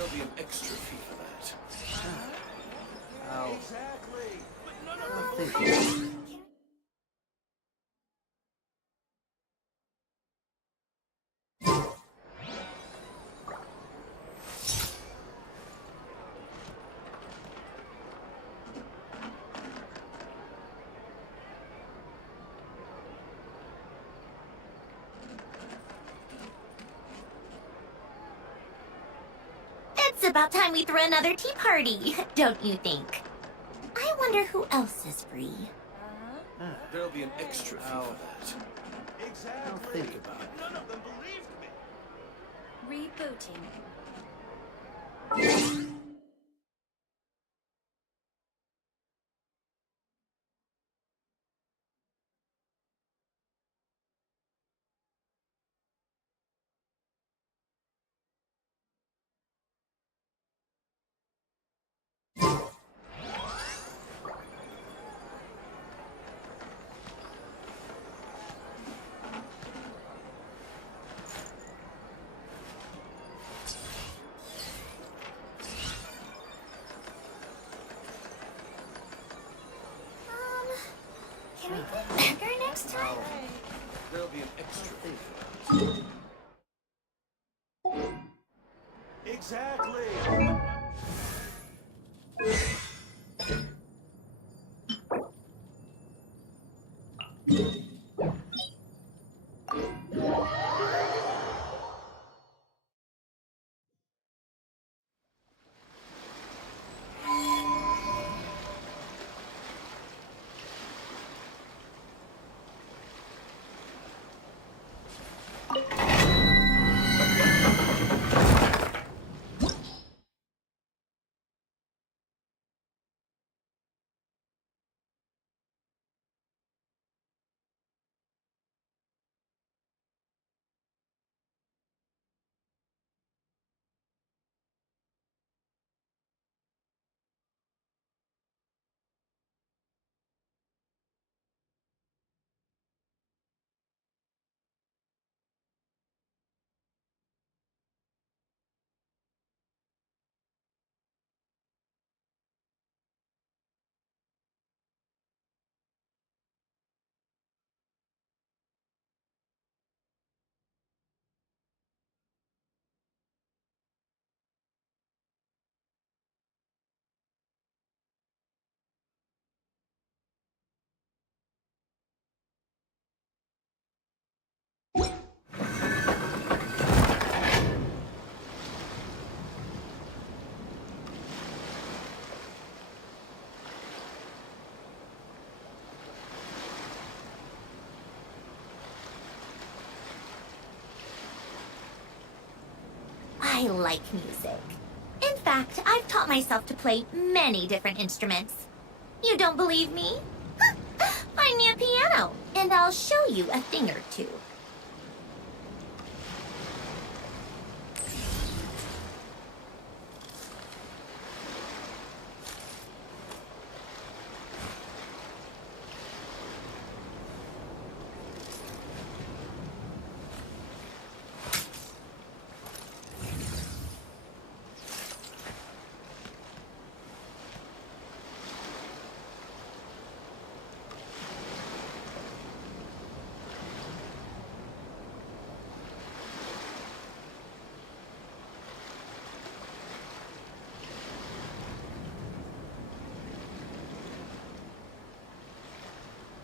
There'll be an extra fee for that. Ow. Exactly. But none of I'll them think believe about it. It's about time we threw another tea party, don't you think? I wonder who else is free. There'll be an extra fee Ow. for that. Exactly. I'll think about it. But none of them believed me. Rebooting. Can we get bigger next time? There'll be an extra fee Think for about it. that. Exactly. I like music. In fact, I've taught myself to play many different instruments. You don't believe me? Find me a piano, and I'll show you a thing or two.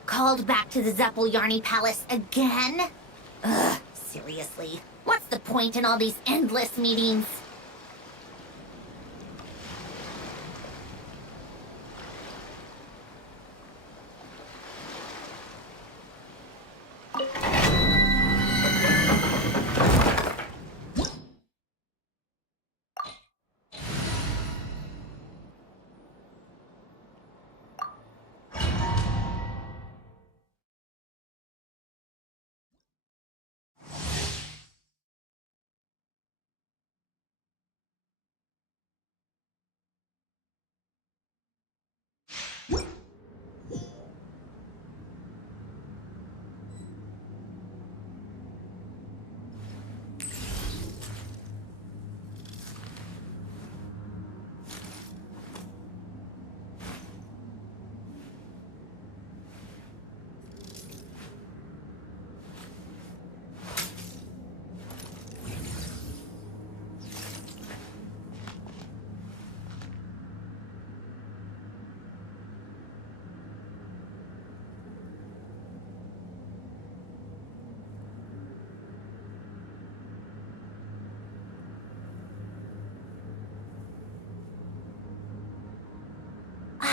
Called back to the Zeppeljärny Palace again? Ugh, seriously. What's the point in all these endless meetings?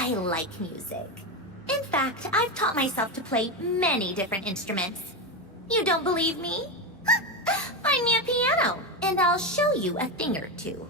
I like music. In fact, I've taught myself to play many different instruments. You don't believe me? Find me a piano, and I'll show you a thing or two.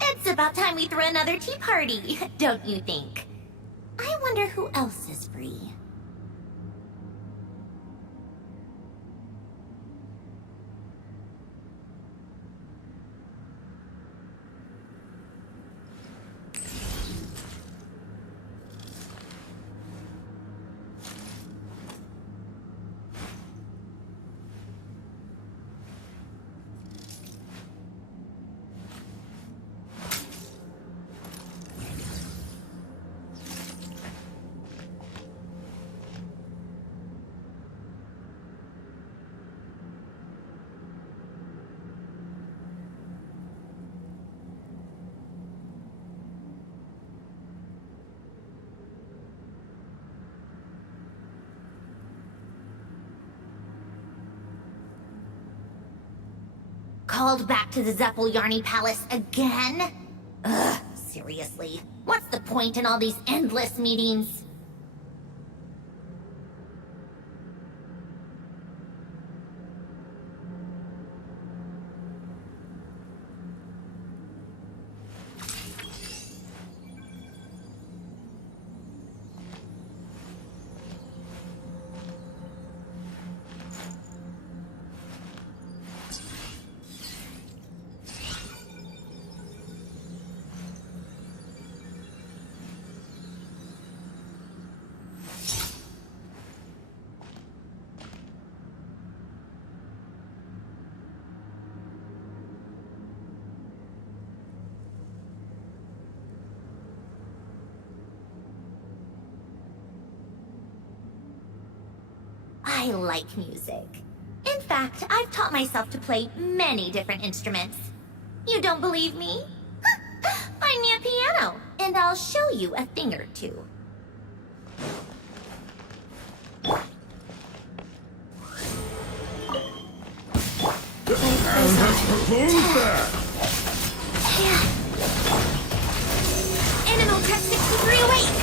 It's about time we threw another tea party, don't you think? I wonder who else is free. Called back to the Zeppeljärni Palace again? Ugh, seriously. What's the point in all these endless meetings? I like music. In fact, I've taught myself to play many different instruments. You don't believe me? Find me a piano, and I'll show you a thing or two. Animal Tech 63 awake!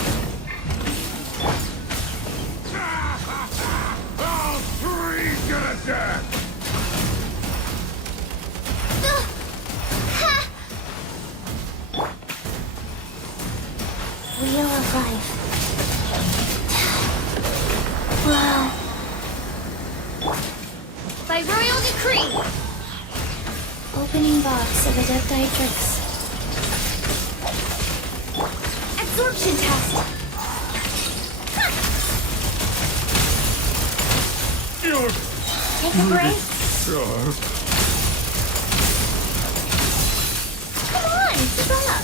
Wheel of Life. Wow. By royal decree. Opening box of Adepti Absorption test. Take a break. Sure. Come on, develop.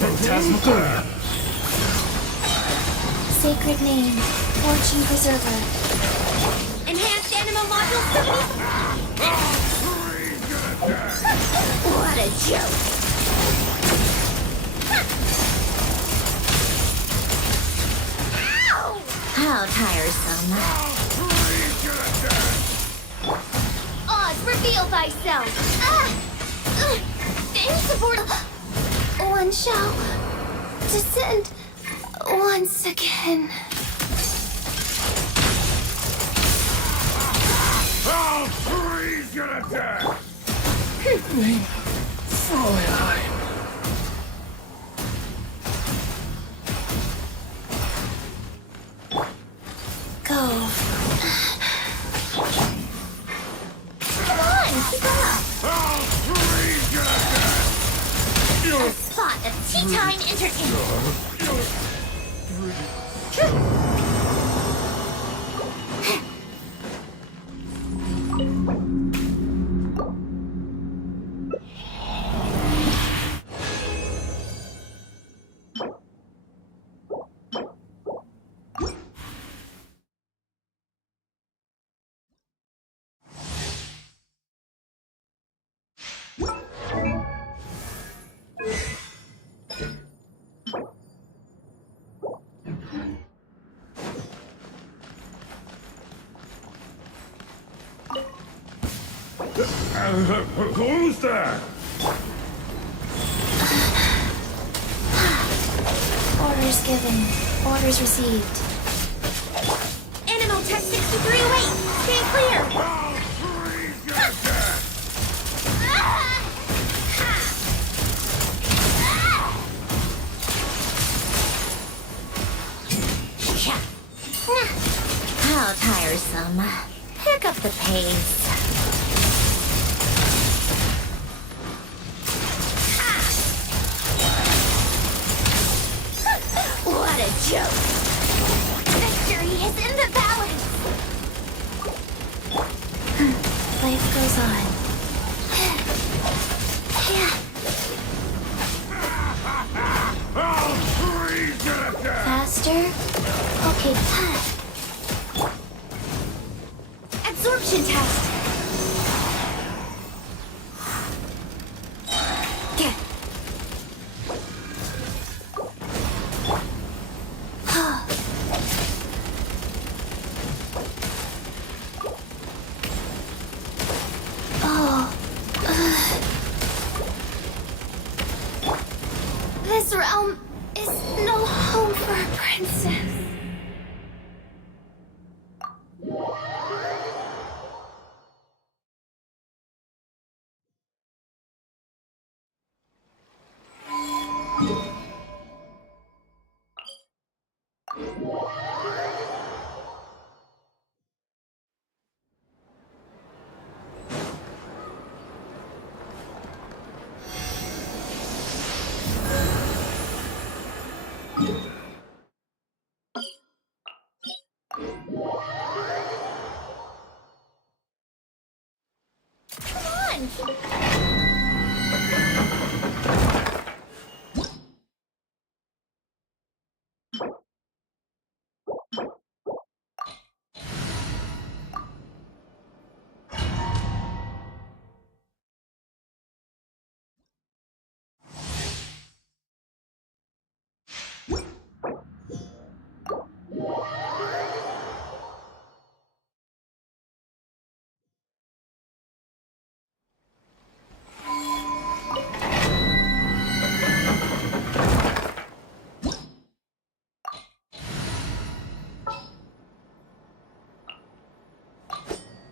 Phantasmagoria. sacred name, Fortune Preserver. Enhanced Animal Module 70. What a joke! Ow! How tiresome. Oz, reveal thyself! Insubordinate! One shall descend once again. All three's gonna die! Evening, Fräulein. Go. Come on, keep up! All three's gonna die! A spot of tea time entertainment. Who's that? Orders given. Orders received. Animal Tech 63 away! Stay clear! All three's gonna die! How tiresome. Pick up the pace. What a joke! Victory is in the balance! Life goes on. All three's gonna die! Faster? Okay. Absorption test! Get. This realm is no home for a princess. Come on!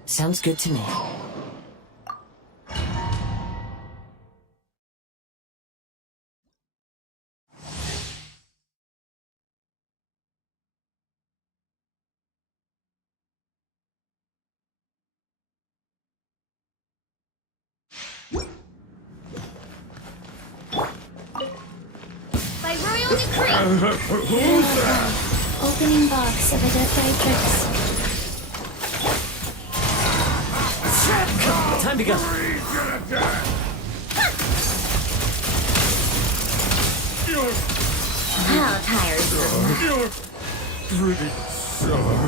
Sounds good to me. By royal decree! Who's that? Opening box of Adeptite Time to go. Three's gonna die! How tiresome. pretty sure.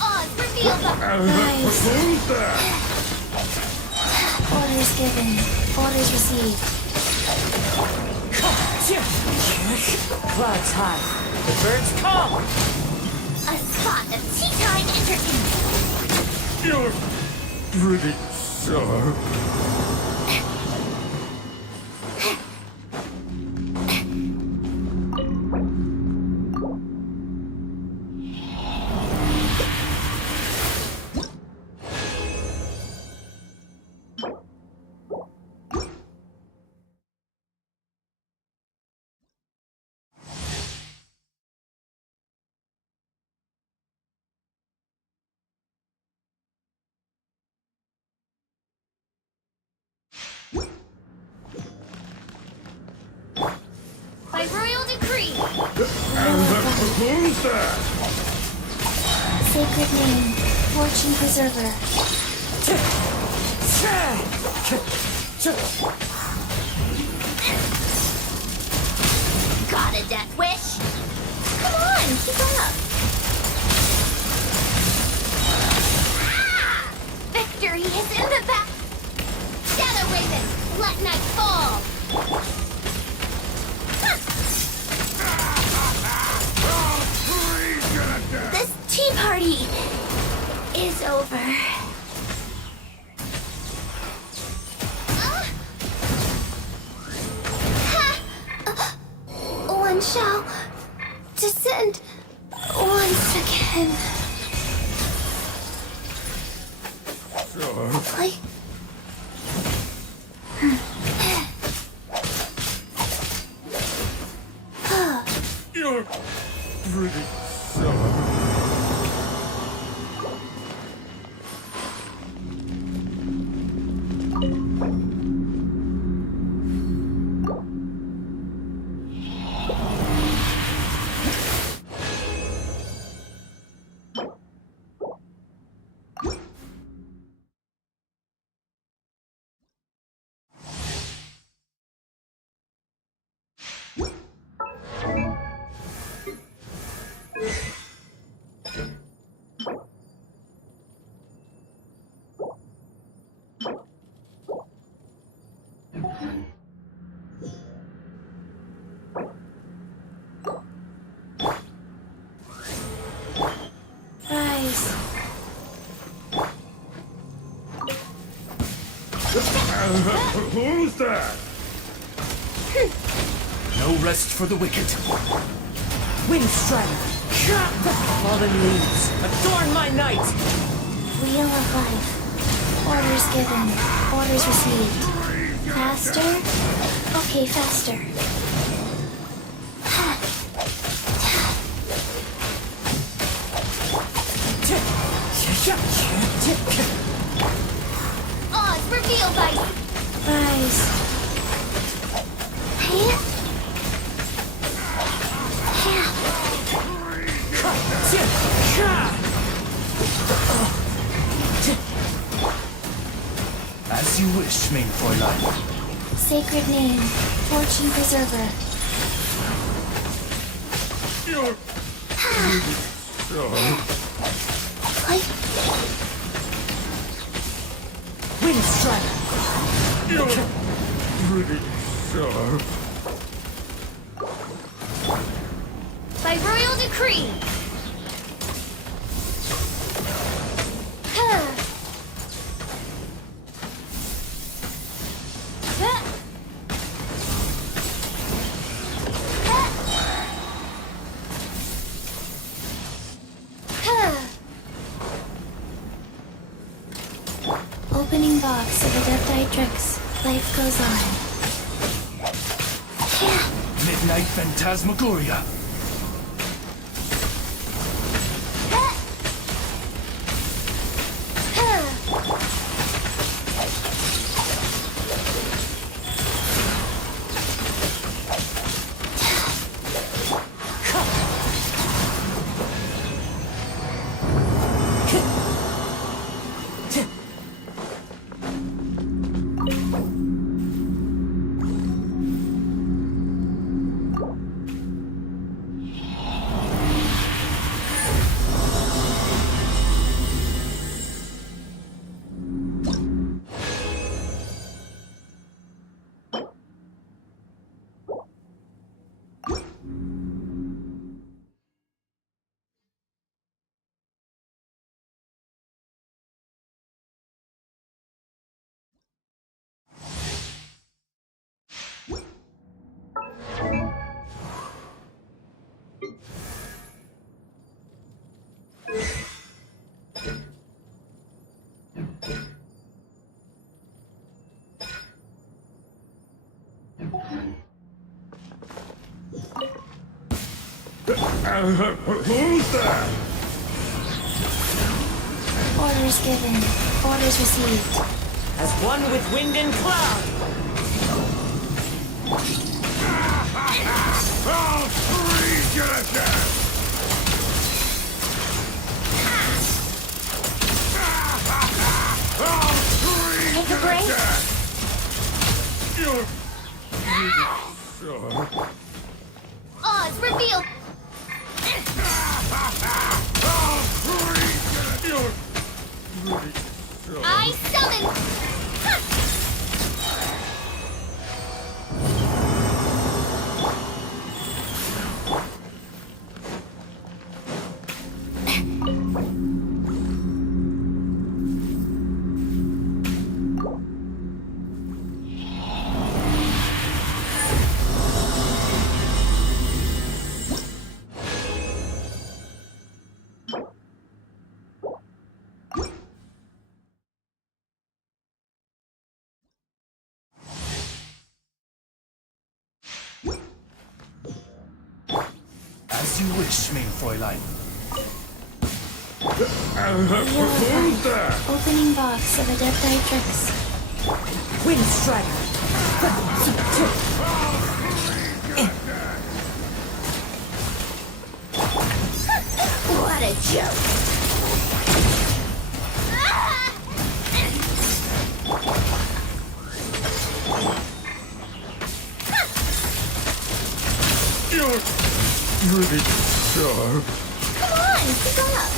Odds revealed by... Who's that? Orders given. Orders received. Clouds high. The birds come. A spot of tea time entertainment. You're pretty sure. By royal decree. Who's that? Sacred name. Fortune preserver. Got a death wish? Come on, keep up. Ah! Victory is in the back. Shadow Raven, let night fall. This tea party is over. One shall descend once again. Sure. Like... You're pretty sure. Rise. Who's that? No rest for the wicked. Windstrider. Fallen leaves. Adorn my night. Wheel of life. Orders given. Orders received. Faster? Okay, faster. Odds revealed by... Rise. As you wish, main Fräulein. Sacred name. Fortune preserver. You're pretty sure. Like... Windstrider. You're pretty sure. By royal decree. Opening box of Adepti Tricks. Life goes on. Midnight Phantasmagoria. Who's that? Orders given. Orders received. As one with wind and cloud. I'll freeze you to death! I'll freeze Take you a to break. death! You're really sharp. Oz, reveal. I'll freeze you! You're really sharp. I summon. As you wish, mein Fräulein. Who's that? Opening box of Adeptitrix. Wind strider. What a joke. You're really sharp. Come on, pick up.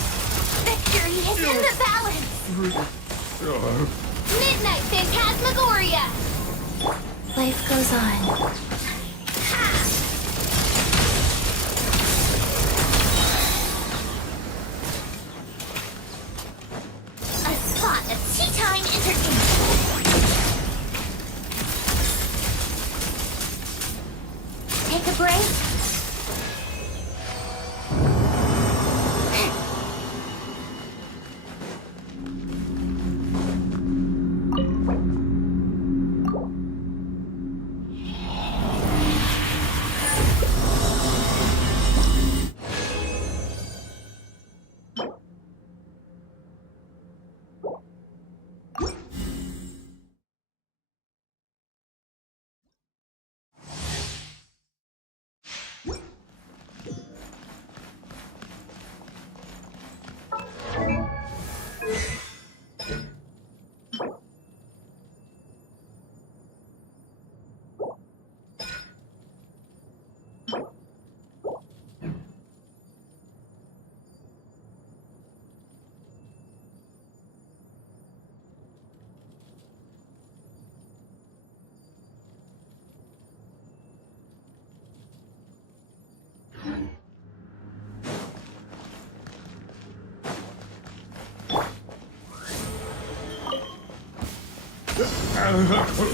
Victory is in the balance. Really sharp. Midnight Phantasmagoria. Life goes on. A spot of tea time entertainment. Take a break.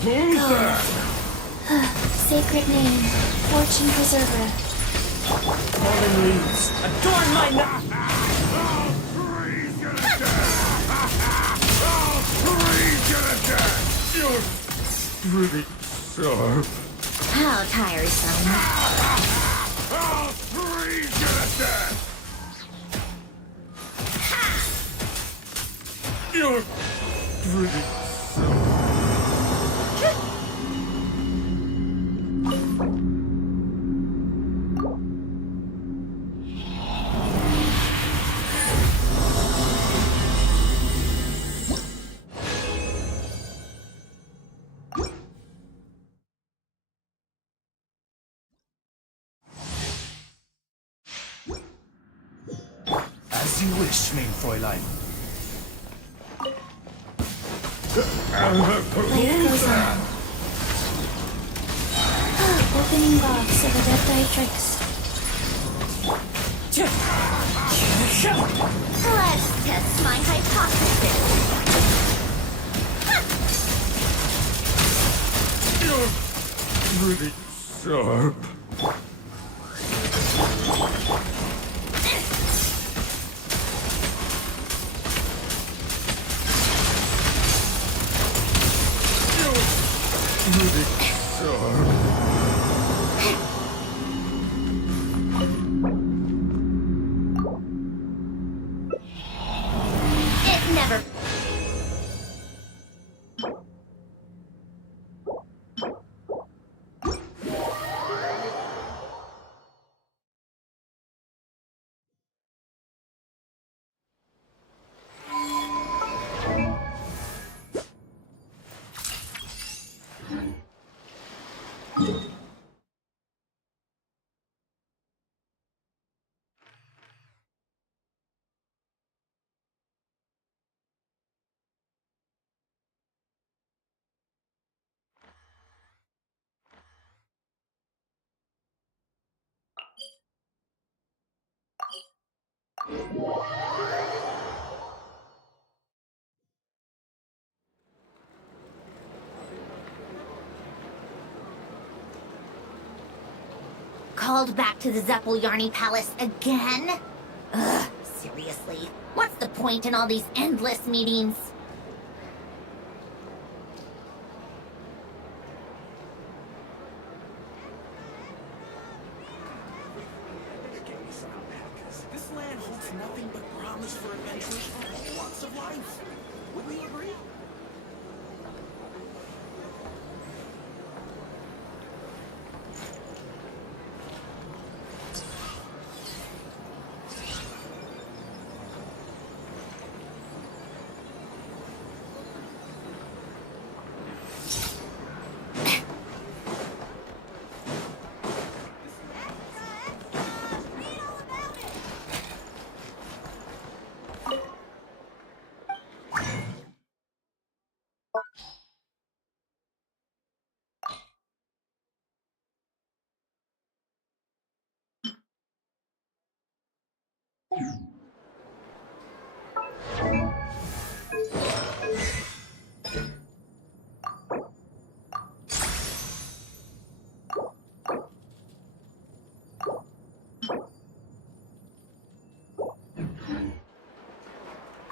Who's that? Sacred name, Fortune Preserver. Fallen leaves. Adorn my night. I'll freeze you to death! I'll freeze you to death! You're pretty sharp. How tiresome. I'll freeze you to death! You're pretty sharp. As you wish, mein Fräulein. Life goes on. Opening box of Adeptitrix. Let's test my hypothesis. You're pretty sharp. You're pretty sharp. Called back to the Zeppeljärni Palace again? Ugh, seriously. What's the point in all these endless meetings? This land holds nothing but promise for adventures for all walks of life. Would we agree?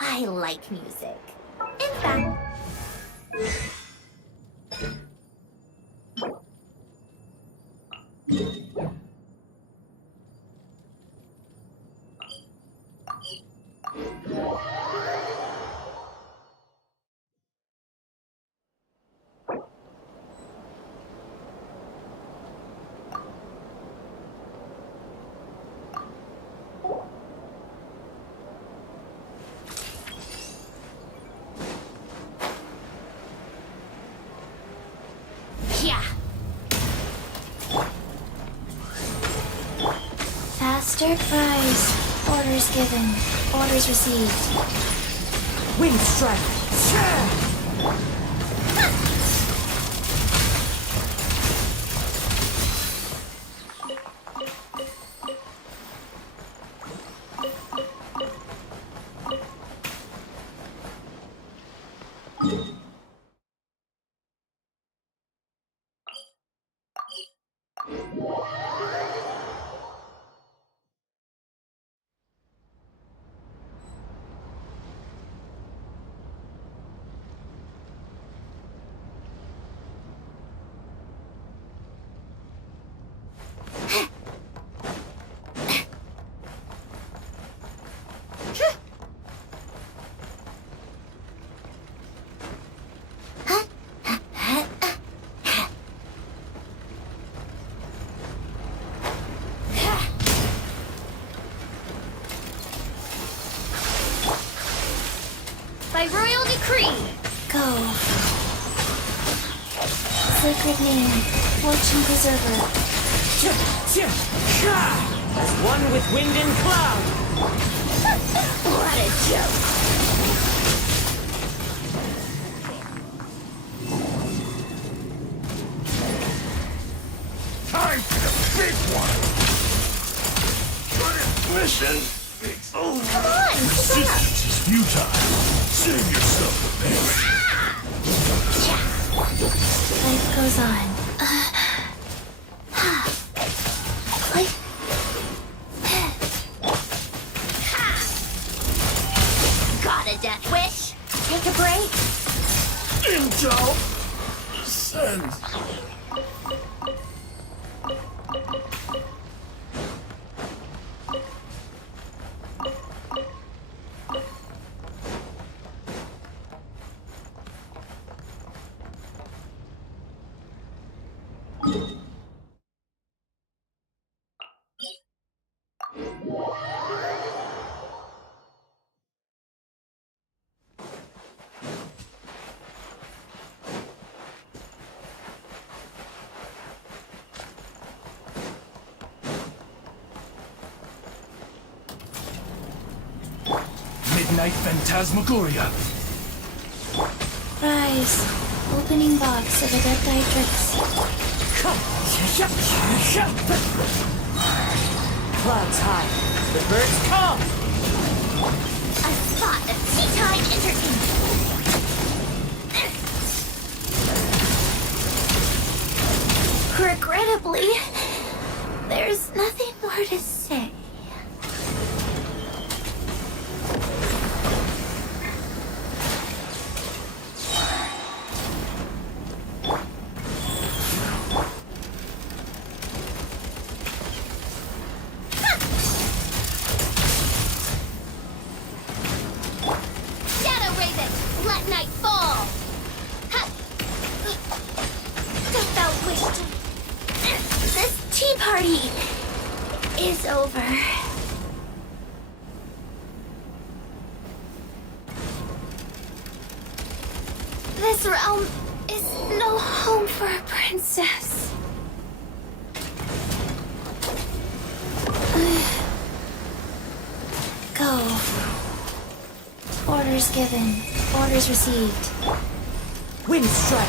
I like music. In fact... Yeah. Faster price. Orders given. Orders received. Wind strike! By royal decree! Go. Sacred name. Fortune preserver. As one with wind and cloud! What a joke! Time for the big one! Mission is over! Come on, keep it up! Resistance is futile. Save yourself the pain. Life goes on. Got a death wish? Take a break? Intel! Send! Ignite Phantasmagoria. Rise. Opening box of Adepti Clouds high. The birds come! A spot of tea time entertainment. Regrettably, there's nothing more to say. Shadow Raven, let night fall. Ha! Devout wisdom. This tea party is over. This realm is no home for a princess. Go. Orders given. Orders received. Wind strike!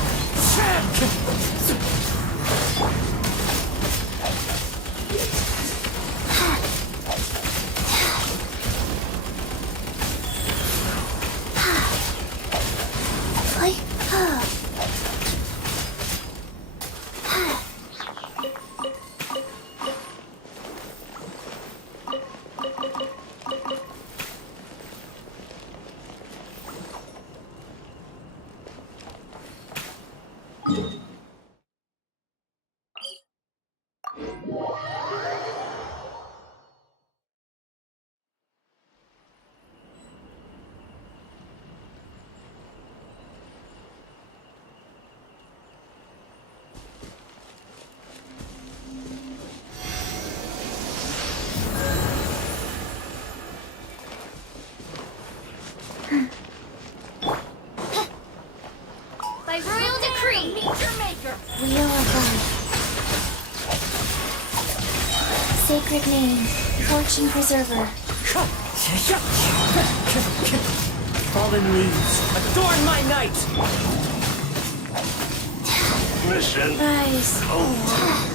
Like, by royal decree, nature maker. Wheel of life. Sacred name. Fortune preserver. Fallen leaves, adorn my night! Mission Rise. over.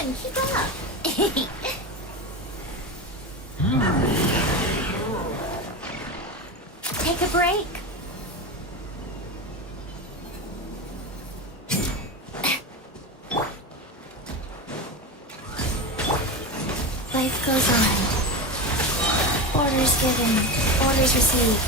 Keep up. Take a break. Life goes on. Orders given. Orders received.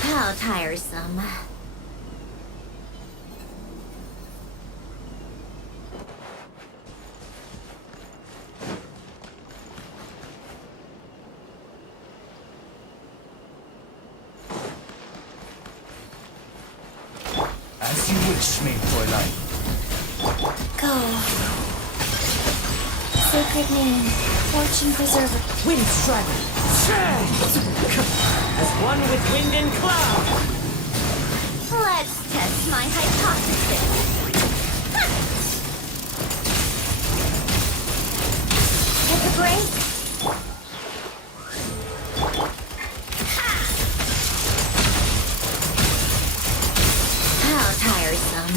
How tiresome. As you wish, maid Fräulein. Go. Sacred name, fortune preserver. Wind strider. As one with wind and cloud. Let's test my hypothesis. Ha! Hit the brake. Ha! How tiresome.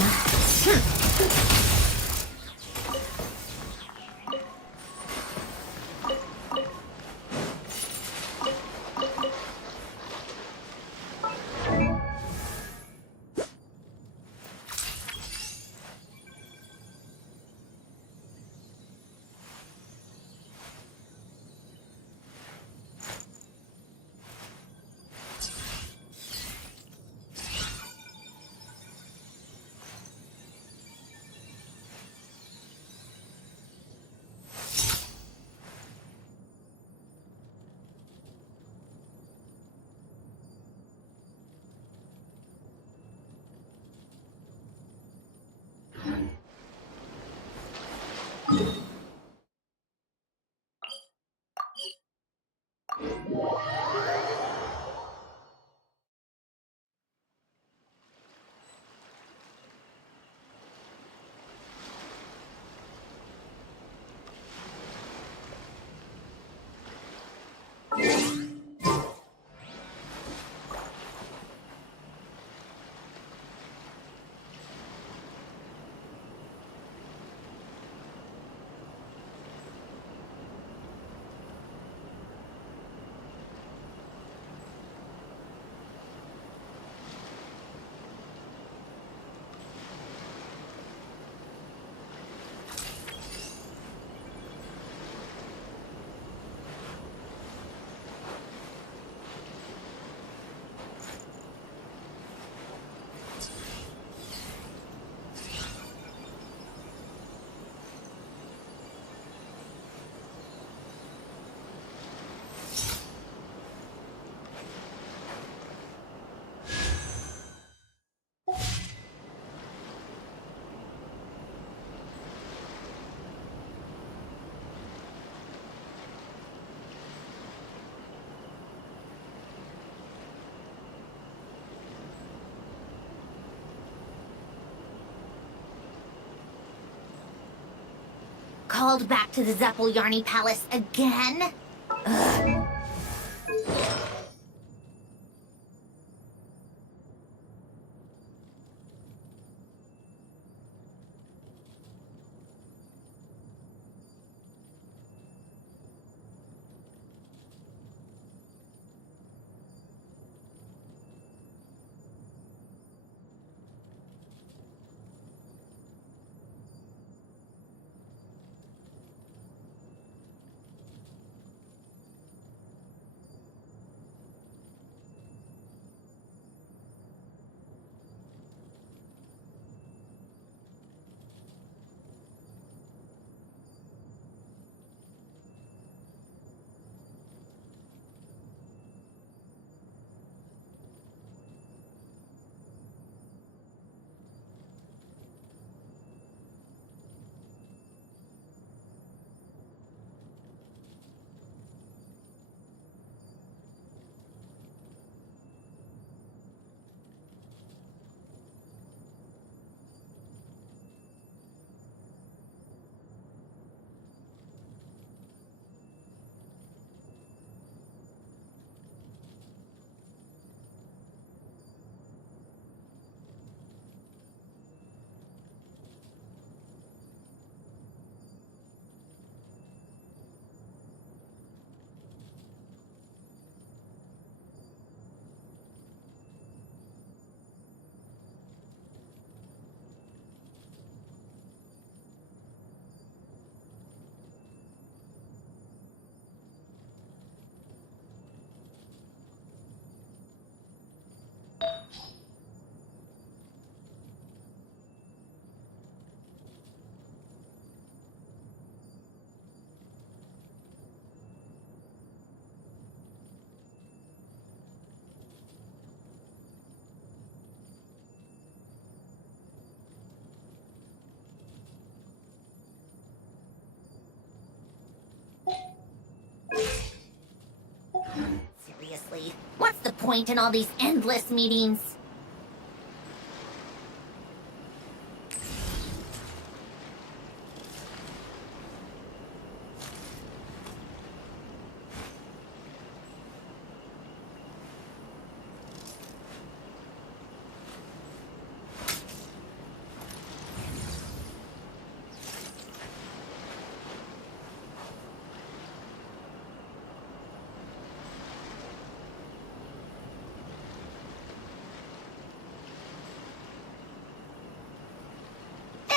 Called back to the Zeppeljärny Palace again? Ugh. Seriously, what's the point in all these endless meetings?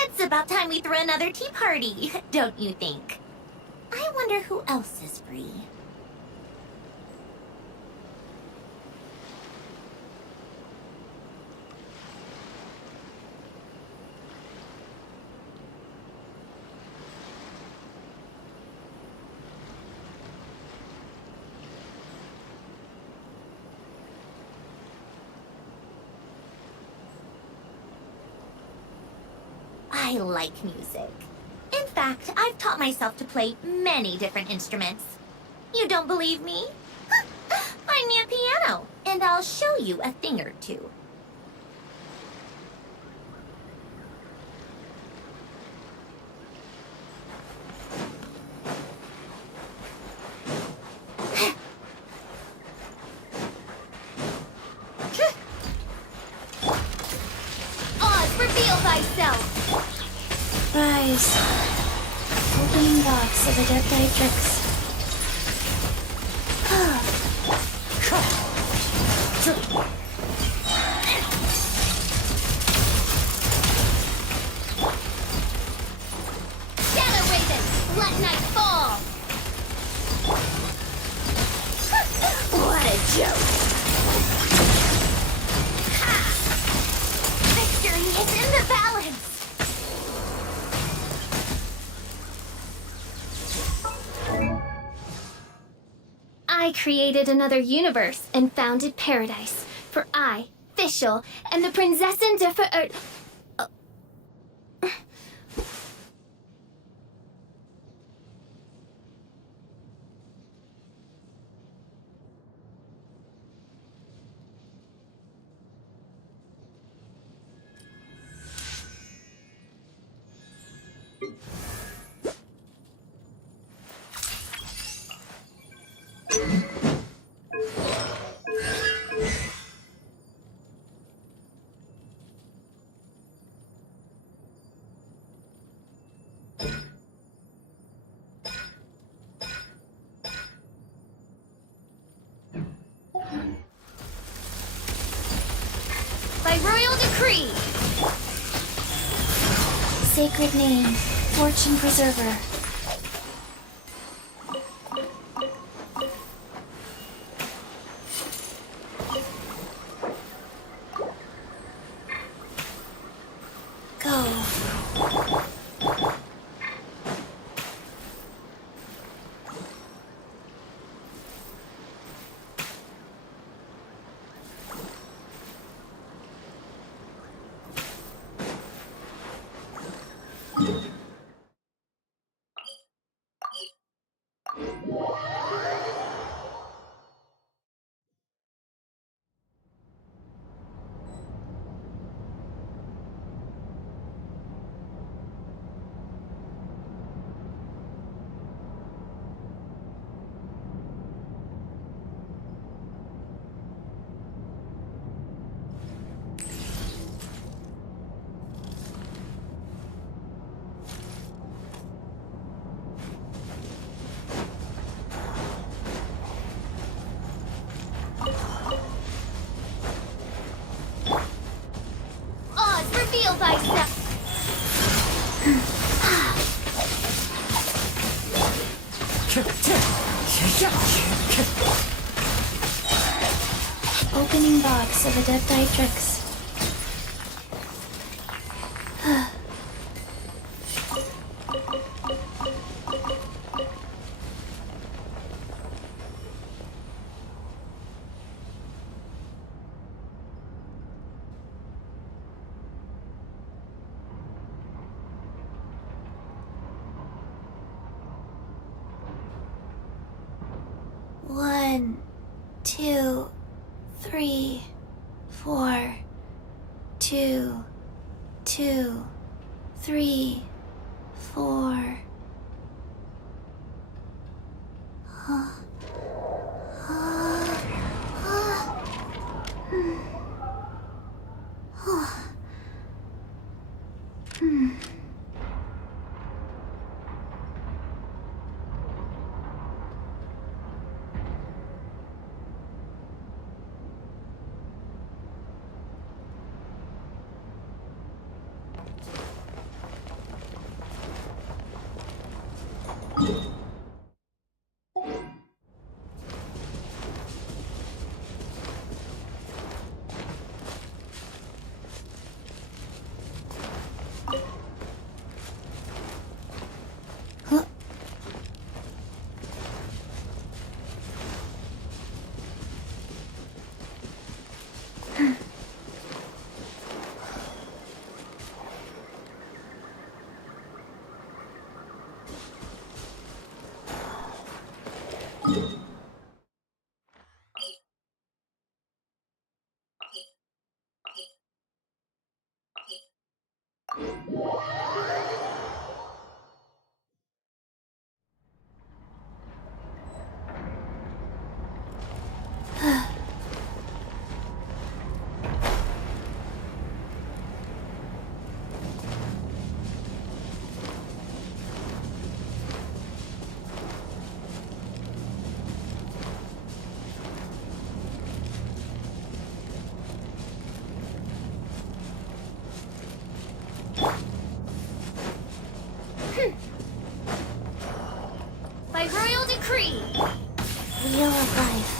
It's about time we threw another tea party, don't you think? I wonder who else is free. I like music. In fact, I've taught myself to play many different instruments. You don't believe me? Find me a piano, and I'll show you a thing or two. Oz, reveal thyself! Rise. Opening box of adept tricks. Shadow Raven, let night fall! What a joke! Ha! Victory is in the balance! I created another universe and founded paradise. For I, Fischl, and the Prinzessin der Verirrt... By royal decree! Sacred name. Fortune preserver. Go. Oz, reveal thyself! Opening box of adept tricks. One. 2, 3, 4, 2, 2, 3, 4. By royal decree, Wheel of Life.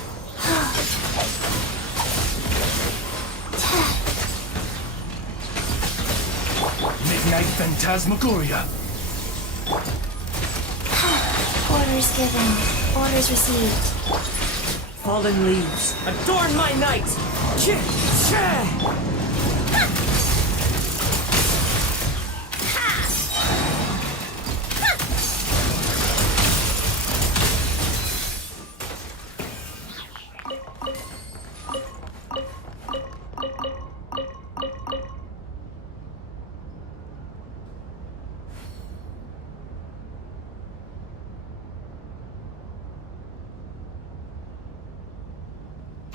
Midnight Phantasmagoria. Orders given. Orders received. Fallen leaves, adorn my night!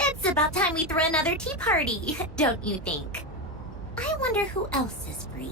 It's about time we threw another tea party, don't you think? I wonder who else is free.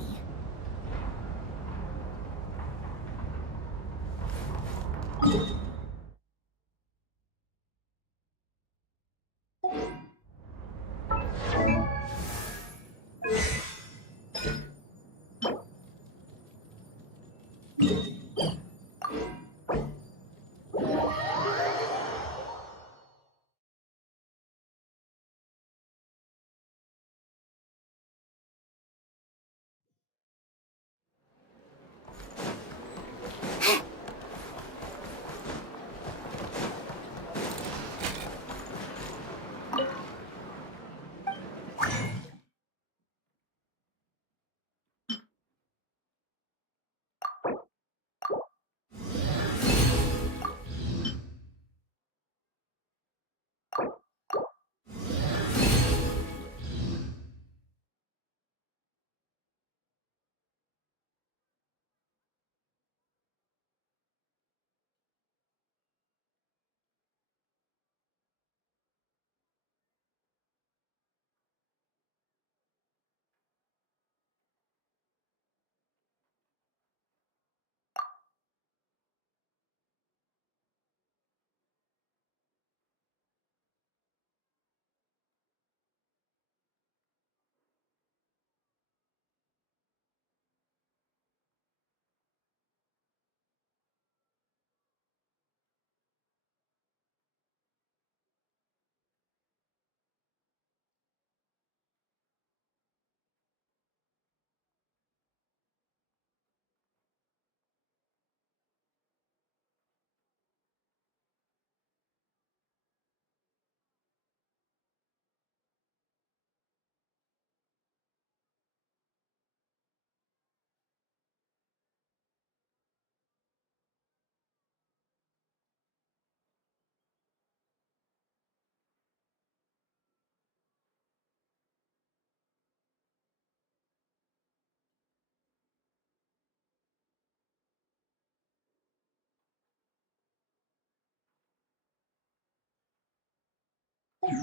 The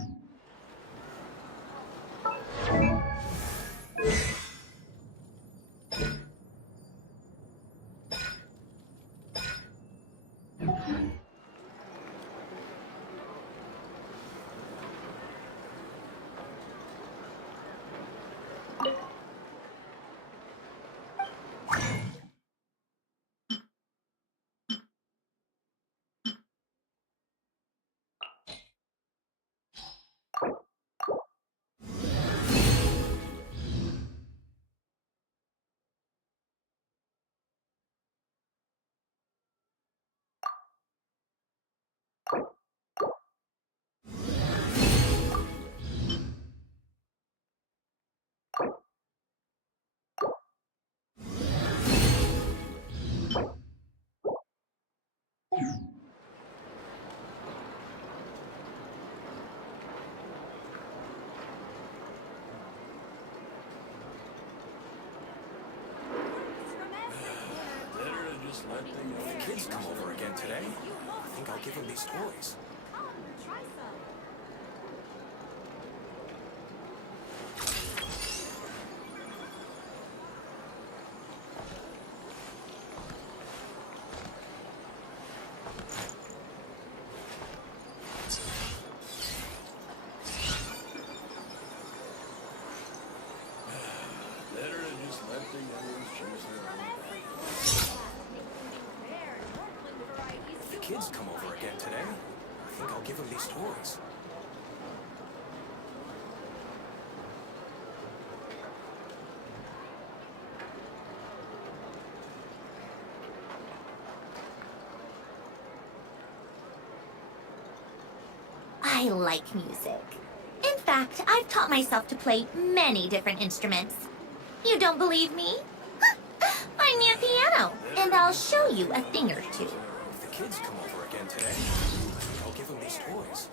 kids come over again today. I think I'll give them these toys. Better to just let the youngins choose their own path. The kids come over again today. I think I'll give them these toys. I like music. In fact, I've taught myself to play many different instruments. You don't believe me? Find me a piano, and I'll show you a thing or two. If the kids come over again today, I think I'll give them these toys.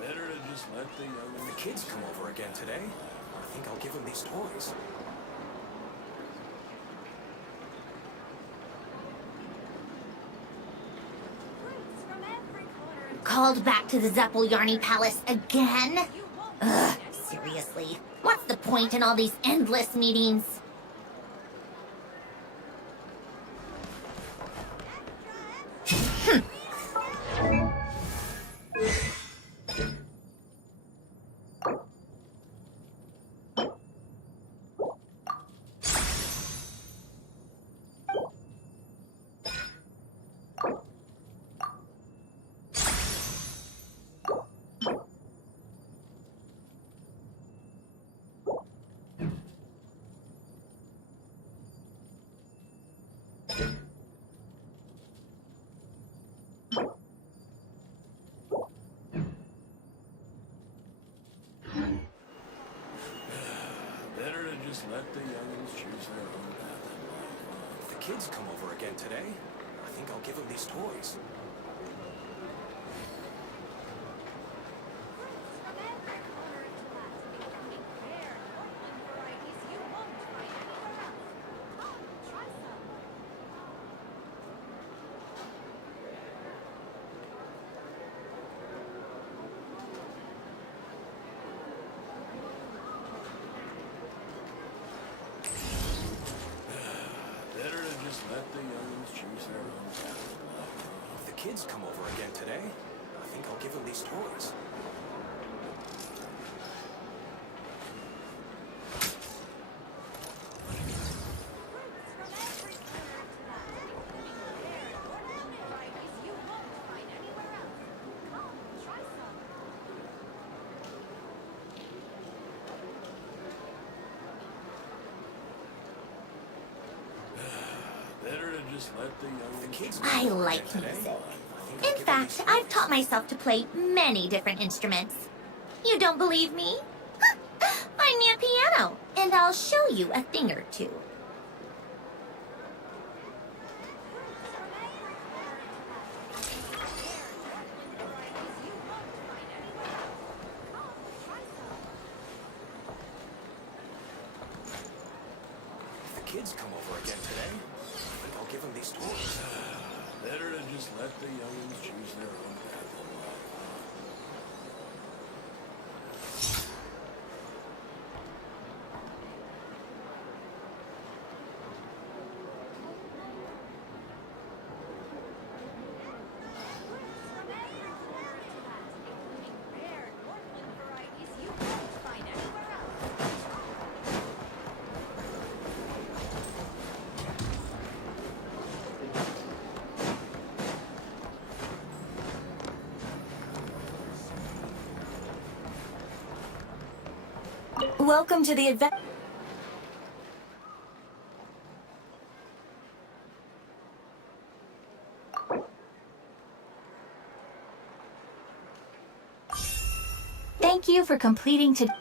Better to just let the youngins. The kids come over again today. I think I'll give them these toys. Called back to the Zeppeljärni Palace again? Ugh, seriously. What's the point in all these endless meetings? Better to just let the youngins choose their own path in life. If the kids come over again today, I think I'll give them these toys. Better to just let the youngins choose their own path in life. If the kids come over again today, I think I'll give them these toys. Better to just let the youngins. The kids I come over like again today. music. I think I'll In give them fact, these I've toys. taught myself to play many different instruments. You don't believe me? Find me a piano, and I'll show you a thing or two. kids come over again today. I think I'll give them these toys. Better to just let the youngins choose their own path in life. Welcome to the event. Thank you for completing today.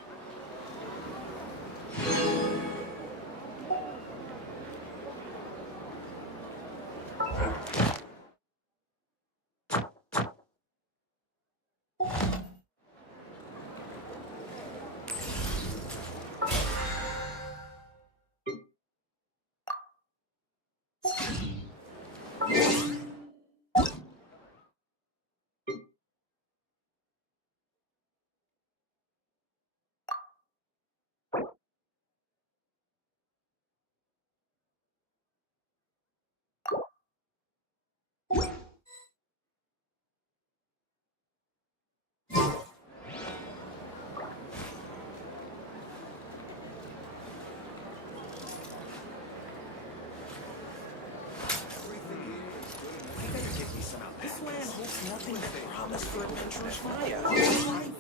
This land holds nothing but promise for adventurers from all of life.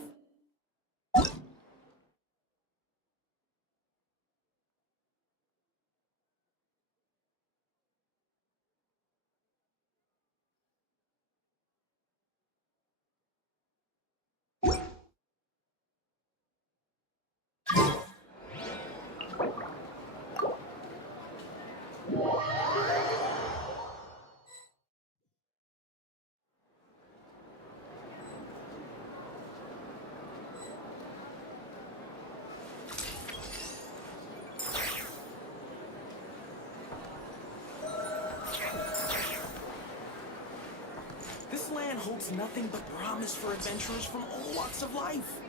This land holds nothing but promise for adventurers from all walks of life.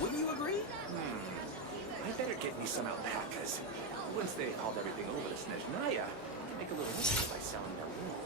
Wouldn't you agree? I better get me some alpacas. Once they hauled everything over to Snezhnaya, I can make a little money by selling their wool.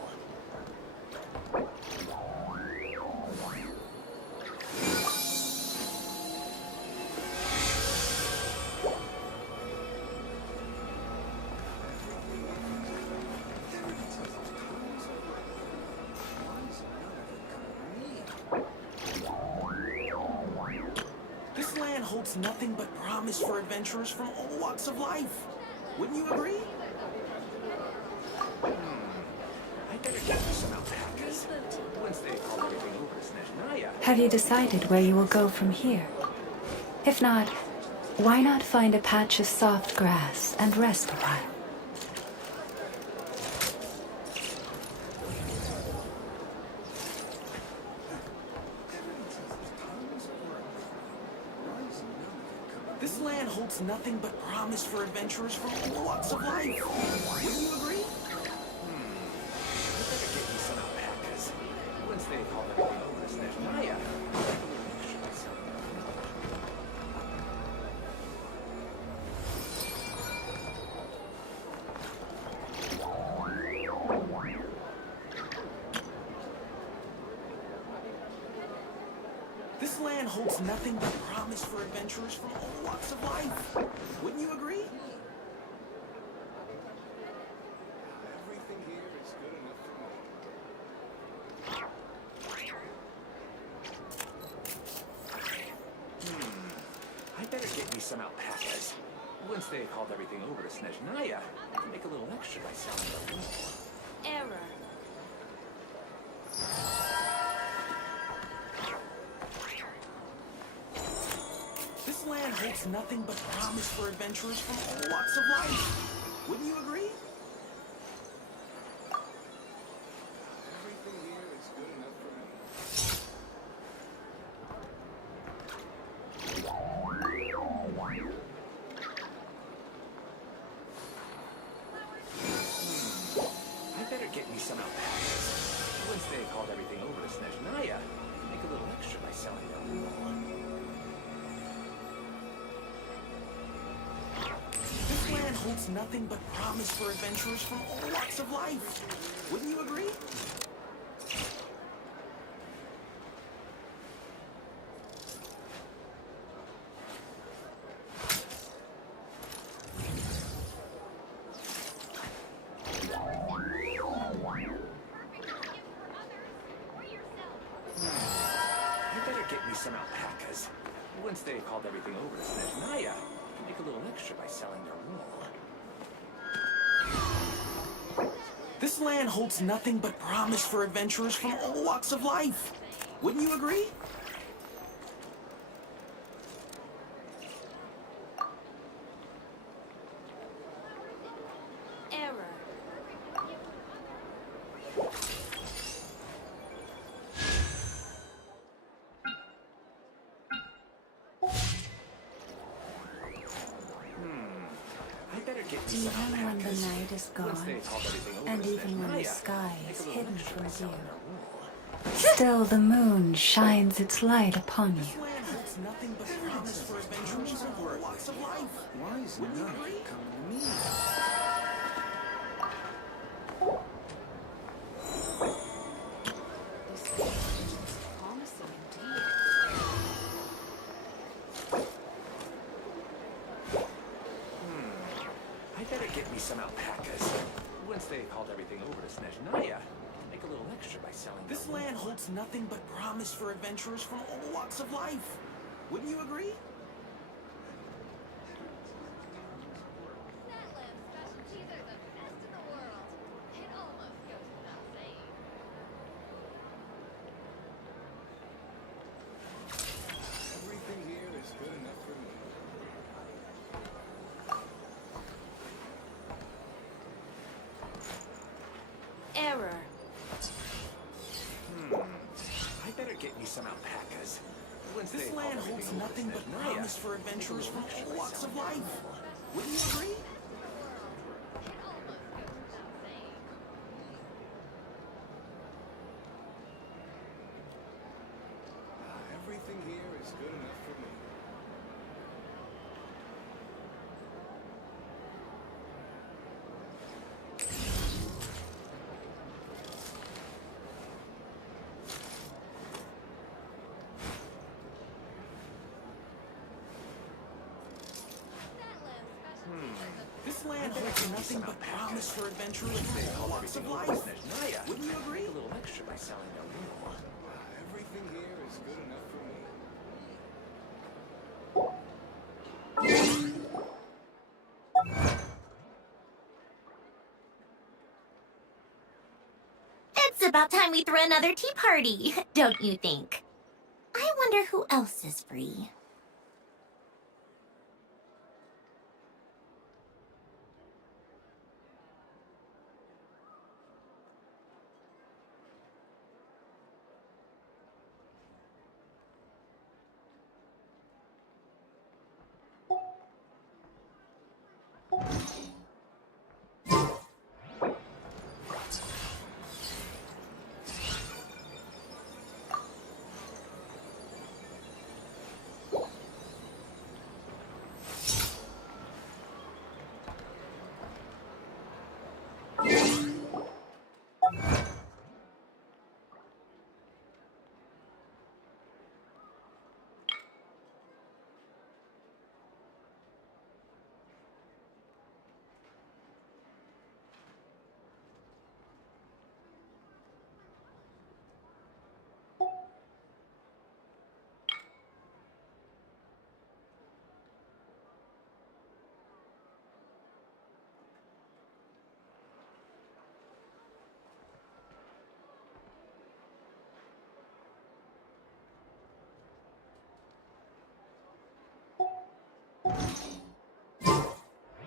This land holds nothing but promise for adventurers from all walks of life. Wouldn't you agree? I better get me some alpacas. Once they hauled everything over to Snezhnaya, Have you decided where you will go from here? If not, why not find a patch of soft grass and rest a while? This land holds nothing but promise for adventurers from all walks of life. Wouldn't you agree? I better get me some alpacas. Once they hauled everything over to Snezhnaya, I can make a little extra by selling their wool. This land holds nothing but promise for adventurers from all walks of life. Wouldn't you agree? Everything here is good enough for me. I better get me some alpacas. Once they hauled everything over to Snezhnaya, I can make a little extra by selling their wool. Error. This land holds nothing but promise for adventurers from all walks of life. Wouldn't you agree? Everything here is good enough for me. holds nothing but promise for adventurers from all walks of life. Wouldn't you agree? You better get me some alpacas. Once they've hauled everything over to Snezhnaya, I can make a little extra by selling their wool. This land holds nothing but promise for adventurers from all walks of life. Wouldn't you agree? Error. I better get me some Even when the alpacas. night is Once gone, they've hauled everything over and to even when the Snezhnaya, sky make is a little hidden extra from by selling view, their wool. still the moon shines its light upon This you. land holds nothing but promise for adventurers from all walks of life. Why is Wouldn't you none agree? coming to me? I better get me some alpacas. Once they've hauled everything over to Snezhnaya, I can make a little extra by selling This their land wool. holds nothing but promise for adventurers from all walks of life. Wouldn't you agree? That lamb specialties are the best in the world. It almost goes without saying. Everything here is good enough for me. Error. I better get me some alpacas. Once This they've land hauled holds everything over to nothing but Snezhnaya, promise for adventurers from extra all by walks of selling their life. wool. Wouldn't you agree? It almost goes without saying. Everything here is good enough for me. That lamb specialties are the This land holds nothing but promise for adventurers from all walks of life. Snezhnaya, Wouldn't you agree? make a little extra by selling their wool. Everything here is good enough for me. It's about time we threw another tea party, don't you think? I wonder who else is free.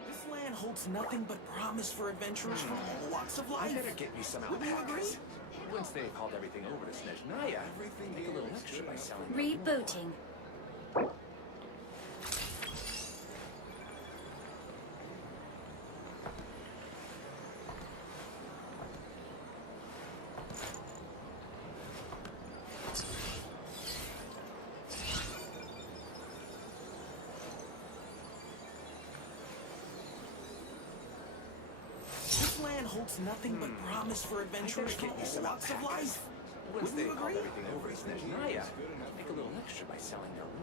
This land holds nothing but promise for adventurers from all walks of I life. better get me some Wouldn't you agree? alpacas. Once they've hauled everything over to Snezhnaya, Everything make a here little is extra good by enough selling their wool. Rebooting. holds nothing but promise for adventurers from get you all some walks of alpacas. life. Once Wouldn't they you called agree? everything over to Snezhnaya, make a little extra by selling their wool.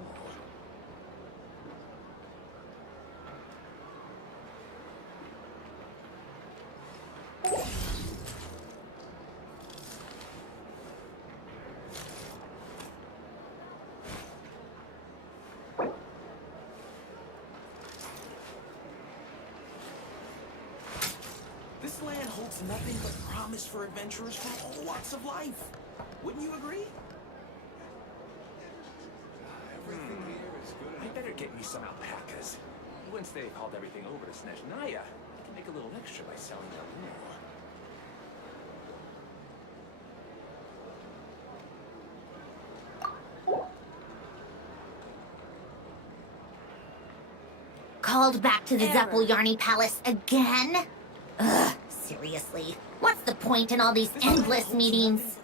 This land holds nothing but promise for adventurers from all walks of life. Wouldn't you agree? Everything here is good. I better get me some alpacas. Once they called everything over to Snezhnaya, I can make a little extra by selling their wool. Called back to the Error. Zeppeljärni Palace again? Ugh, seriously. What's the point in all these endless meetings?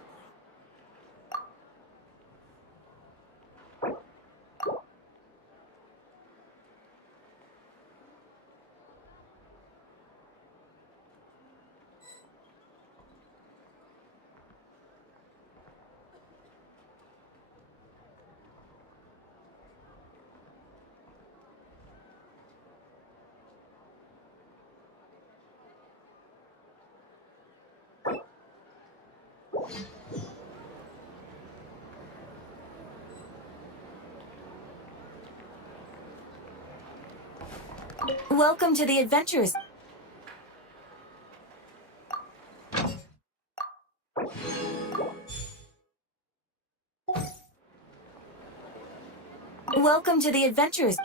Welcome to the adventures. Welcome to the adventures.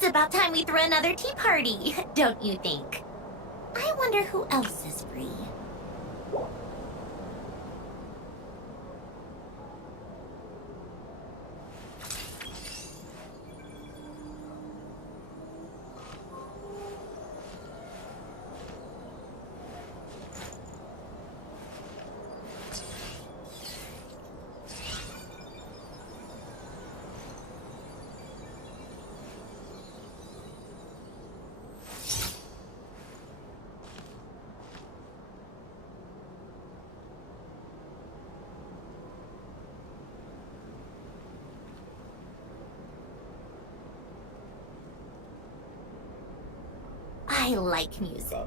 It's about time we threw another tea party, don't you think? I wonder who else is free. I like music.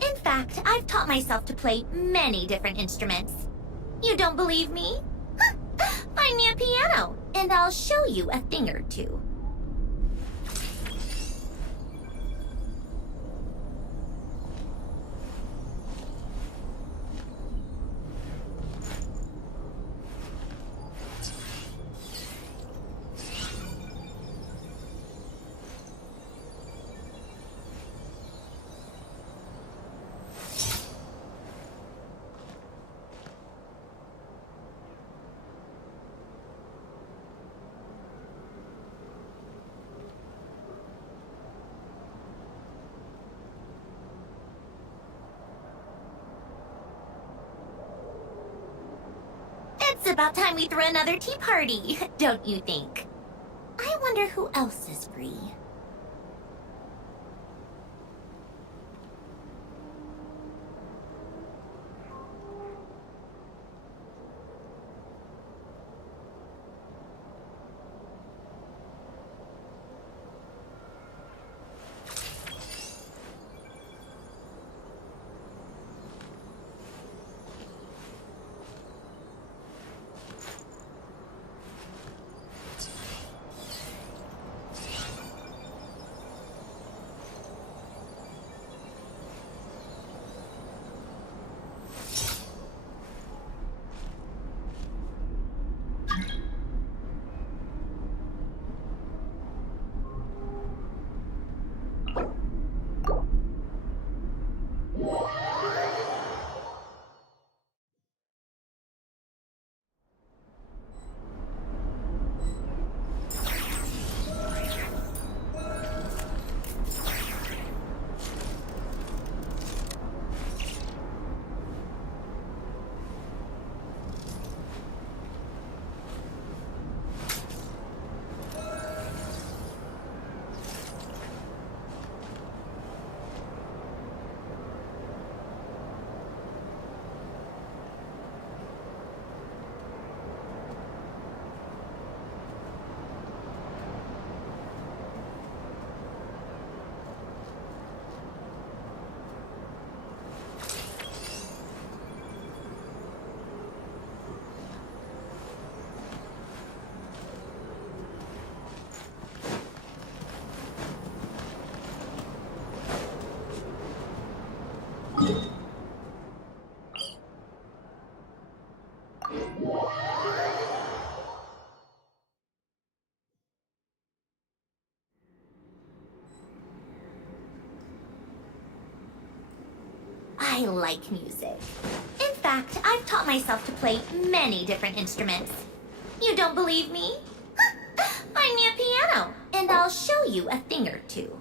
In fact, I've taught myself to play many different instruments. You don't believe me? Find me a piano, and I'll show you a thing or two. It's about time we threw another tea party, don't you think? I wonder who else is free. I like music. In fact, I've taught myself to play many different instruments. You don't believe me? Find me a piano, and I'll show you a thing or two.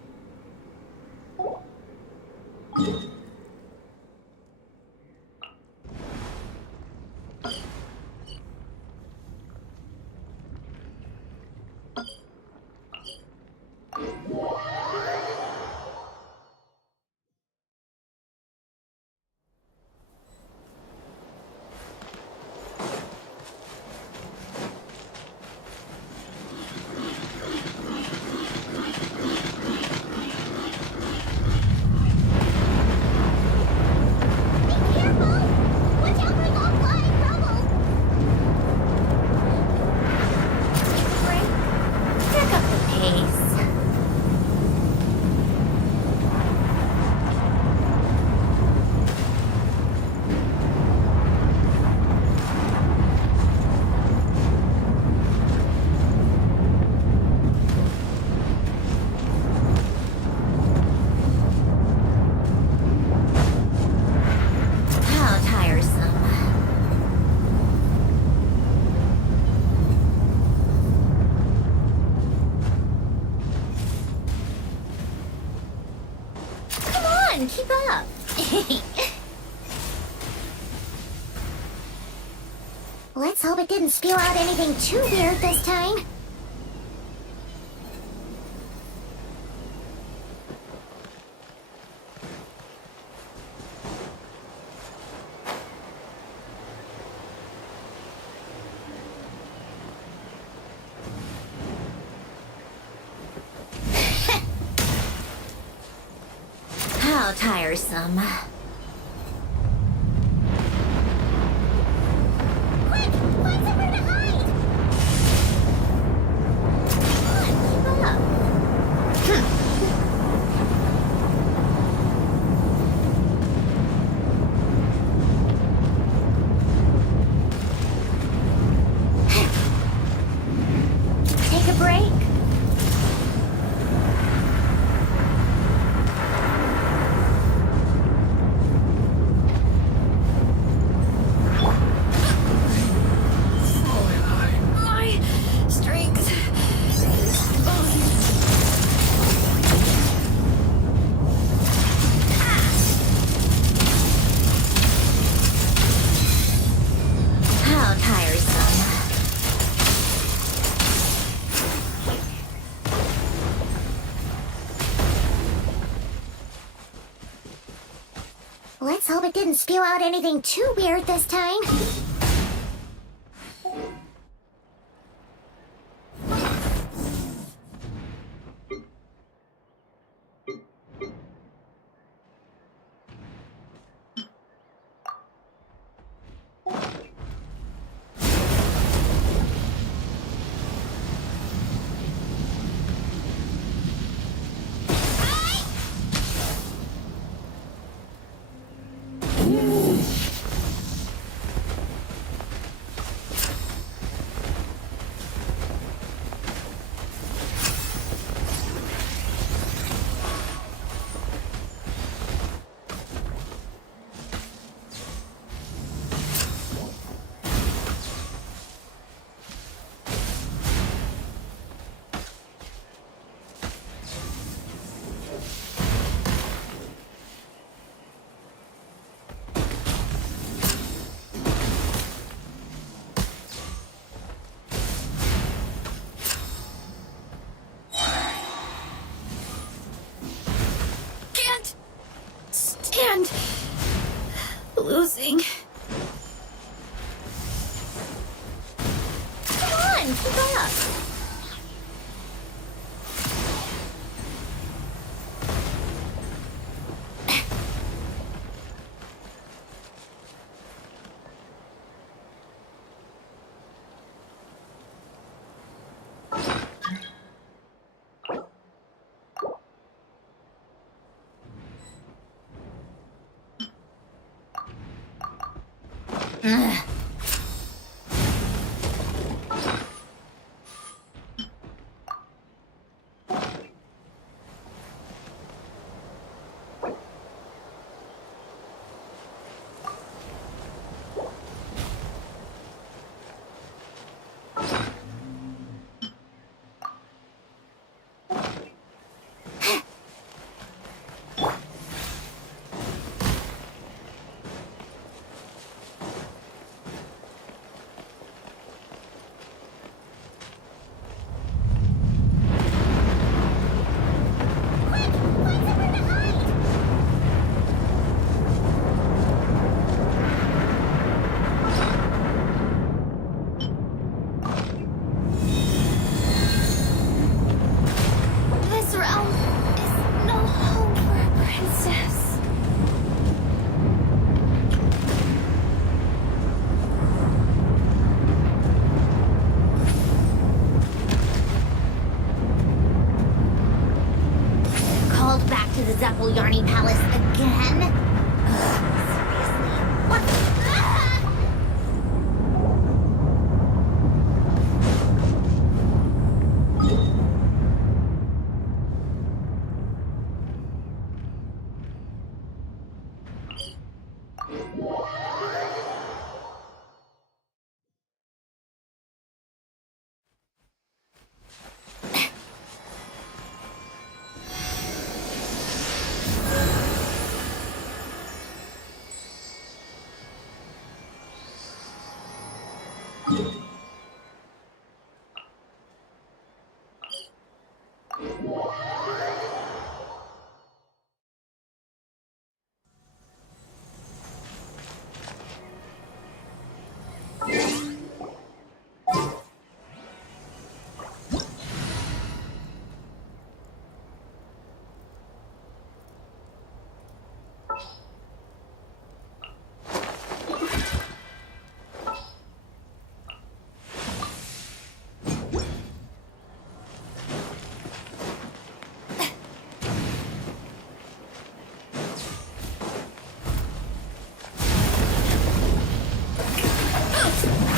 Keep up. Let's hope it didn't spew out anything too weird this time. How tiresome. Quick! Find somewhere to hide! Come on, keep up. Take a break. How tiresome. didn't spew out anything too weird this time. And losing. Come on, keep up. This realm is no home for a princess. Called back to the Zeppeljärni Palace again? Ugh, seriously? What? Ah!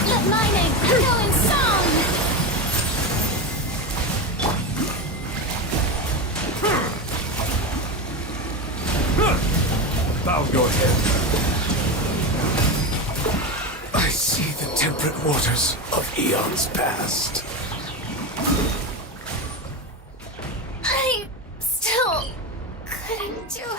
Let my name echo in song! Bow your head. I see the temperate waters of eons past. I still couldn't do it.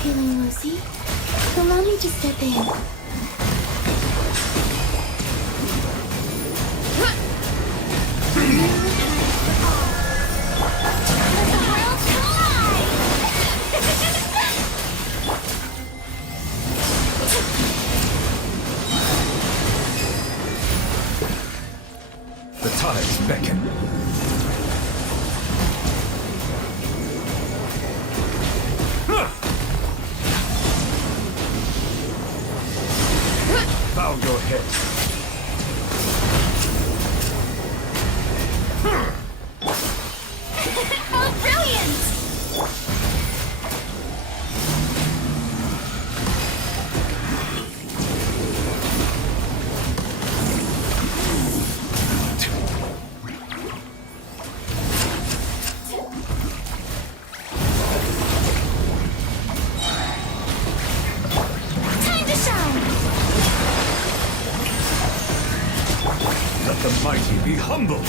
Feeling woozy? Allow me to step in. The tides beckon. Bow your head. Oh, brilliant! Time to shine! Let the mighty be humble.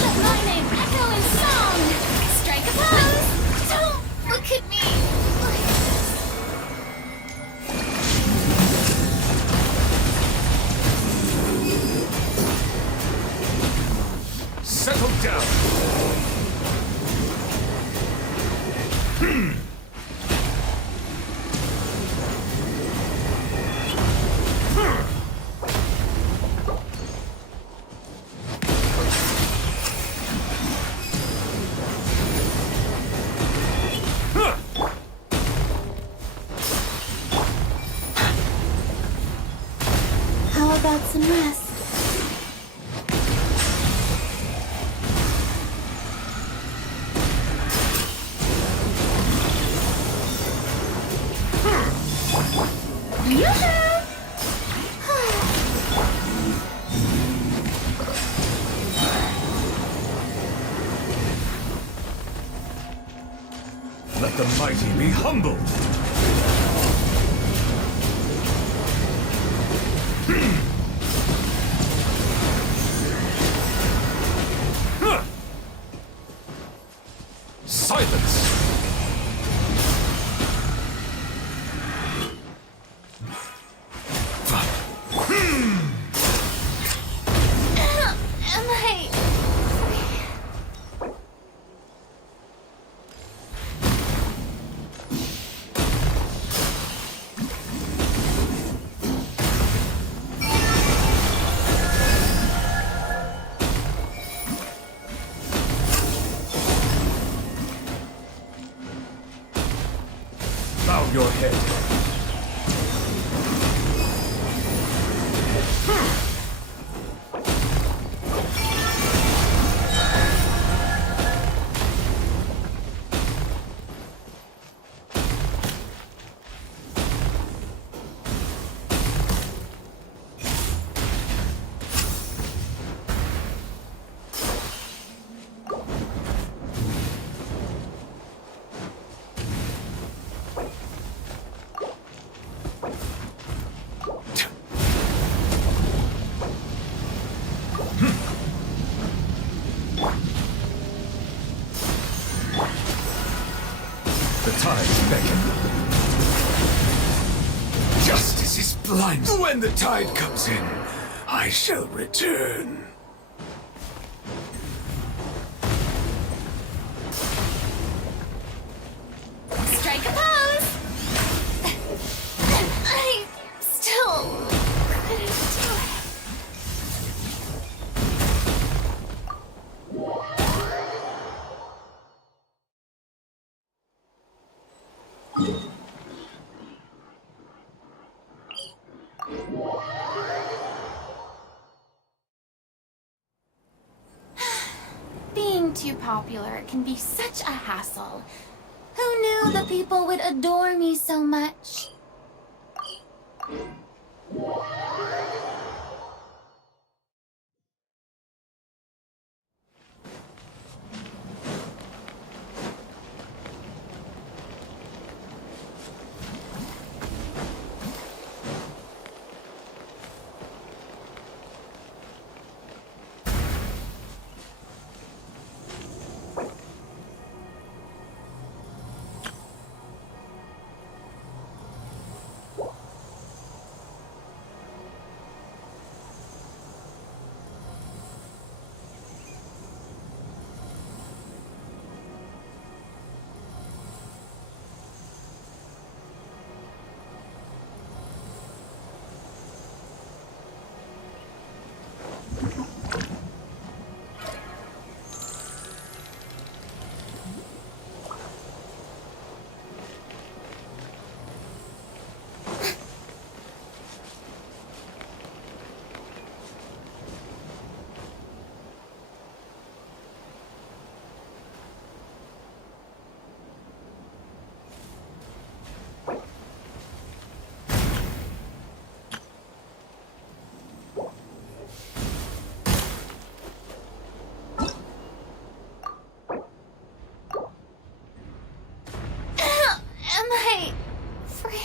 Let my name echo in song! Strike a pose! Don't look at me! Settle down. How about some rest? Let the mighty be humble. Silence. Am I... Bow your head. The tides beckon. Justice is blind. When the tide comes in, I shall return. Strike a pose! Being too popular can be such a hassle. Who knew the people would adore me so much? Am I free?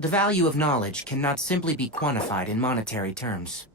The value of knowledge cannot simply be quantified in monetary terms.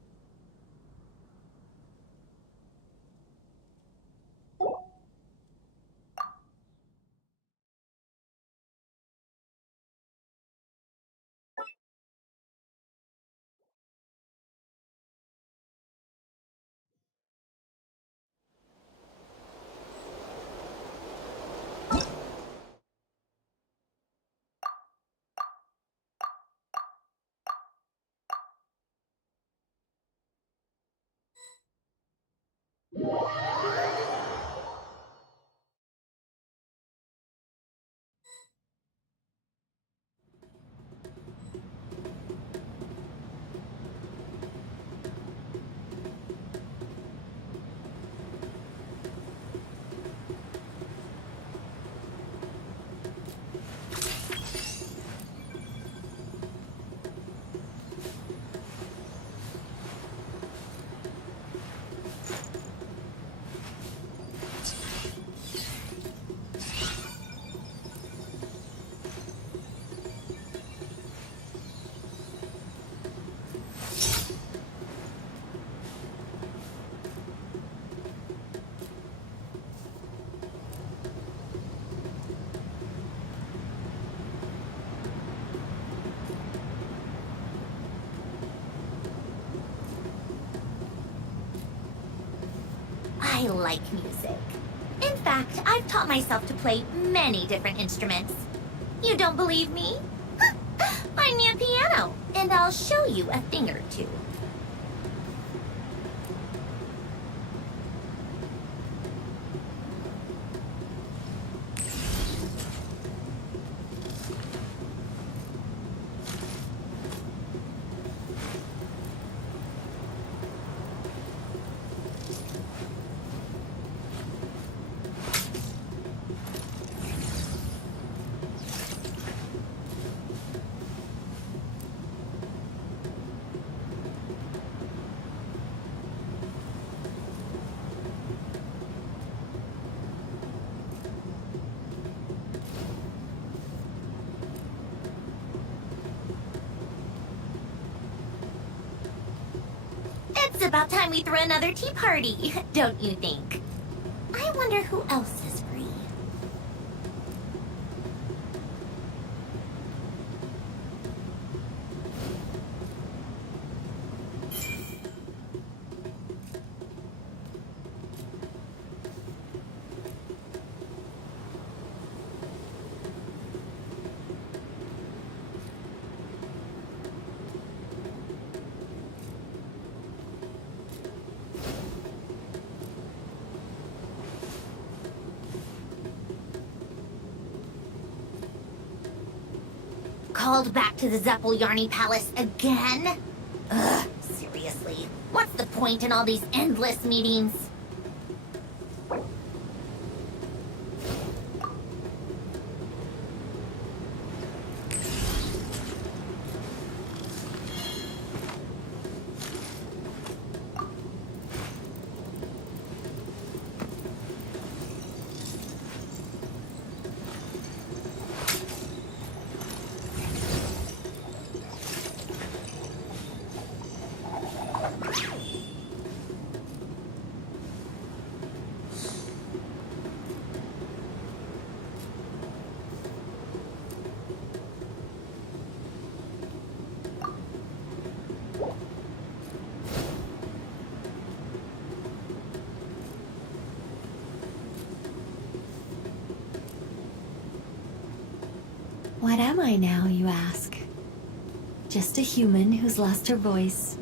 I like music. In fact, I've taught myself to play many different instruments. You don't believe me? Find me a piano, and I'll show you a thing or two. It's about time we threw another tea party, don't you think? I wonder who else is free. Called back to the Zeppeljärny Palace again? Ugh, seriously. What's the point in all these endless meetings? What am I now, you ask? Just a human who's lost her voice.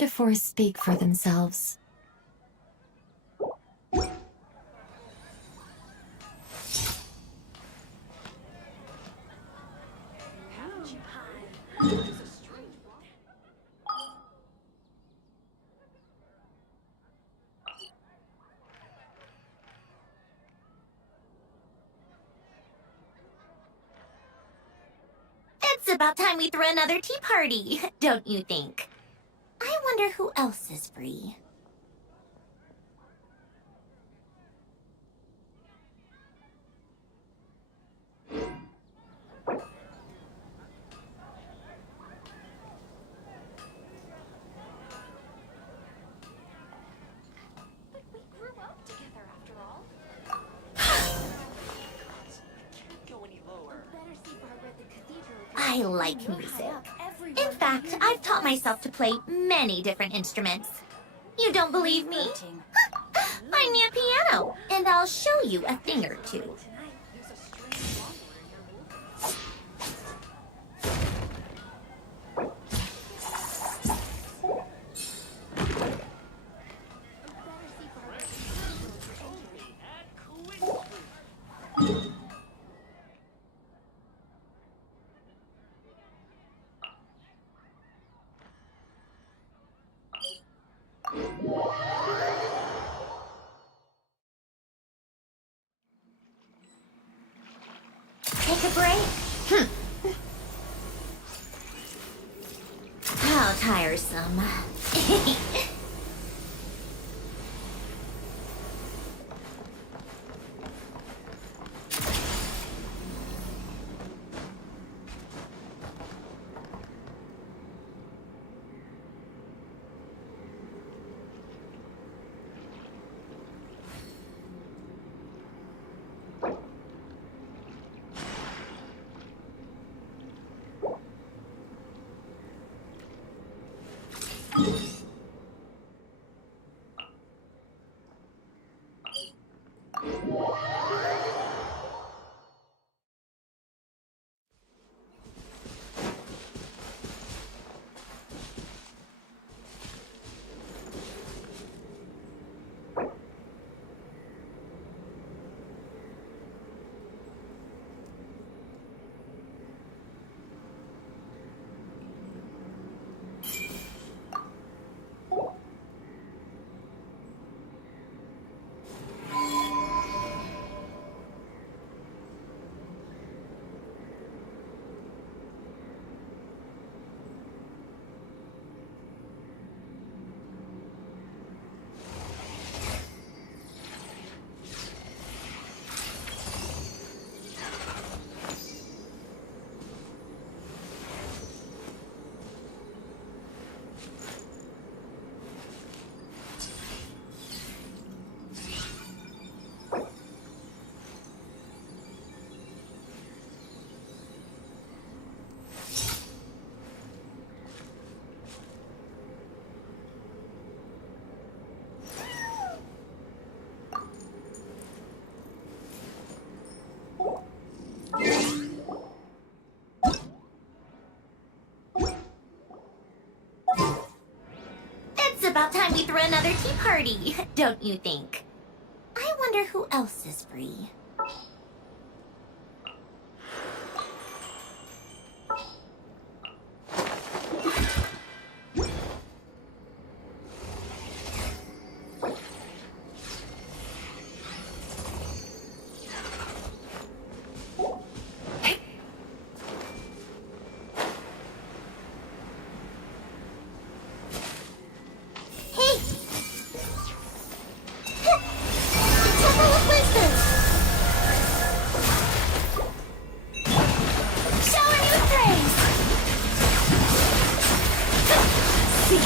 metaphors speak for themselves. It's about time we threw another tea party, don't you think? I wonder who else is free. But we grew up together after all. Can't go any lower. I like music. In fact, I've taught myself to play many different instruments. You don't believe me? Find me a piano, and I'll show you a thing or two. Take a break? How tiresome. It's about time we threw another tea party, don't you think? I wonder who else is free.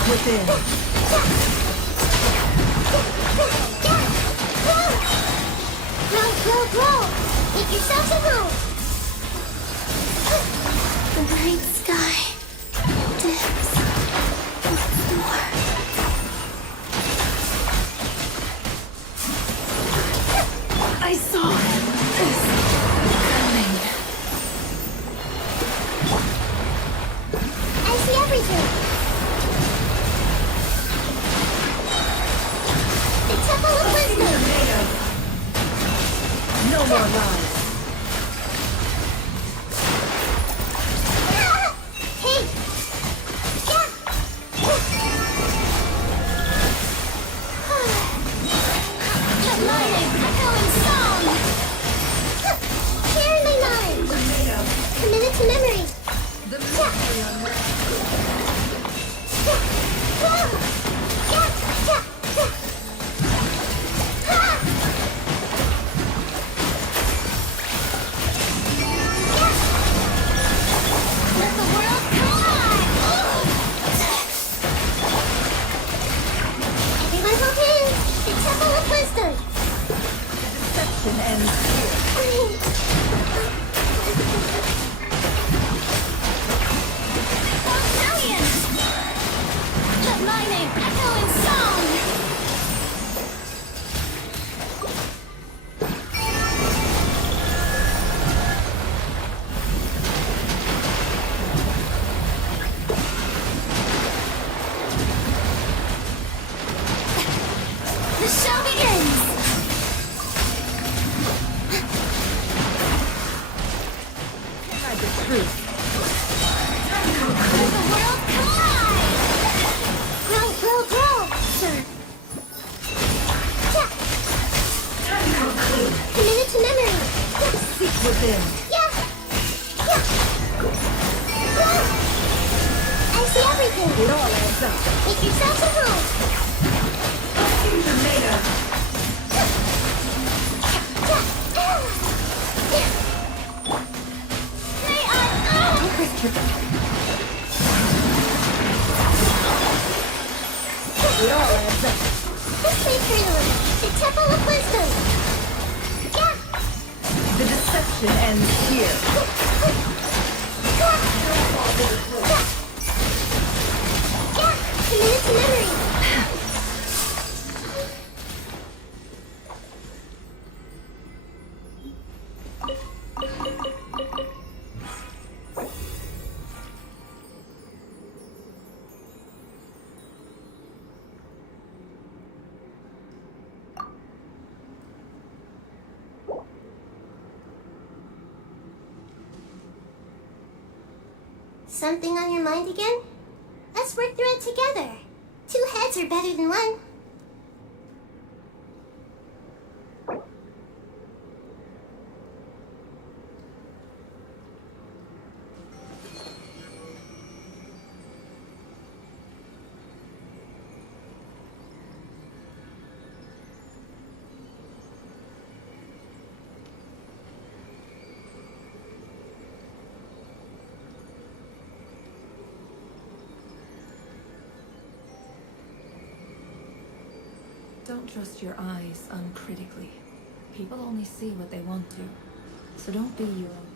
Within. Grow! Make yourselves a room! The night sky dips once more. I saw this coming. I see everything! Committed to memory. The mystery unwrapped. Let the world collide! Everyone hold hands. The Temple of Wisdom. Deception ends here. Brilliant! Let my name echo in song! The show begins! Hide the truth. Let the world collide! Grow, grow, grow, sir. Committed to memory. Seek within. Yeah. I see everything. It all adds up. Make yourselves at home. Future later. May I... It all adds up. This way, Colonel. The Temple of Wisdom. Yeah. The deception ends here. Yeah. Committed to memory. Something on your mind again? Let's work through it together. 2 heads are better than 1. Don't trust your eyes uncritically. People only see what they want to. So don't be your own.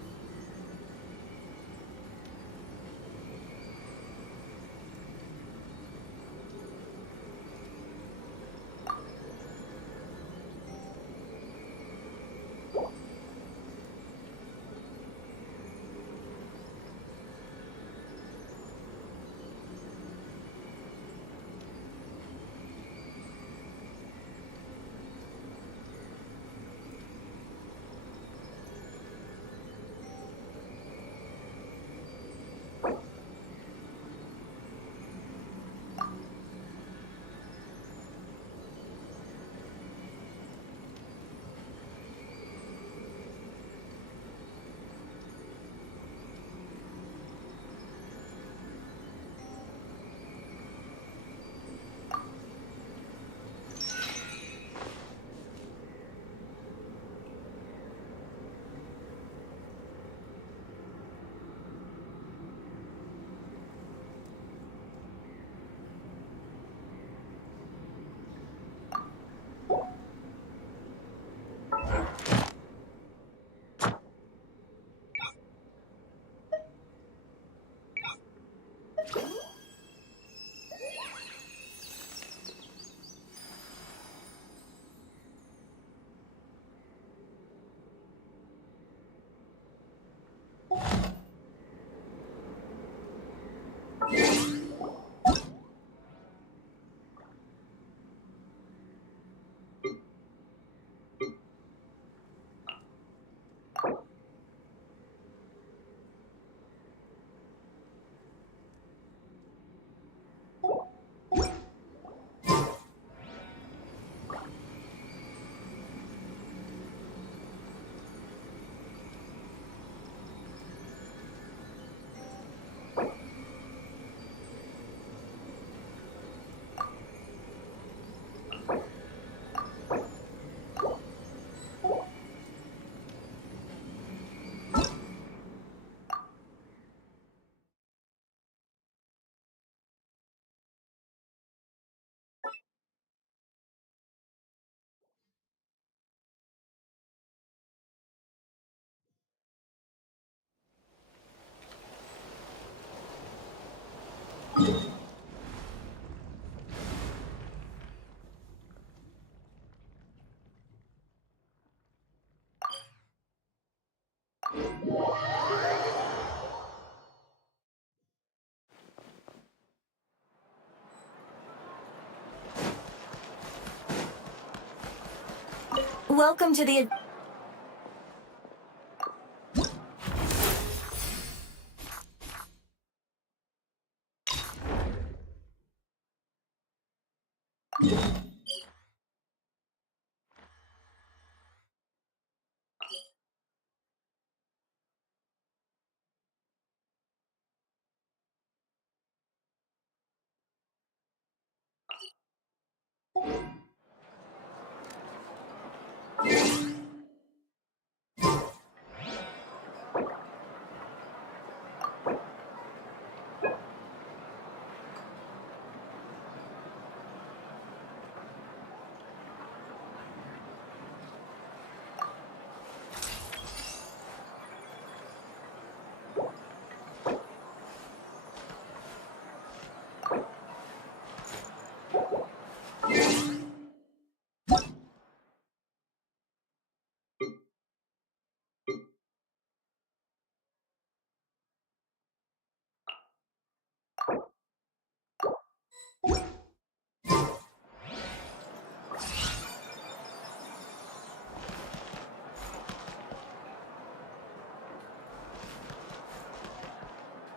Welcome to the...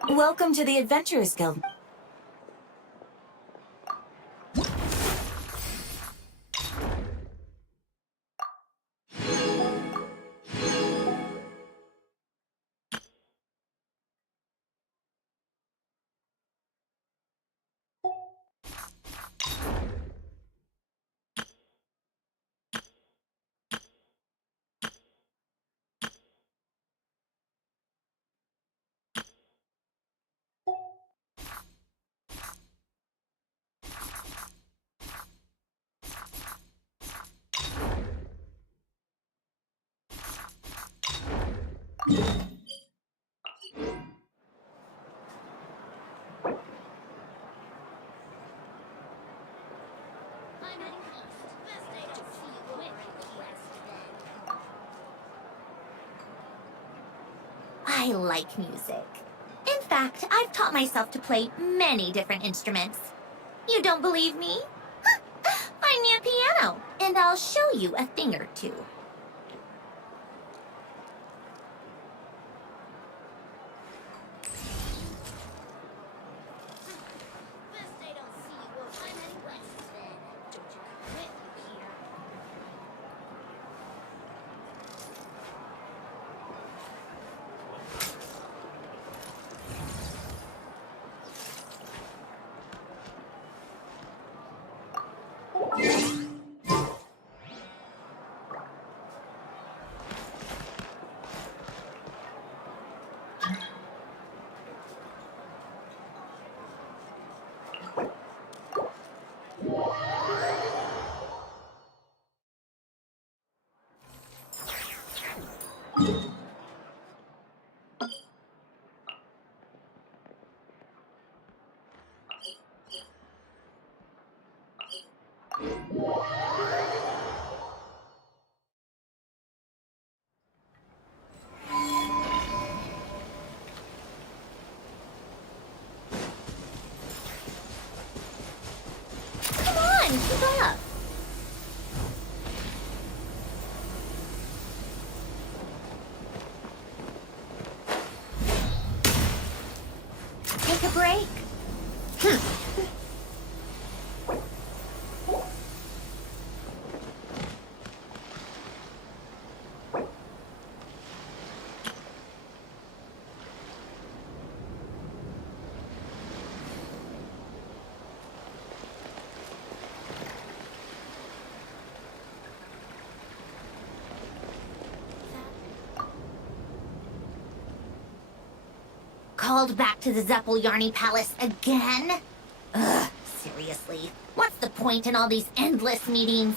Welcome to the Adventurers Guild. I like music. In fact, I've taught myself to play many different instruments. You don't believe me? Find me a piano, and I'll show you a thing or two. Come on, keep up. Take a break. Called back to the Zeppeljärni Palace again? Ugh, seriously. What's the point in all these endless meetings?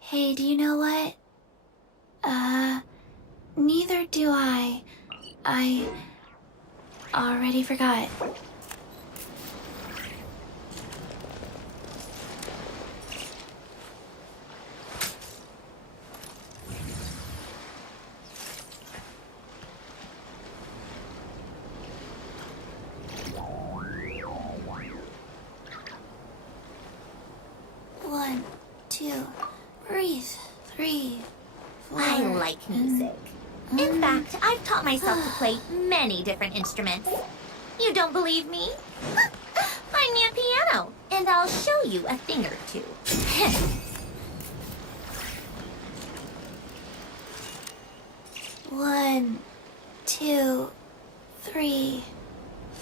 Hey, do you know what? Neither do I. already forgot. One, two, breathe. 3, 4. I like music. In fact, I've taught myself to play many different instruments. You don't believe me? Find me a piano, and I'll show you a thing or two. 1, 2, 3,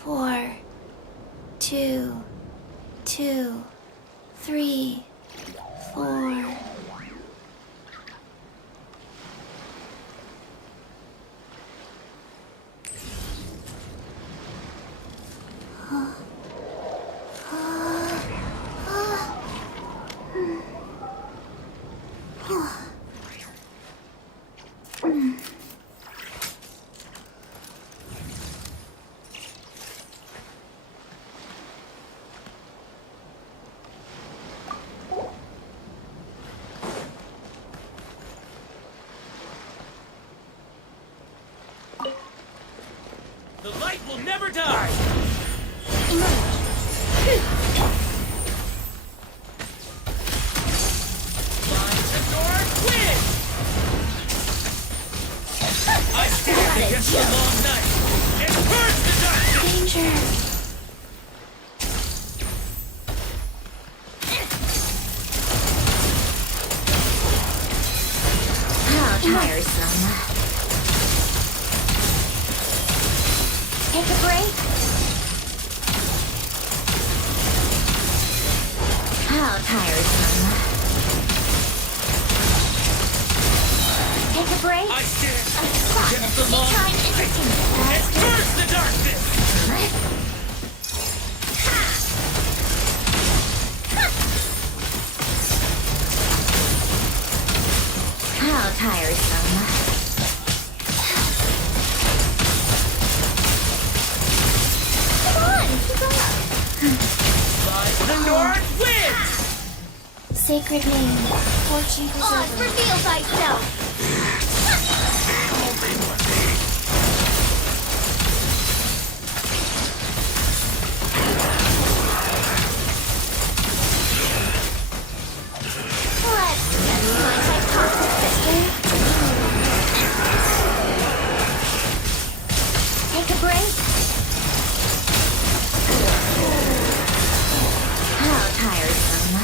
4. 2, 2, 3, 4. The light will never die! Lines and north win! I stand against the long night and purge the darkness! Danger! How tiresome. Take a break. How tiresome. Take a break. I stand Fun against the long time night entertainment. and purge the darkness! How tiresome. Come on, keep up. Lines and north wins! Sacred name. Fortune On, preserver. reveal thyself. Let's test my hypothesis. Take a break. How tiresome.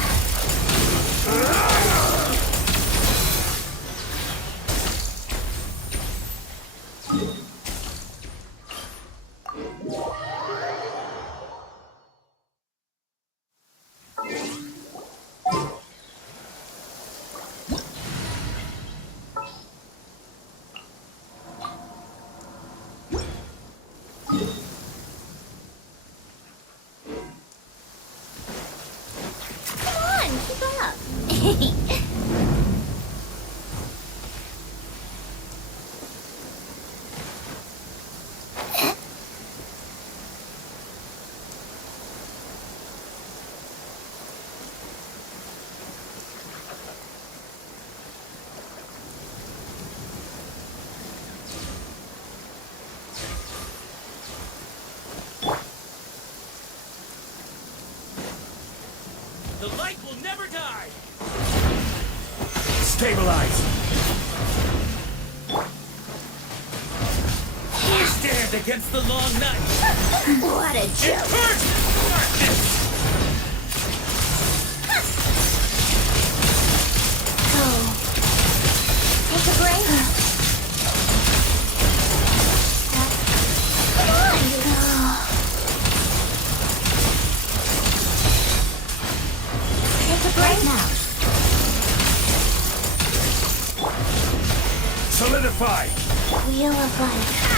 Come on, keep up. The light will never die! Stabilize. I stand against the long night What a and joke. purge the darkness! Oh. Take a break. Come on. Take a break now. Solidify. Wheel of life.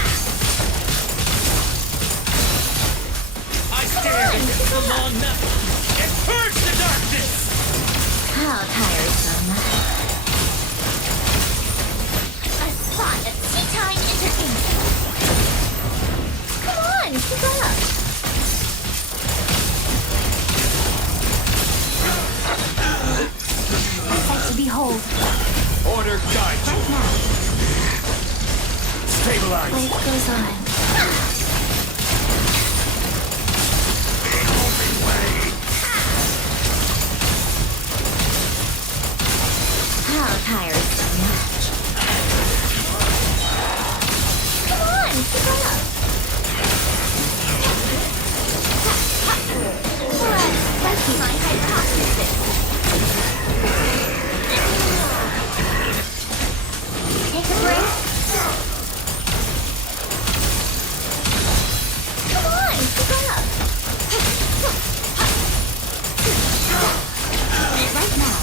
I stand against the long night and purge the darkness! How tiresome. A spot of tea time entertainment. Come on, keep up. A sight to behold. Order guide you. Right now, Stabilize. life goes on. How tiresome. Come on, keep up. That's my hypothesis. Take a break. Come on, keep up. Right now.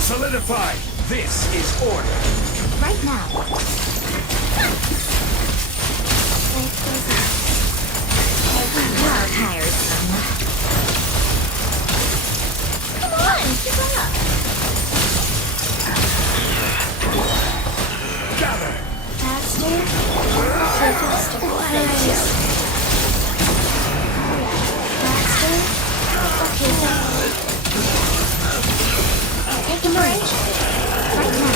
Solidify. This is order. Right now. How tiresome. Come on, keep up. Gather. Faster. Faster. Faster. Okay, take a break. Right now.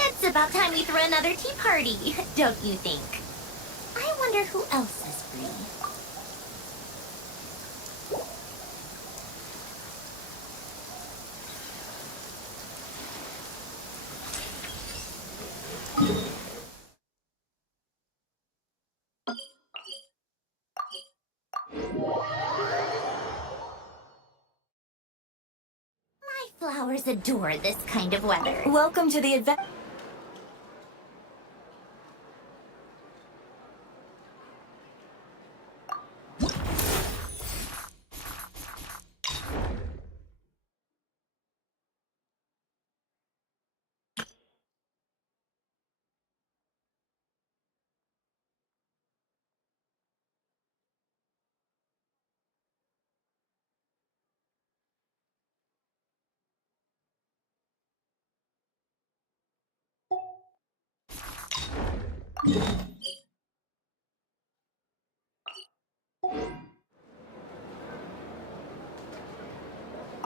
It's about time we throw another tea party, don't you think? I wonder who else is free. My flowers adore this kind of weather. Welcome to the adventure.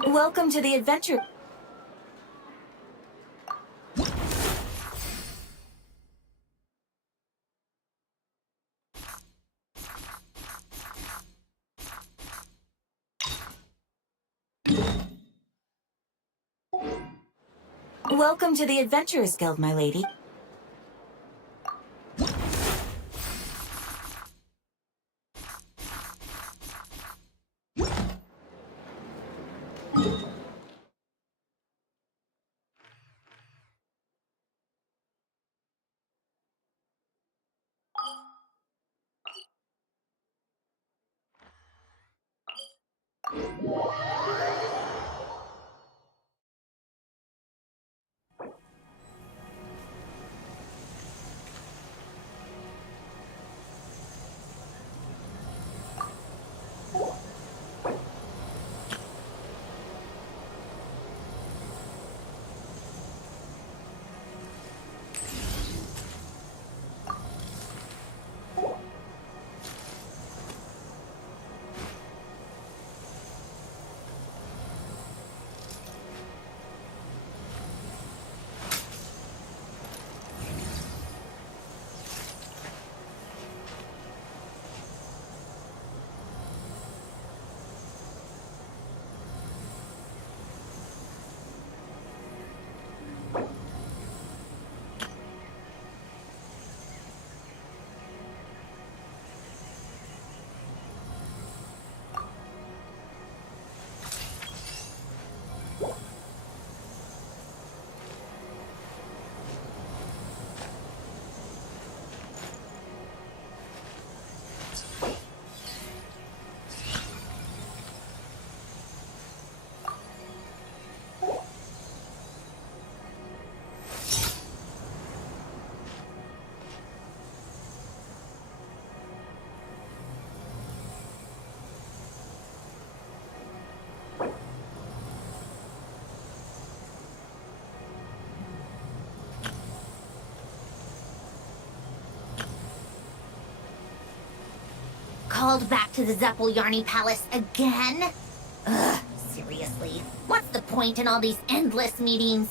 Welcome to the adventure. Welcome to the Adventurers Guild, my lady. Called back to the Zeppeljärny Palace again? Ugh, seriously. What's the point in all these endless meetings?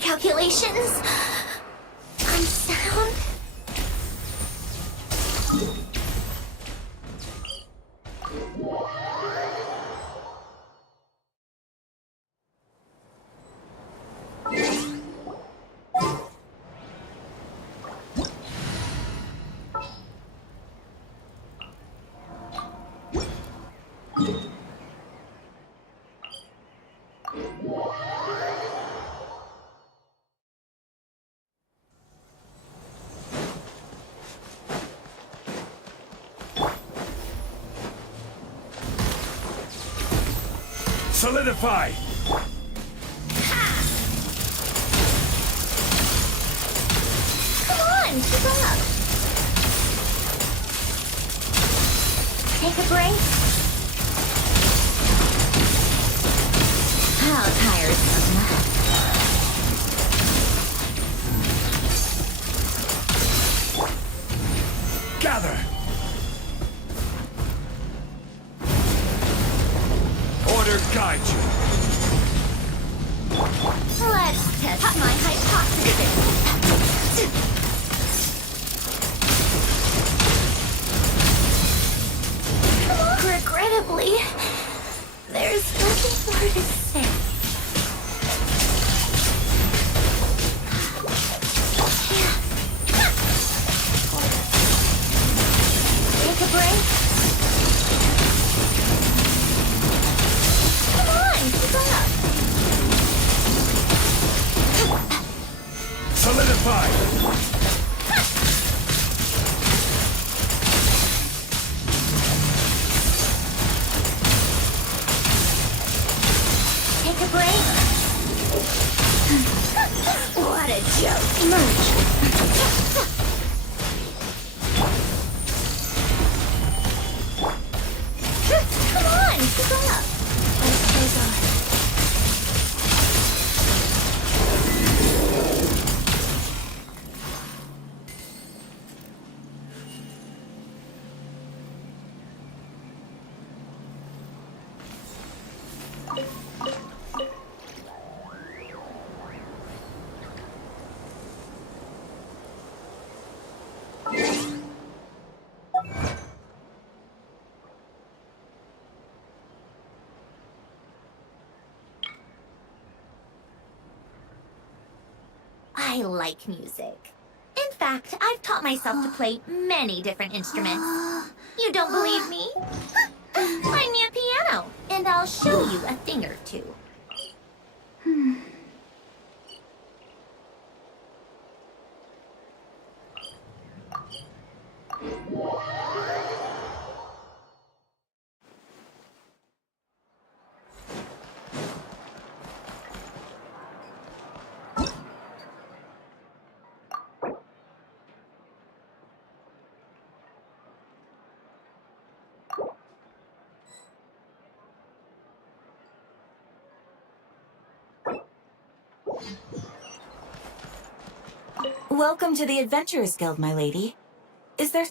Calculations? I'm sound? Solidify! Come on, keep up. Take a break. How tiresome. Gather! Order guide you. Let's test my hypothesis. Regrettably, there's nothing more to say. Take a break. Come on, keep up. Solidify! Take a break. What a joke. Merge. Come on, keep up. Life goes on. I like music. In fact, I've taught myself to play many different instruments. You don't believe me? Find me a piano, and I'll show you a thing or two. Welcome to the Adventurers Guild, my lady. Is there...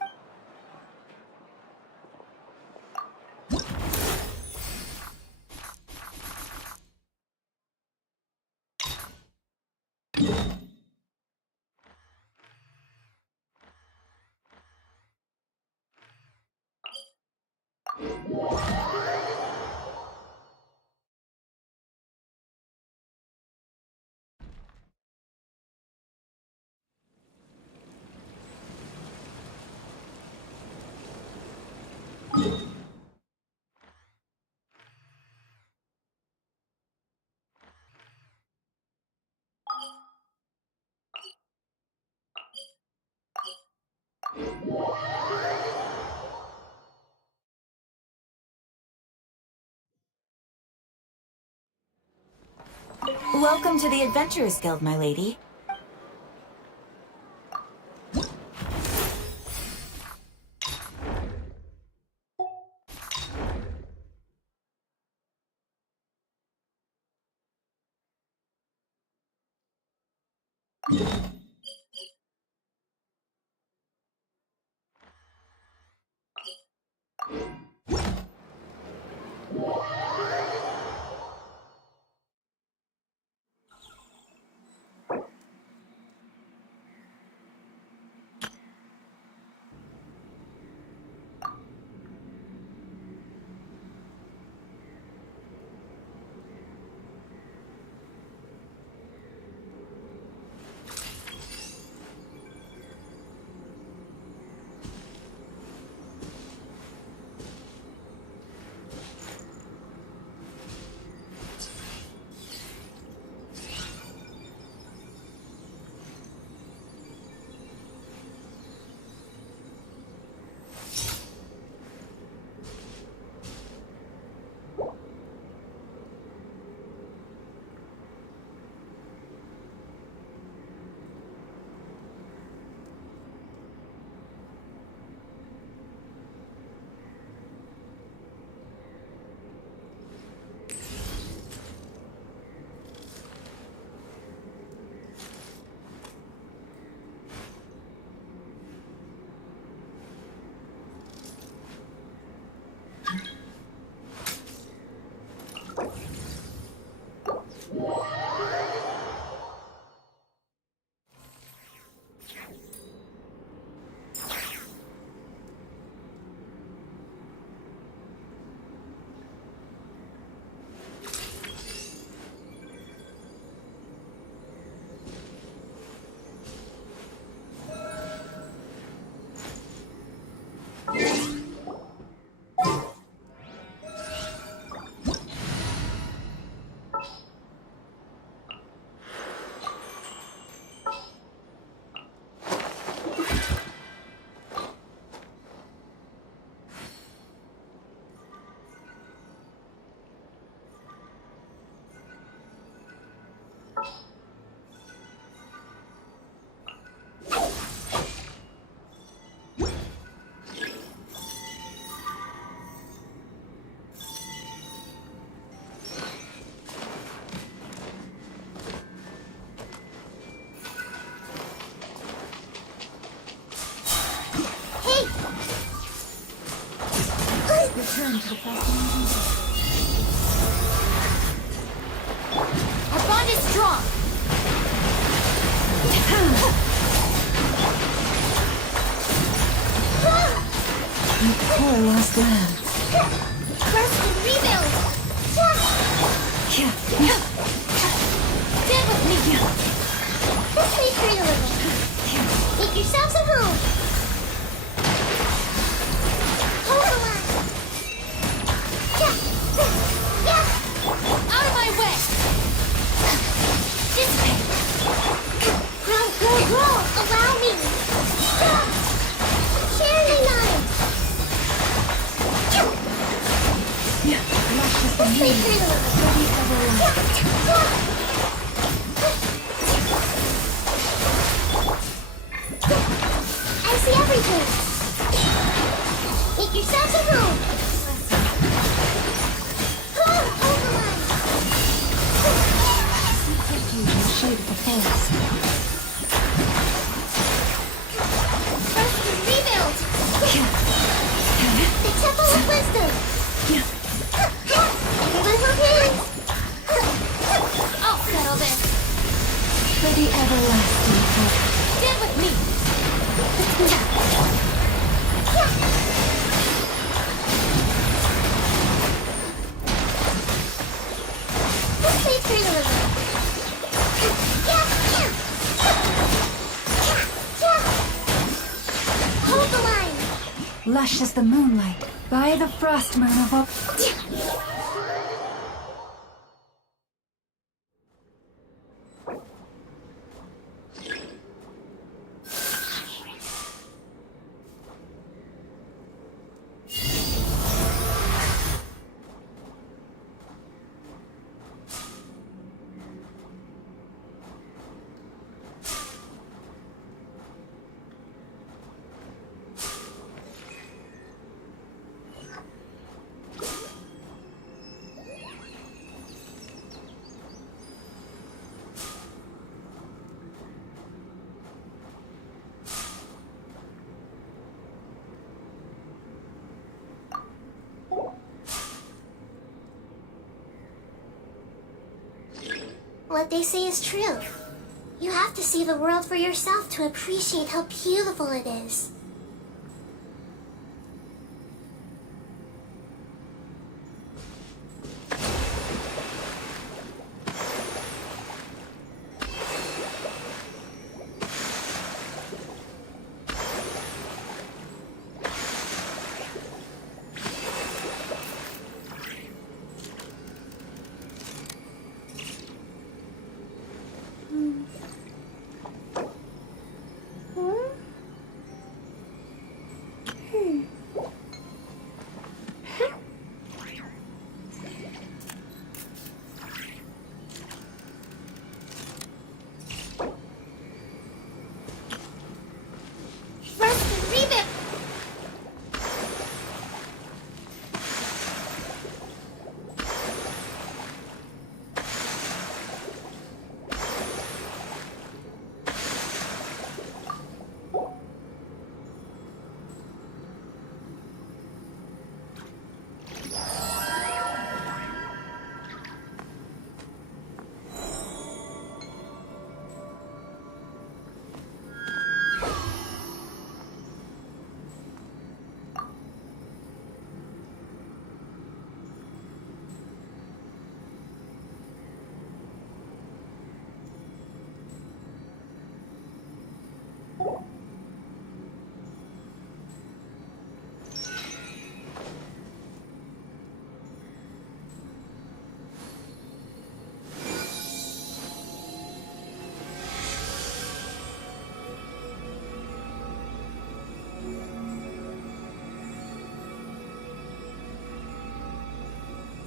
Welcome to the Adventurers Guild, my lady. Hey! Return to the fascinating. Our bond is strong. You poor lost lamb. Rest and rebuild. Stand with me. This may hurt a little. Make yourselves at home. Hold the line. Out of my way. This way. Grow. Allow me. Cherry line. This may hurt a little. I see everything. Make yourselves at home. Hold the line. Refuge in the shade of the forest. Rest and rebuild. The Temple of Wisdom. Everyone hold hands. I'll settle this. For the everlasting hope. Stand with me. This may hurt a little. Hold the line. Lush as the moonlight, by the frost moon of What they say is true. You have to see the world for yourself to appreciate how beautiful it is.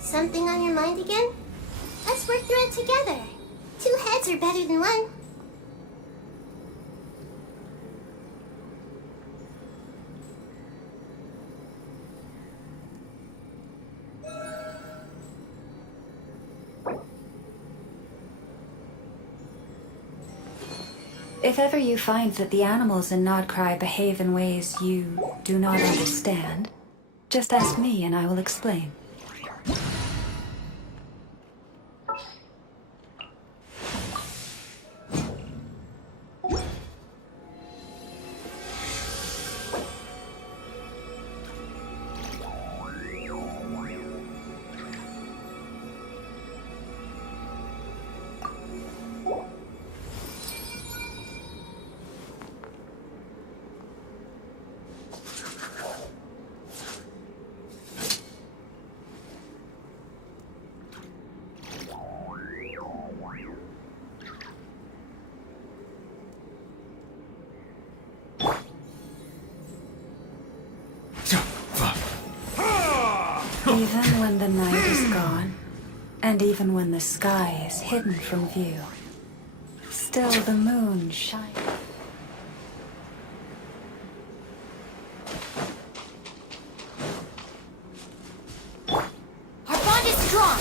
Something on your mind again? Let's work through it together. 2 heads are better than 1. If ever you find that the animals in Nodcry behave in ways you do not understand, just ask me and I will explain. Even when the night is gone, and even when the sky is hidden from view, still the moon shines. Our bond is strong.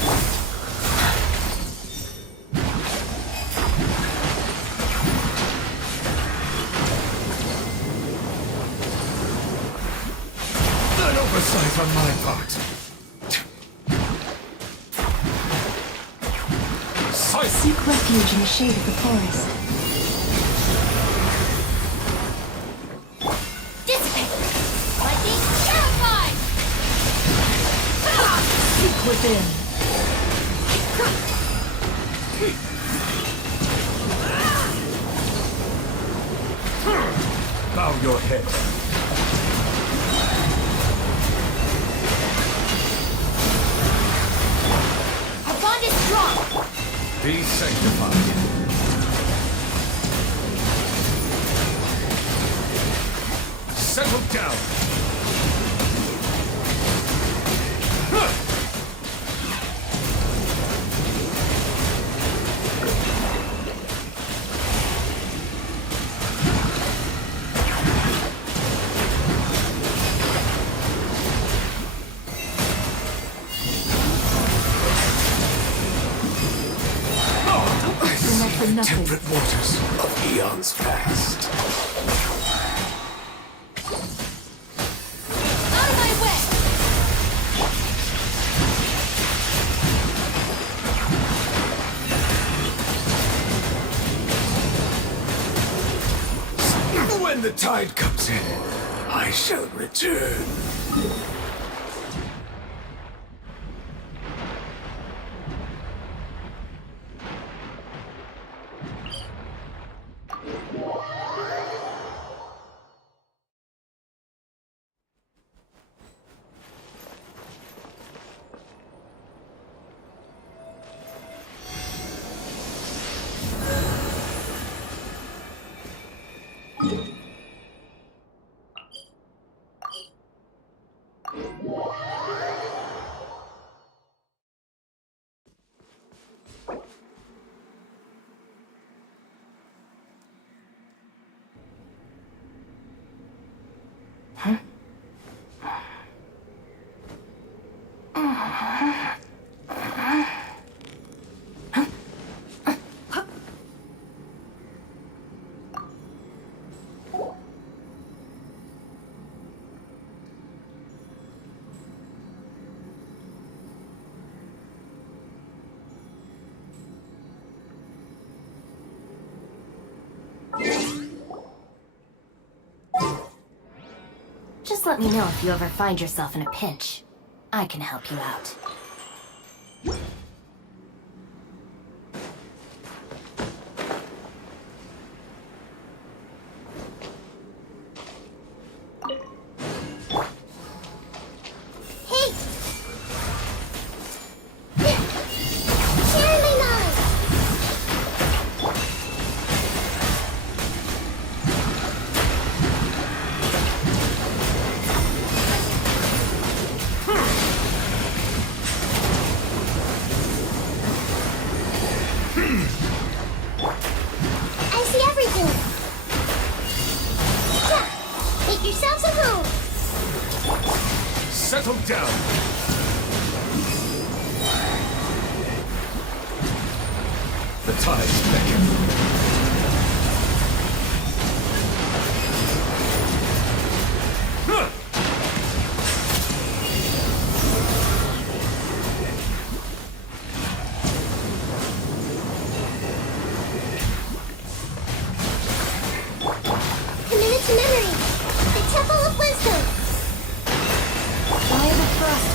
An oversight on my part. Seek refuge in the shade of the forest. Dissipate. Lightning terrified. Seek within. Bow your head. Our bond is strong. Be sanctified. Settle down. Temperate waters of eons past. Out of my way. When the tide comes in, I shall return. Just let me know if you ever find yourself in a pinch. I can help you out. Settle down. The tides beckon.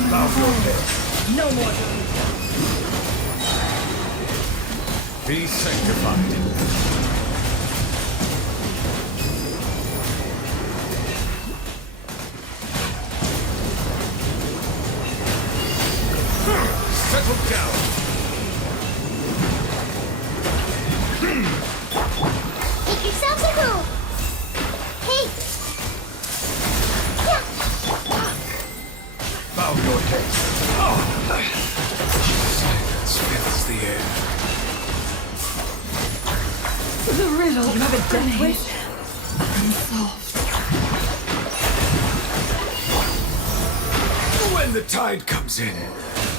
Bow your head. No more. Be sanctified. Settle down. Make yourselves at home. Hey. Yeah. Bow your head. Silence fills the air. The riddle of a death wish unsolved. When the tide comes in,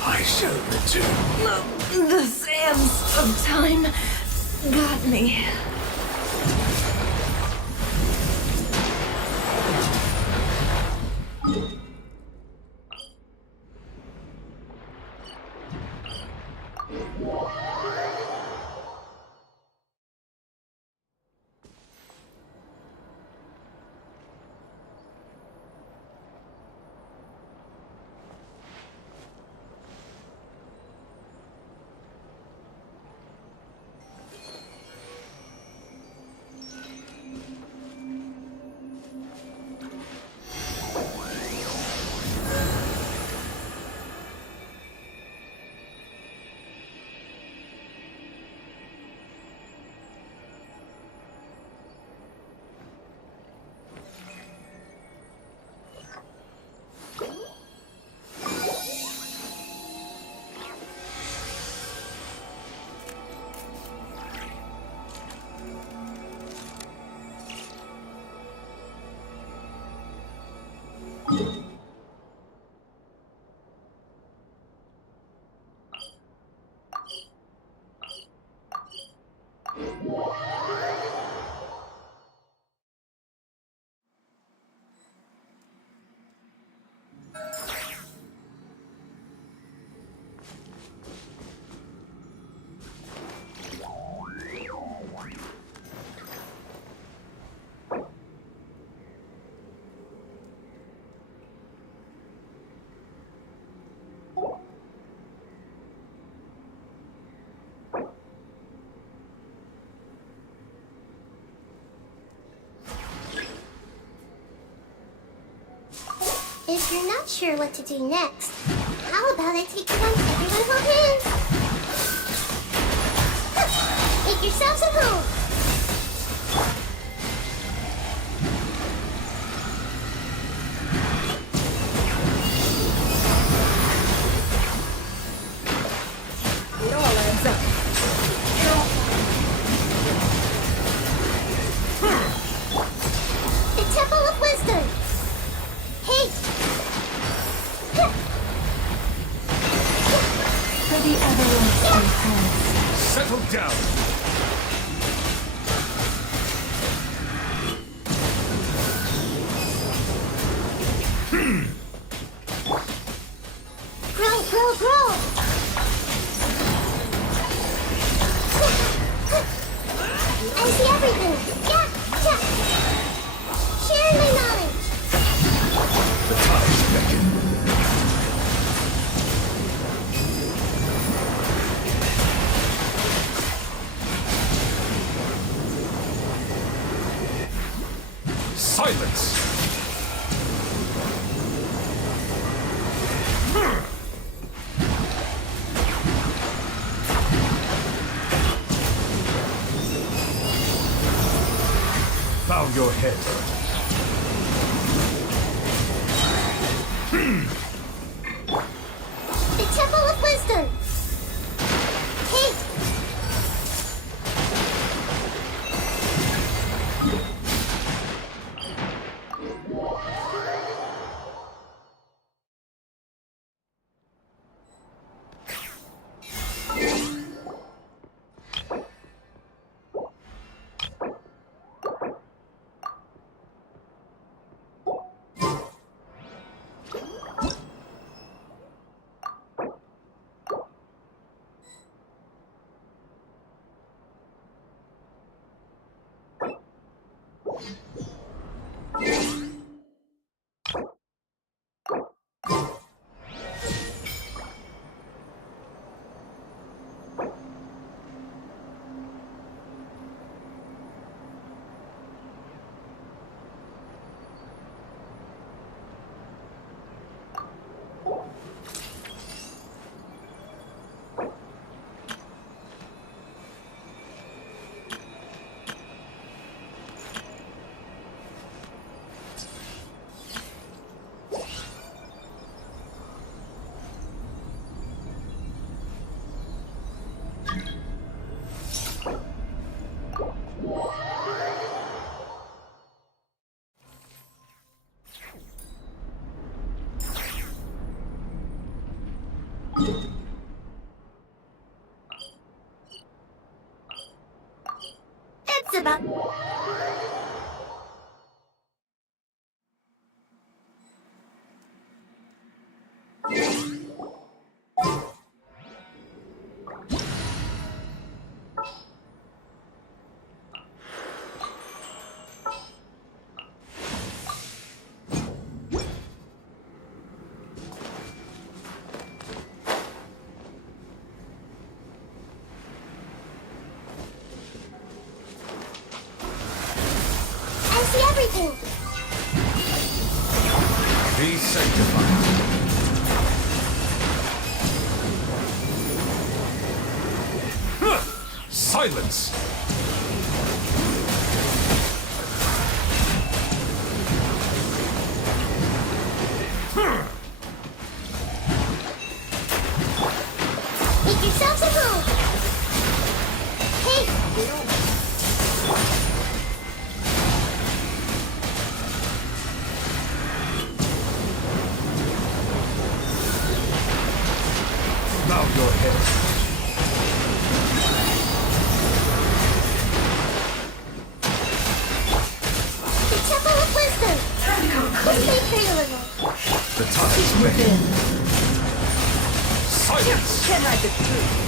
I shall return. The sands of time got me. If you're not sure what to do next, how about I take you on everyone hold hands? Make yourselves at home. It all adds up. The Temple of Wisdom. Hey. For the everlasting past. Settle down. Grow, grow, grow. I see everything. Yeah, yeah. Share my knowledge. The tides beckon. Silence! Bow your head. The Temple of Wisdom. Hey. It's about... I see everything. Be sanctified. Silence! Make yourselves at home. Hey, Bow your head. the Temple of Wisdom. Let's make her a little. The time is ready. Silence! Can hide the truth.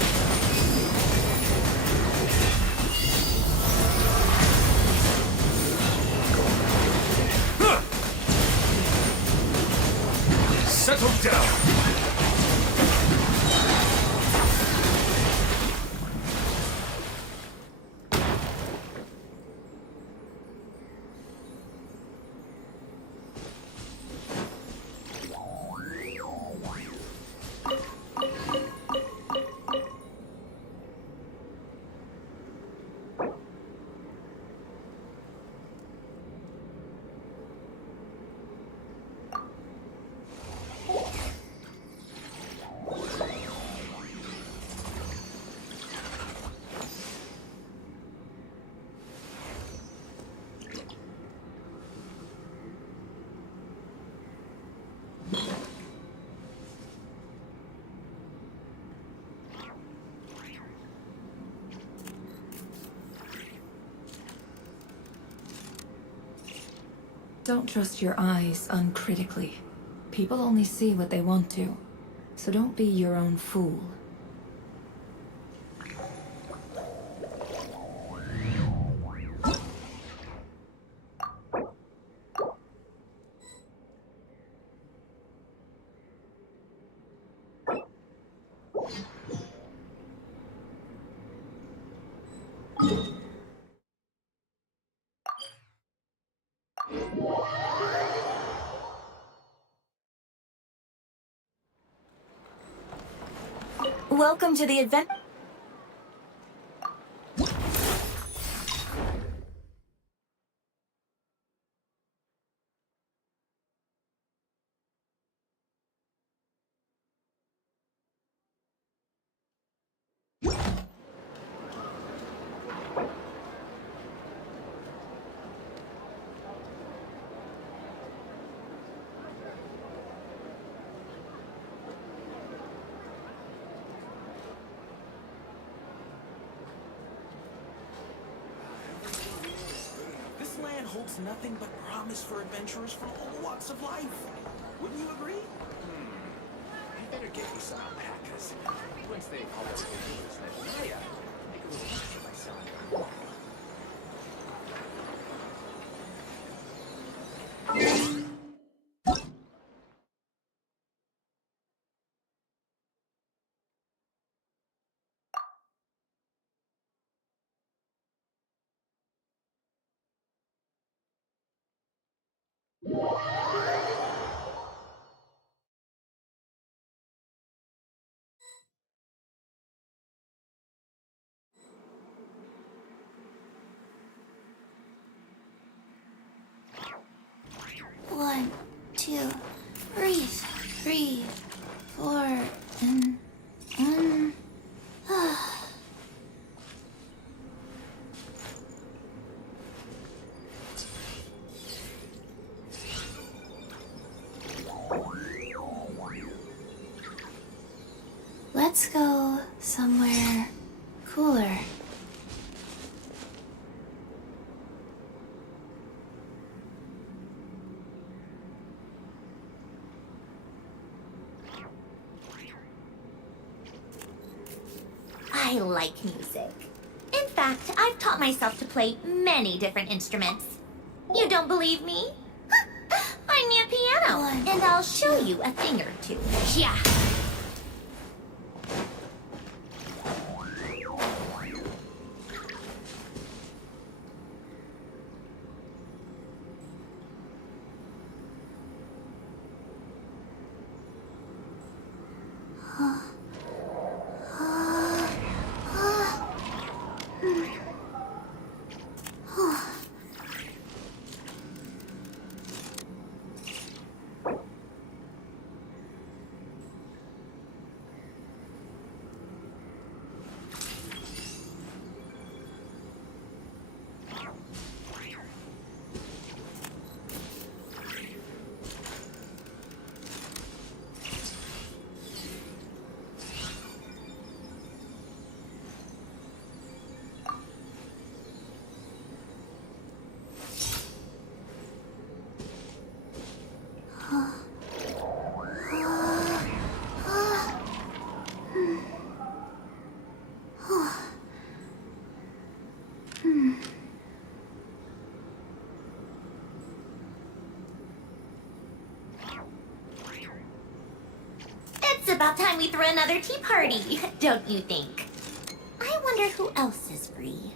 Settle down! Don't trust your eyes uncritically. People only see what they want to, so don't be your own fool. Welcome to the advent. This land holds nothing but promise for adventurers from all walks of life. Wouldn't you agree? I better get me some alpacas. Once they call it Snezhnaya, make a little piece of myself. One, two, breathe, 3, 4, and one. Let's go somewhere cooler. I like music. In fact, I've taught myself to play many different instruments. You don't believe me? Find me a piano, and I'll show you a thing or two. Yeah. It's about time we throw another tea party, don't you think? I wonder who else is free.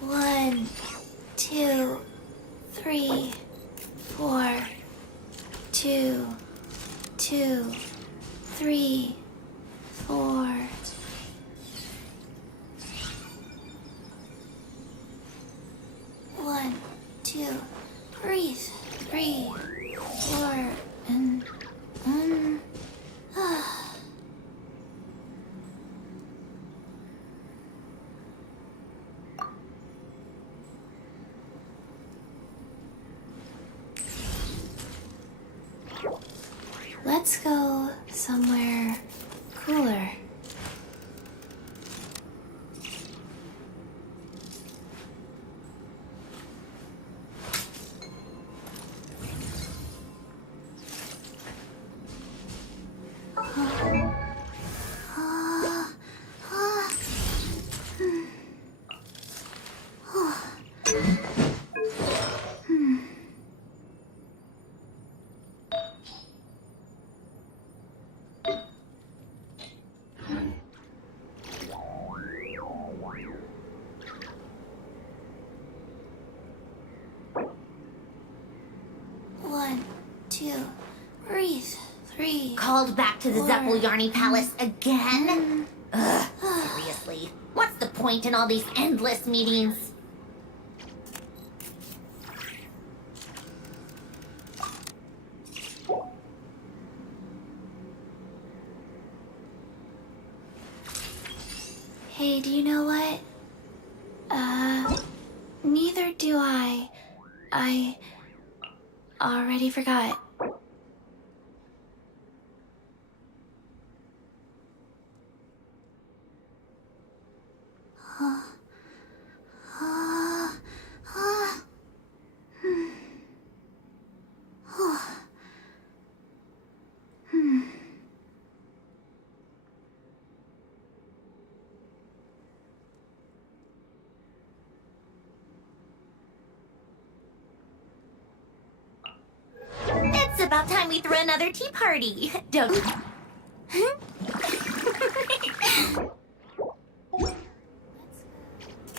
One, two, three, four. 2, 2, 3, 4. One, two, breathe, 3, 4, and let's go somewhere cooler. One, two, breathe, 3. Called back to the Zeppeljärni Palace again? Ugh, seriously. What's the point in all these endless meetings? Hey, do you know what? Neither do I. I already forgot. It's about time we throw another tea party, don't you?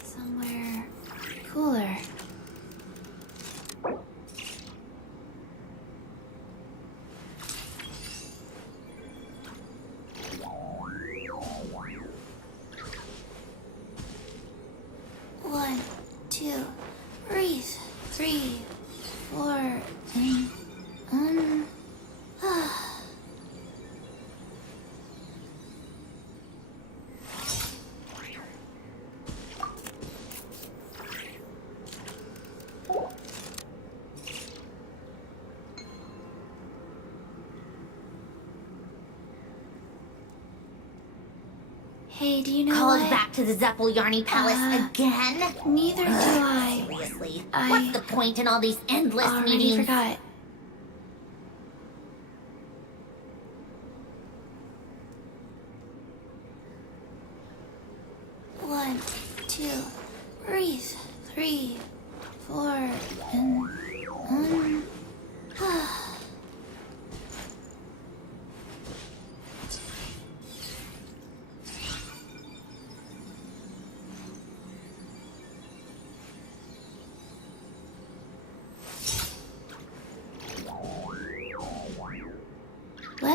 Somewhere cooler. One, two, breathe, 3, 4, and Hey, do you know Called what? back to the Zeppeljärni Palace again? Neither do I. Seriously, what's the point in all these endless already meetings? forgot. One, two, breathe. 3, 4, and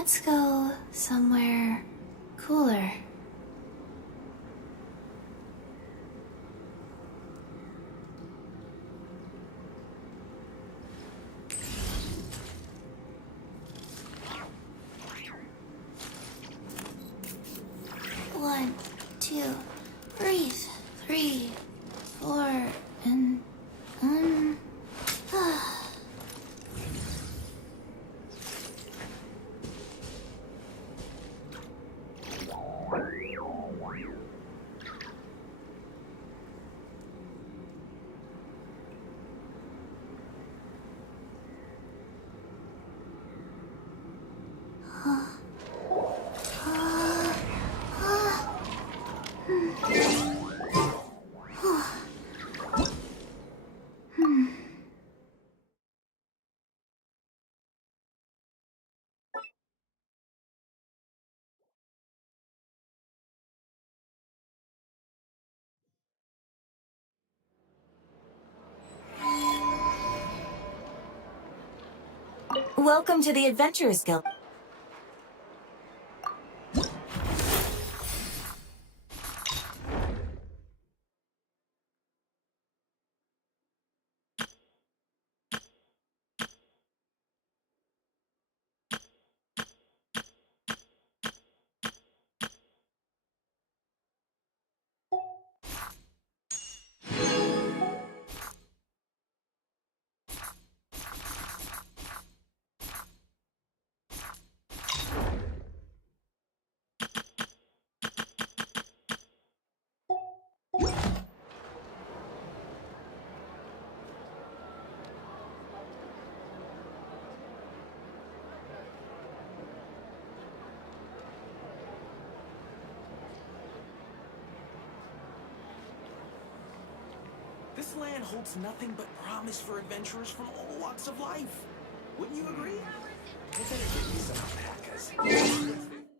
let's go somewhere cooler. One, two, breathe. 3, 4, and Welcome to the Adventurers Guild. This land holds nothing but promise for adventurers from all walks of life. Wouldn't you agree? I better get me some alpacas.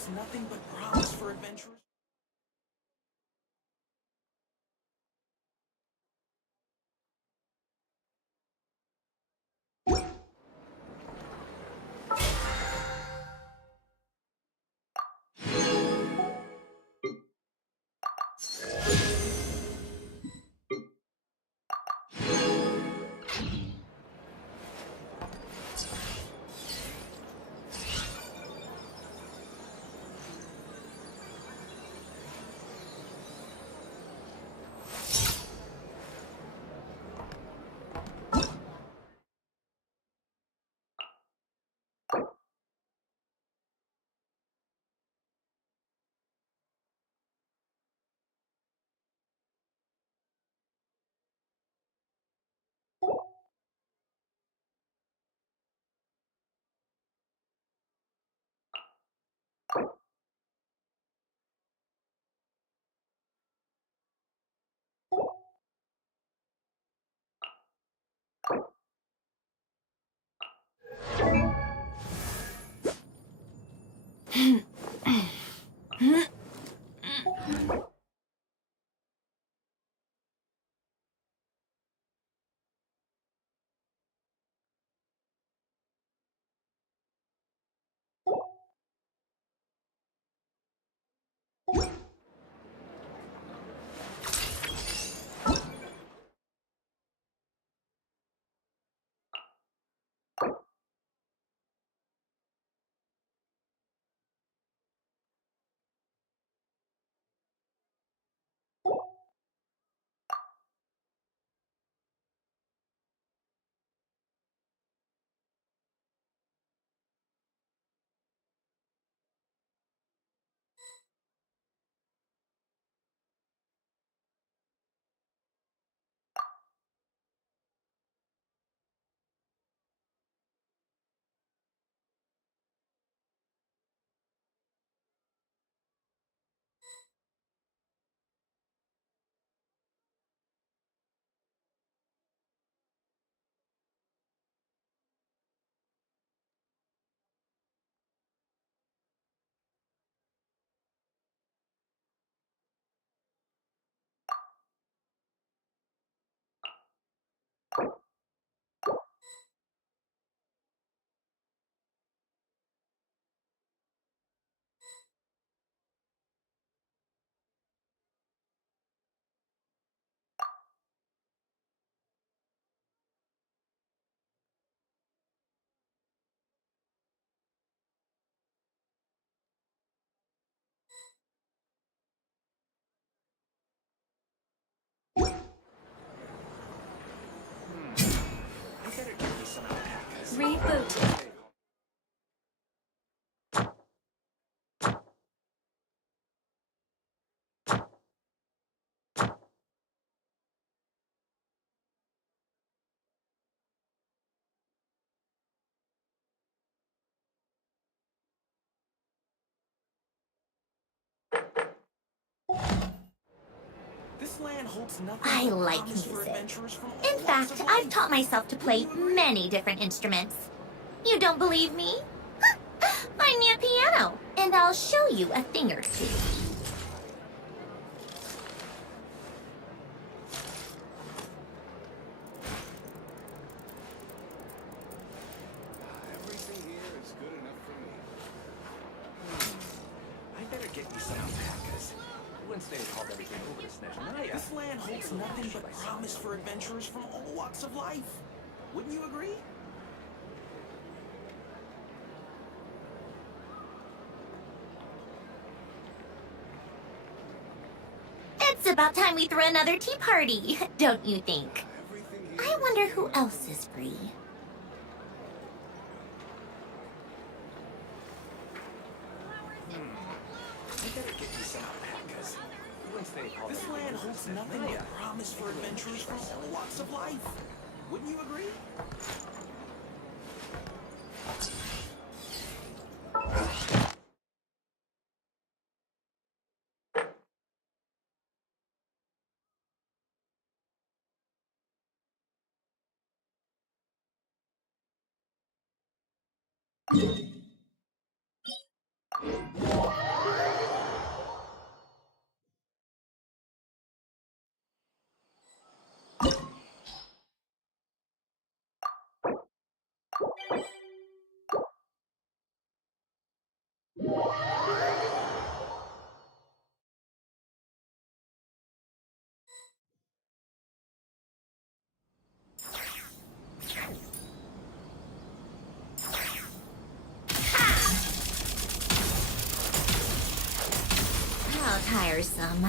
holds nothing but promise for adventurers. I better get me some alpacas. Reboot. This land holds nothing I but like promise for music. adventurers from all In walks fact, of I've life. taught myself to play many different instruments. You don't believe me? Find me a piano, and I'll show you a thing or two. Everything here is good enough for me. I better get me some alpacas. Once they called everything over to Snezhnaya. This land holds nothing but promise for adventurers from all walks of life. Wouldn't you agree? It's about time we threw another tea party, don't you think? I wonder who else is free. I better get me some alpacas. Once they called This land holds nothing but promise for adventurers from all walks of life. Wouldn't you agree? tiresome.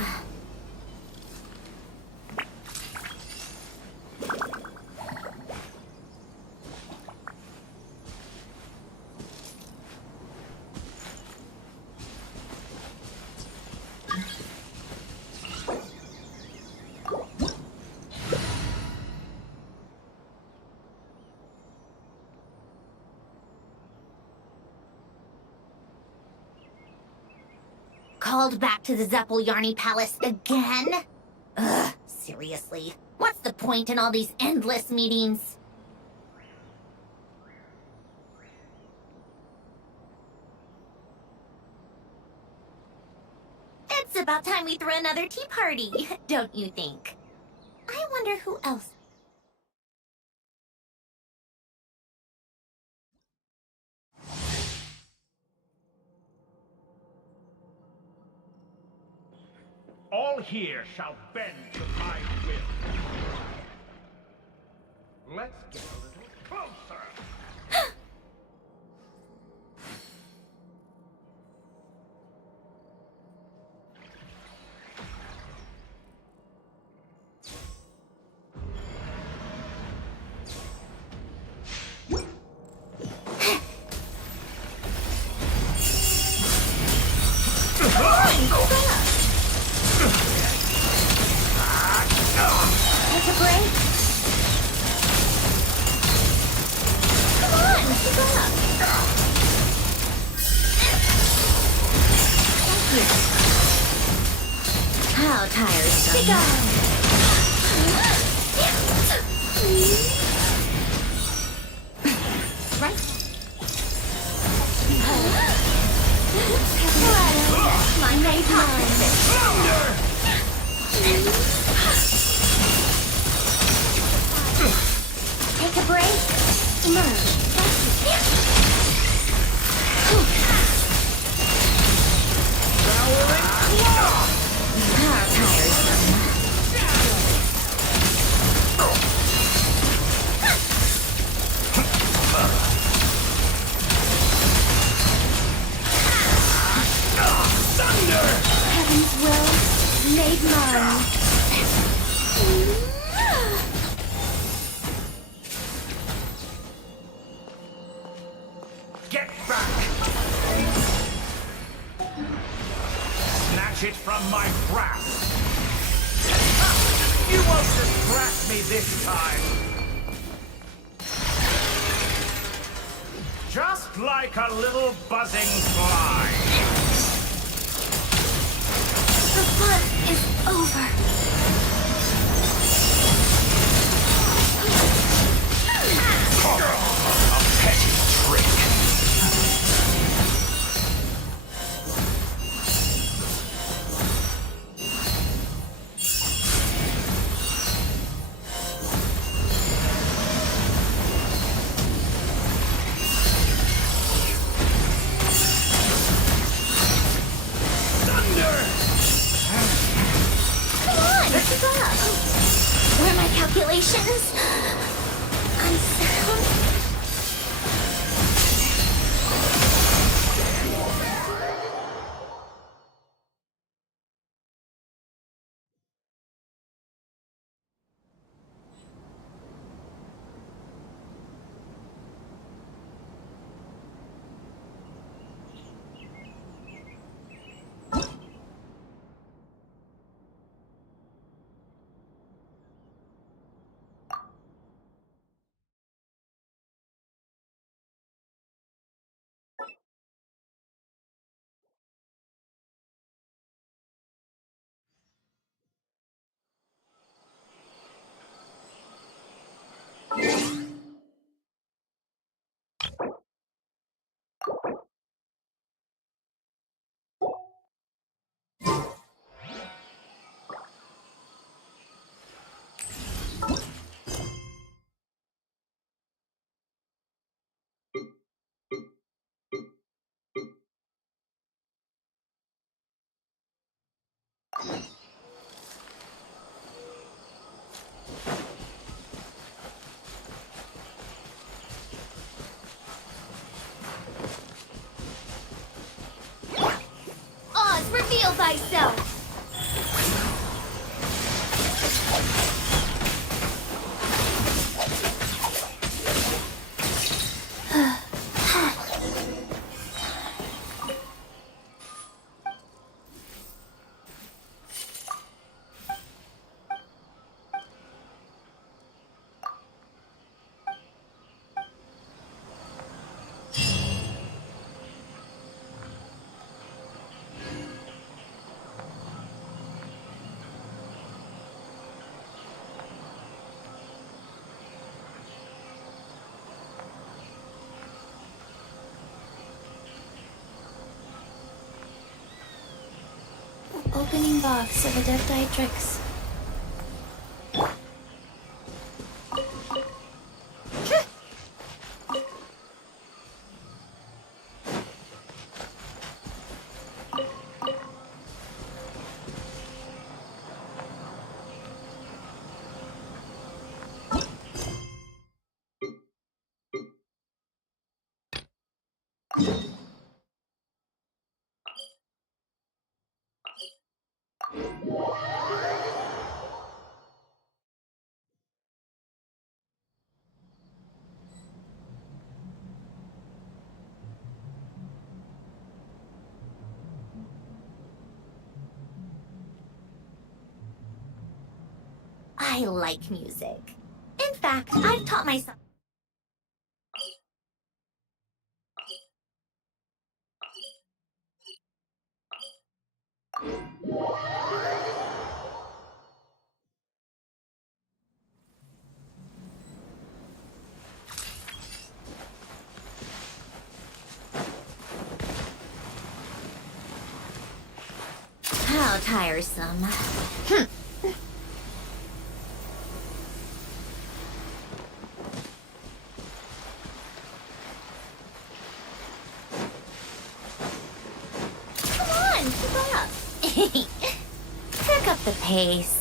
Called back to the Zeppeljärny Palace again? Ugh, seriously. What's the point in all these endless meetings? It's about time we threw another tea party, don't you think? I wonder who else... All here shall bend to my will. Let's get a little closer. Take a break. Come on, keep up. Thank you. How tiresome. Be gone. Right. My main toxic. Take a break. Emerge. How tiresome. Thunder! Heaven's will made mine. Get back! Snatch it from my grasp! You won't distract me this time! Just like a little buzzing fly! The fun is over. A petty trick! Where are my calculations? Unsound. Oz, reveal thyself! opening box of Adepti tricks. I like music. In fact, I've taught myself. How tiresome. Come on, keep up. Pick up the pace.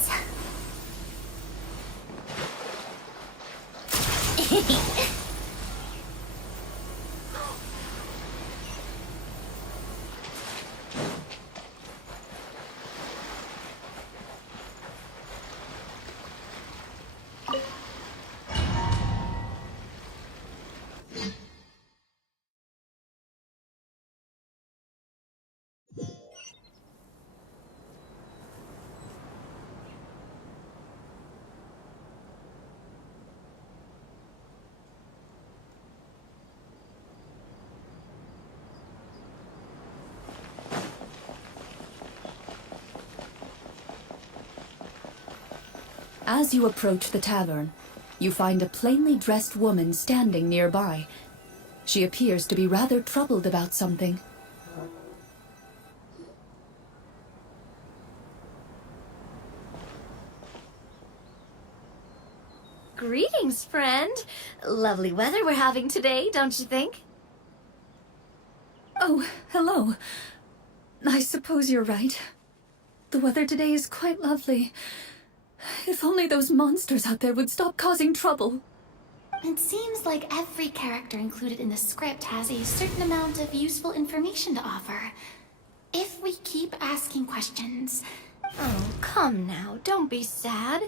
As you approach the tavern, you find a plainly dressed woman standing nearby. She appears to be rather troubled about something. Greetings, friend. Lovely weather we're having today, don't you think? Oh, hello. I suppose you're right. The weather today is quite lovely. If only those monsters out there would stop causing trouble. It seems like every character included in the script has a certain amount of useful information to offer. If we keep asking questions... Oh, come now, don't be sad.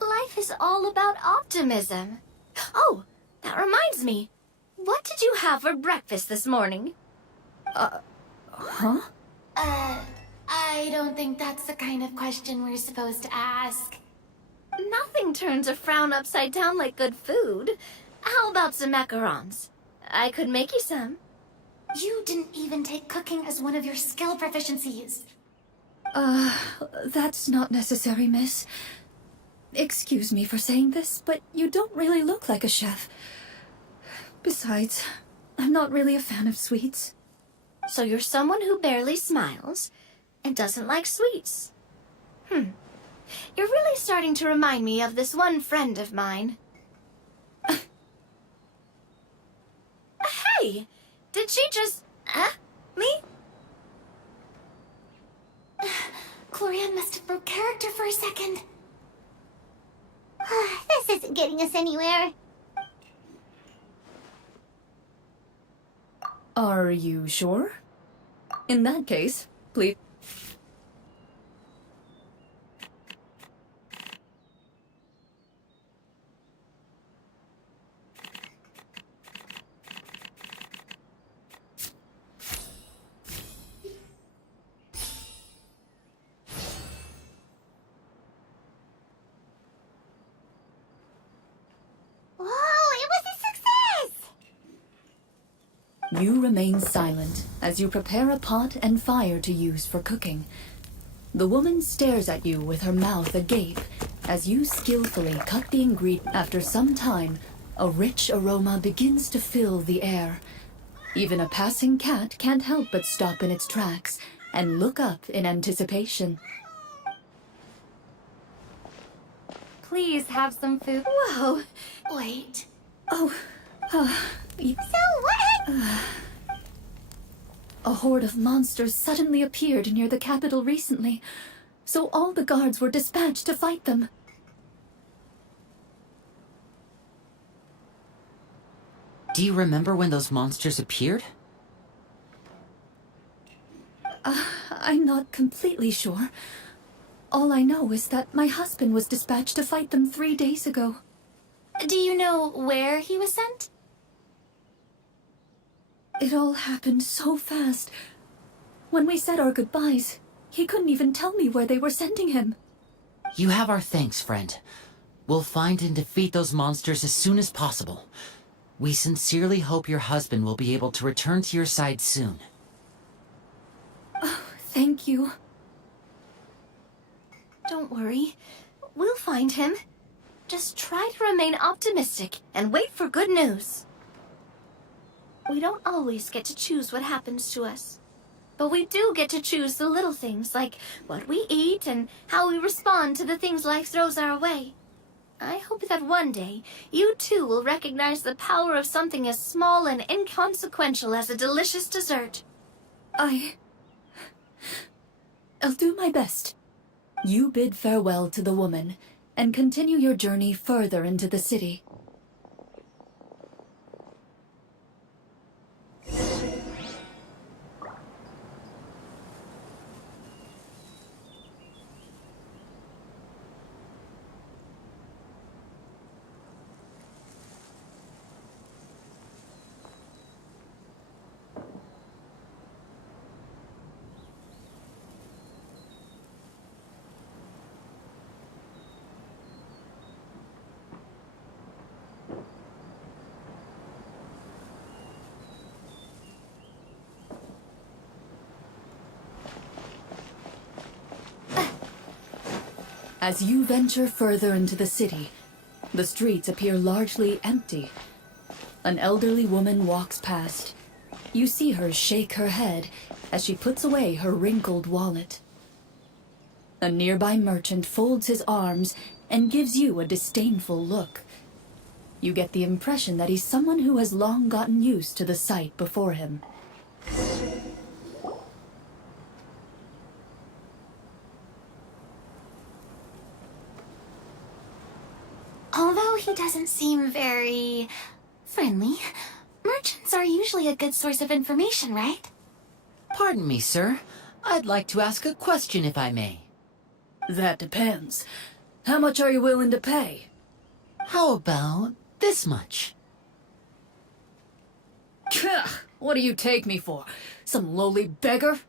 Life is all about optimism. Oh, that reminds me. What did you have for breakfast this morning? Huh? I don't think that's the kind of question we're supposed to ask. Nothing turns a frown upside down like good food. How about some macarons? I could make you some. You didn't even take cooking as one of your skill proficiencies. That's not necessary, miss. Excuse me for saying this, but you don't really look like a chef. Besides, I'm not really a fan of sweets. So you're someone who barely smiles and doesn't like sweets. You're really starting to remind me of this one friend of mine. Hey! Did she just... me? Glorianne must have broke character for a second. This isn't getting us anywhere. Are you sure? In that case, please... You remain silent as you prepare a pot and fire to use for cooking. The woman stares at you with her mouth agape as you skillfully cut the ingredient. After some time, a rich aroma begins to fill the air. Even a passing cat can't help but stop in its tracks and look up in anticipation. Please have some food. Whoa! Wait. Oh, So what? a horde of monsters suddenly appeared near the capital recently, so all the guards were dispatched to fight them. Do you remember when those monsters appeared? I'm not completely sure. All I know is that my husband was dispatched to fight them 3 days ago. Do you know where he was sent? It all happened so fast. When we said our goodbyes, he couldn't even tell me where they were sending him. You have our thanks, friend. We'll find and defeat those monsters as soon as possible. We sincerely hope your husband will be able to return to your side soon. Oh, thank you. Don't worry. We'll find him. Just try to remain optimistic and wait for good news. We don't always get to choose what happens to us. But we do get to choose the little things, like what we eat and how we respond to the things life throws our way. I hope that one day, you too will recognize the power of something as small and inconsequential as a delicious dessert. I'll do my best. You bid farewell to the woman, and continue your journey further into the city. As you venture further into the city, the streets appear largely empty. An elderly woman walks past. You see her shake her head as she puts away her wrinkled wallet. A nearby merchant folds his arms and gives you a disdainful look. You get the impression that he's someone who has long gotten used to the sight before him. Although he doesn't seem very friendly, merchants are usually a good source of information, right? Pardon me, sir. I'd like to ask a question if I may. That depends. How much are you willing to pay? How about this much? What do you take me for? Some lowly beggar?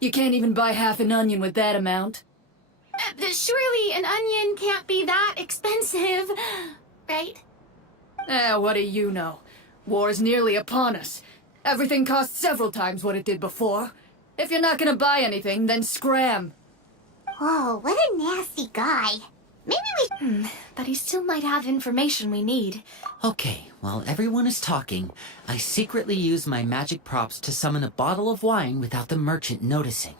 You can't even buy half an onion with that amount. Surely an onion can't be that expensive, right? What do you know? War's nearly upon us. Everything costs several times what it did before. If you're not gonna buy anything, then scram. Whoa, what a nasty guy. Maybe we... But he still might have information we need. Okay, while everyone is talking, I secretly use my magic props to summon a bottle of wine without the merchant noticing.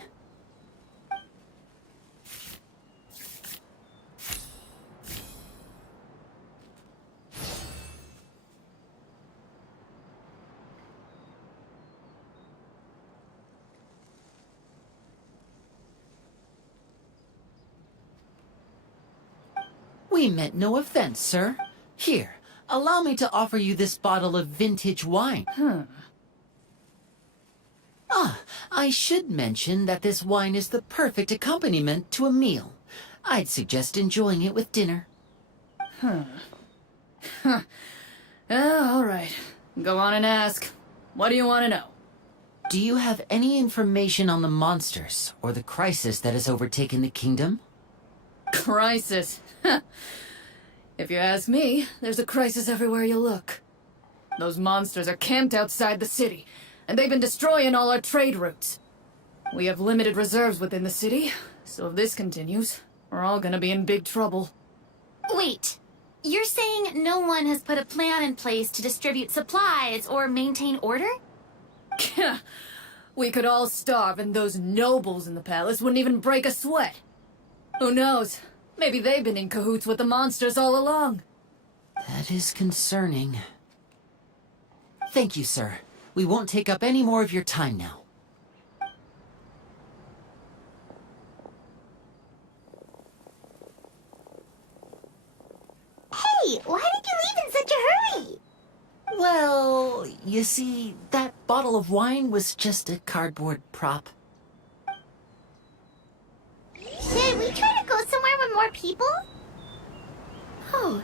We meant no offense, sir. Here, allow me to offer you this bottle of vintage wine. I should mention that this wine is the perfect accompaniment to a meal. I'd suggest enjoying it with dinner. All right. Go on and ask. What do you want to know? Do you have any information on the monsters or the crisis that has overtaken the kingdom? Crisis? If you ask me, there's a crisis everywhere you look. Those monsters are camped outside the city, and they've been destroying all our trade routes. We have limited reserves within the city, so if this continues, we're all gonna be in big trouble. Wait, you're saying no one has put a plan in place to distribute supplies or maintain order? We could all starve and those nobles in the palace wouldn't even break a sweat. Who knows? Maybe they've been in cahoots with the monsters all along. That is concerning. Thank you, sir. We won't take up any more of your time now. Hey, why did you leave in such a hurry? Well, you see, that bottle of wine was just a cardboard prop. Should we try to go somewhere with more people? Oh,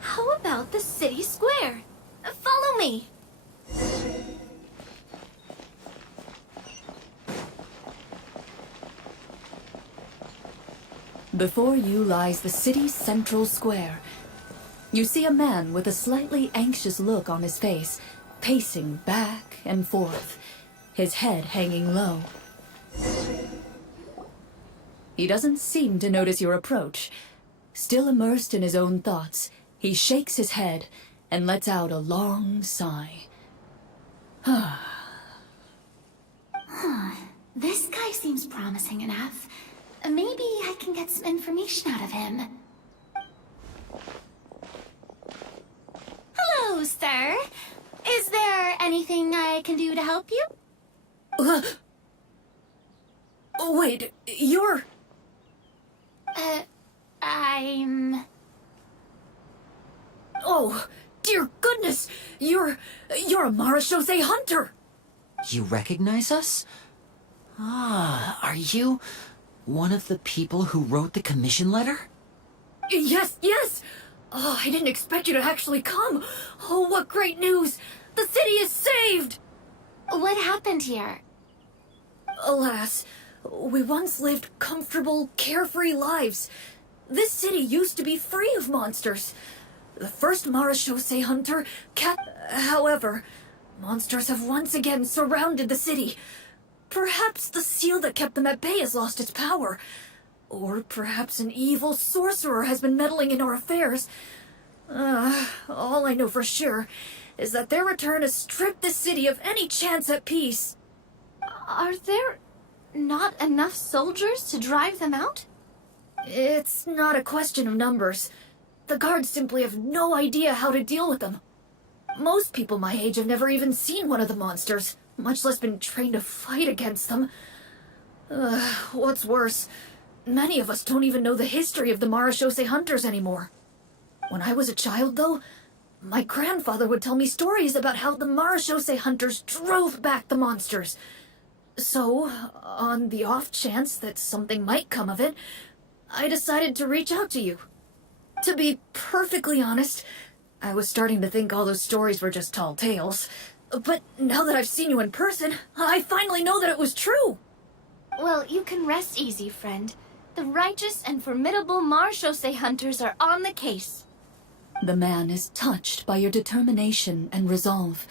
how about the city square? Follow me. Before you lies the city's central square. You see a man with a slightly anxious look on his face, pacing back and forth, his head hanging low. He doesn't seem to notice your approach. Still immersed in his own thoughts, he shakes his head and lets out a long sigh. This guy seems promising enough. Maybe I can get some information out of him. Hello, sir. Is there anything I can do to help you? Wait, you're... I'm... Oh, dear goodness! You're a Marechaussee hunter! You recognize us? Ah, are you one of the people who wrote the commission letter? Yes, yes! Oh, I didn't expect you to actually come. Oh, what great news! The city is saved! What happened here? Alas, we once lived comfortable, carefree lives. This city used to be free of monsters. The first Marechaussee hunter However, monsters have once again surrounded the city. Perhaps the seal that kept them at bay has lost its power. Or perhaps an evil sorcerer has been meddling in our affairs. All I know for sure is that their return has stripped the city of any chance at peace. Are there not enough soldiers to drive them out? It's not a question of numbers. The guards simply have no idea how to deal with them. Most people my age have never even seen one of the monsters, much less been trained to fight against them. What's worse, many of us don't even know the history of the Marechaussee hunters anymore. When I was a child, though, my grandfather would tell me stories about how the Marechaussee hunters drove back the monsters. So, on the off chance that something might come of it, I decided to reach out to you. To be perfectly honest, I was starting to think all those stories were just tall tales. But now that I've seen you in person, I finally know that it was true! Well, you can rest easy, friend. The righteous and formidable Marechaussee hunters are on the case. The man is touched by your determination and resolve.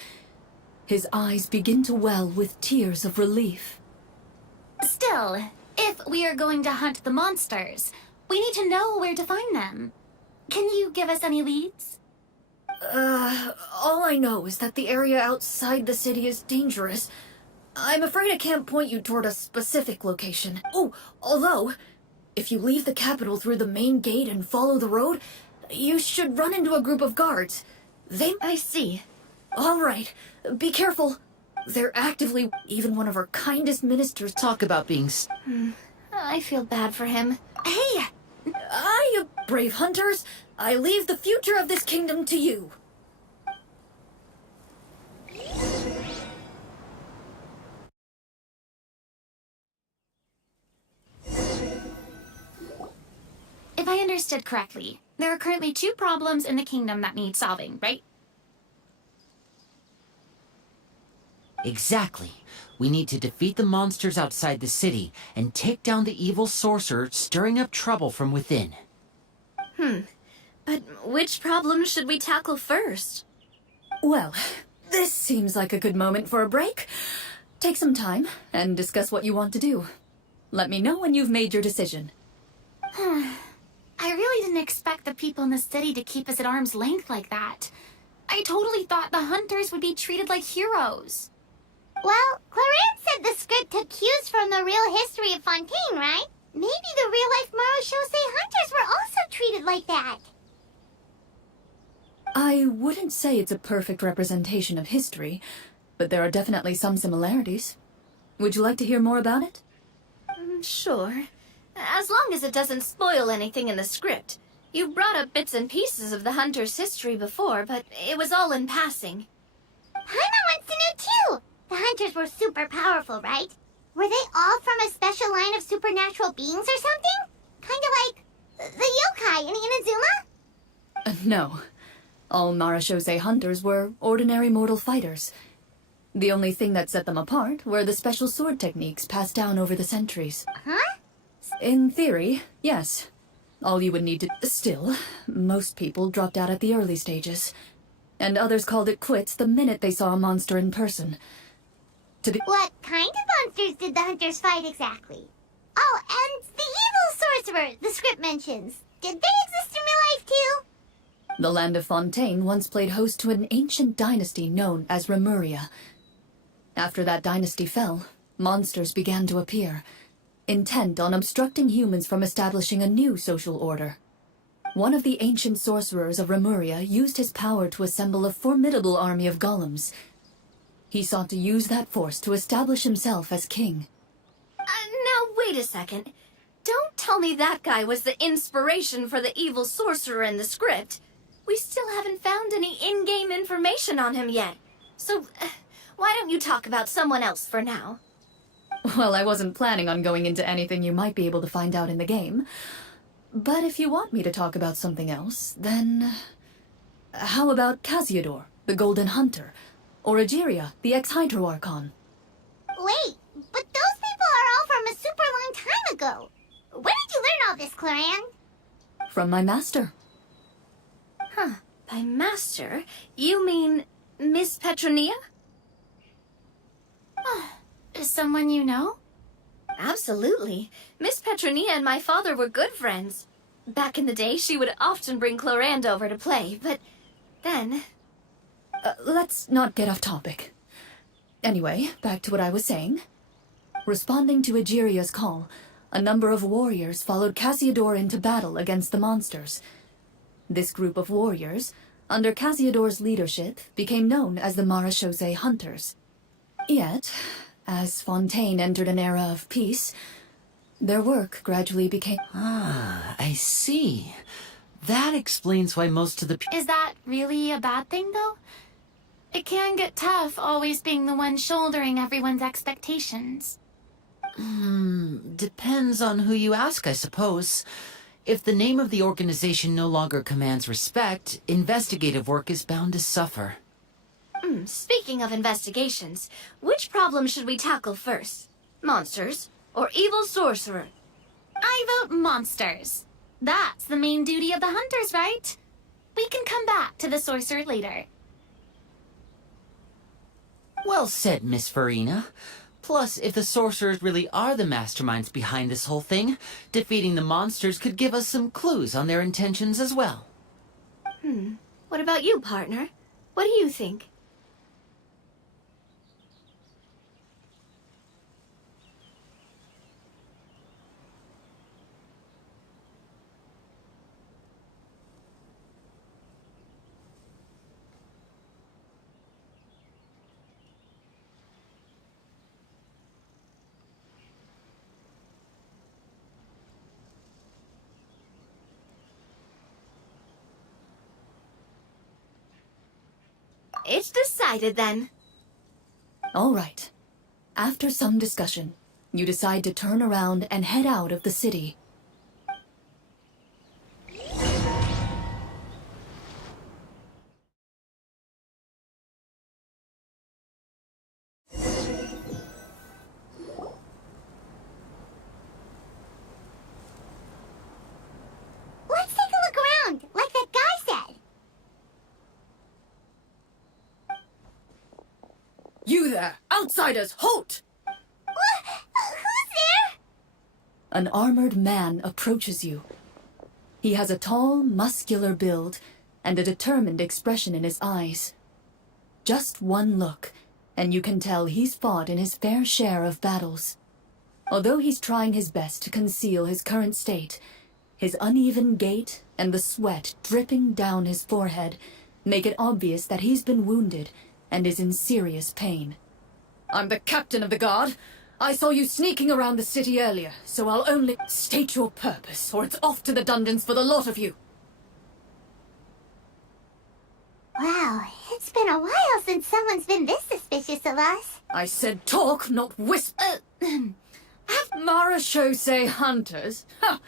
His eyes begin to well with tears of relief. Still, if we are going to hunt the monsters, we need to know where to find them. Can you give us any leads? All I know is that the area outside the city is dangerous. I'm afraid I can't point you toward a specific location. Oh, although, if you leave the capital through the main gate and follow the road, you should run into a group of guards. I see. All right, be careful. They're actively... Even one of our kindest ministers... Talk about being... I feel bad for him. Hey! Brave hunters, I leave the future of this kingdom to you. If I understood correctly, there are currently 2 problems in the kingdom that need solving, right? Exactly. We need to defeat the monsters outside the city and take down the evil sorcerer stirring up trouble from within. But which problem should we tackle first? Well, this seems like a good moment for a break. Take some time and discuss what you want to do. Let me know when you've made your decision. I really didn't expect the people in the city to keep us at arm's length like that. I totally thought the hunters would be treated like heroes. Well, Clarence said the script took cues from the real history of Fontaine, right? Maybe the real-life Marachose hunters were also treated like that. I wouldn't say it's a perfect representation of history, but there are definitely some similarities. Would you like to hear more about it? Sure. As long as it doesn't spoil anything in the script. You brought up bits and pieces of the hunter's history before, but it was all in passing. Paimon wants to know too! The hunters were super powerful, right? Were they all from a special line of supernatural beings or something? Kind of like the yokai in Inazuma? No. All Marachose hunters were ordinary mortal fighters. The only thing that set them apart were the special sword techniques passed down over the centuries. Huh? In theory, yes. All you would need to... Still, most people dropped out at the early stages. And others called it quits the minute they saw a monster in person. What kind of monsters did the hunters fight exactly? Oh, and the evil sorcerer the script mentions. Did they exist in real life too? The land of Fontaine once played host to an ancient dynasty known as Remuria. After that dynasty fell, monsters began to appear, intent on obstructing humans from establishing a new social order. One of the ancient sorcerers of Remuria used his power to assemble a formidable army of golems. He sought to use that force to establish himself as king. Now wait a second. Don't tell me that guy was the inspiration for the evil sorcerer in the script. We still haven't found any in-game information on him yet. So, why don't you talk about someone else for now? Well, I wasn't planning on going into anything you might be able to find out in the game. But if you want me to talk about something else, then... How about Casiodor, the Golden Hunter? Or Egeria, the ex-Hydro Archon? Wait, but those people are all from a super long time ago. Where did you learn all this, Claran? From my master. Huh. By master, you mean Miss Petronia? Is someone you know? Absolutely. Miss Petronia and my father were good friends. Back in the day, she would often bring Clorand over to play, but then... Let's not get off topic. Anyway, back to what I was saying. Responding to Egeria's call, a number of warriors followed Casiodor into battle against the monsters. This group of warriors, under Casiodor's leadership, became known as the Marachose Hunters. Yet, as Fontaine entered an era of peace, their work gradually became... Ah, I see. That explains why most of the... Is that really a bad thing, though? It can get tough always being the one shouldering everyone's expectations. Depends on who you ask, I suppose. If the name of the organization no longer commands respect, investigative work is bound to suffer. Speaking of investigations, which problem should we tackle first? Monsters or evil sorcerer? I vote monsters. That's the main duty of the hunters, right? We can come back to the sorcerer later. Well said, Miss Farina. Plus, if the sorcerers really are the masterminds behind this whole thing, defeating the monsters could give us some clues on their intentions as well. What about you, partner? What do you think? It's decided then. All right. After some discussion, you decide to turn around and head out of the city. Let's take a look around, like that guy said. You there! Outsiders, halt! Who's there? An armored man approaches you. He has a tall, muscular build and a determined expression in his eyes. Just one look, and you can tell he's fought in his fair share of battles. Although he's trying his best to conceal his current state, his uneven gait and the sweat dripping down his forehead make it obvious that he's been wounded and is in serious pain. I'm the captain of the guard. I saw you sneaking around the city earlier, so I'll only state your purpose, or it's off to the dungeons for the lot of you. Wow, it's been a while since someone's been this suspicious of us. I said talk, not whisper. Marachose hunters? Ha!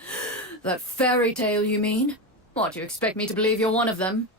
That fairy tale, you mean? What, do you expect me to believe you're one of them?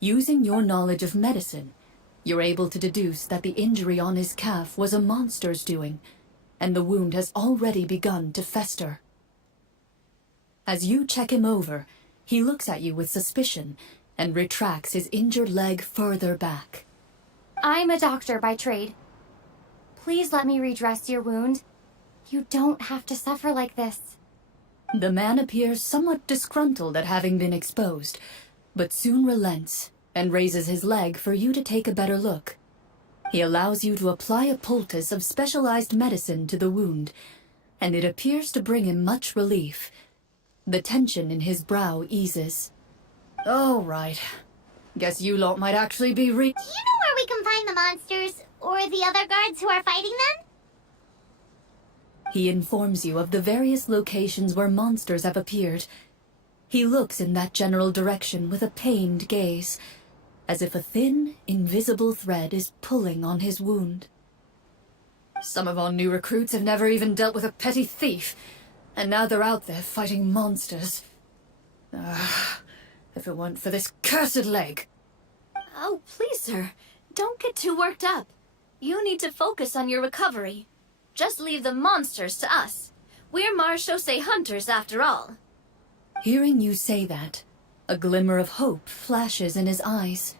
Using your knowledge of medicine, you're able to deduce that the injury on his calf was a monster's doing, and the wound has already begun to fester. As you check him over, he looks at you with suspicion and retracts his injured leg further back. I'm a doctor by trade. Please let me redress your wound. You don't have to suffer like this. The man appears somewhat disgruntled at having been exposed, but soon relents and raises his leg for you to take a better look. He allows you to apply a poultice of specialized medicine to the wound, and it appears to bring him much relief. The tension in his brow eases. Oh, right. Guess you lot might actually be Do you know where we can find the monsters, or the other guards who are fighting them? He informs you of the various locations where monsters have appeared. He looks in that general direction with a pained gaze, as if a thin, invisible thread is pulling on his wound. Some of our new recruits have never even dealt with a petty thief, and now they're out there fighting monsters. If it weren't for this cursed leg. Oh, please, sir. Don't get too worked up. You need to focus on your recovery. Just leave the monsters to us. We're Marachose hunters, after all. Hearing you say that, a glimmer of hope flashes in his eyes.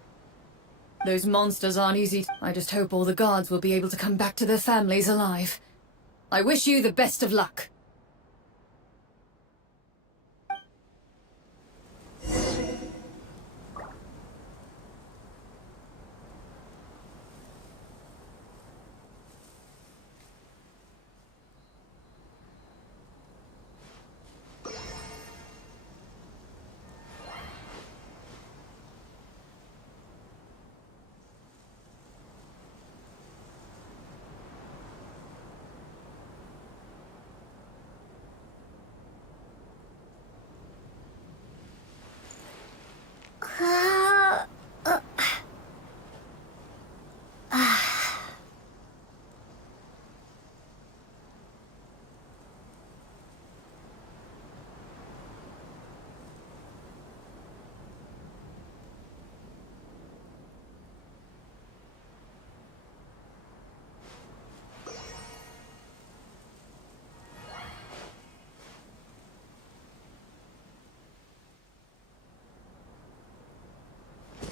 Those monsters aren't easy. I just hope all the guards will be able to come back to their families alive. I wish you the best of luck.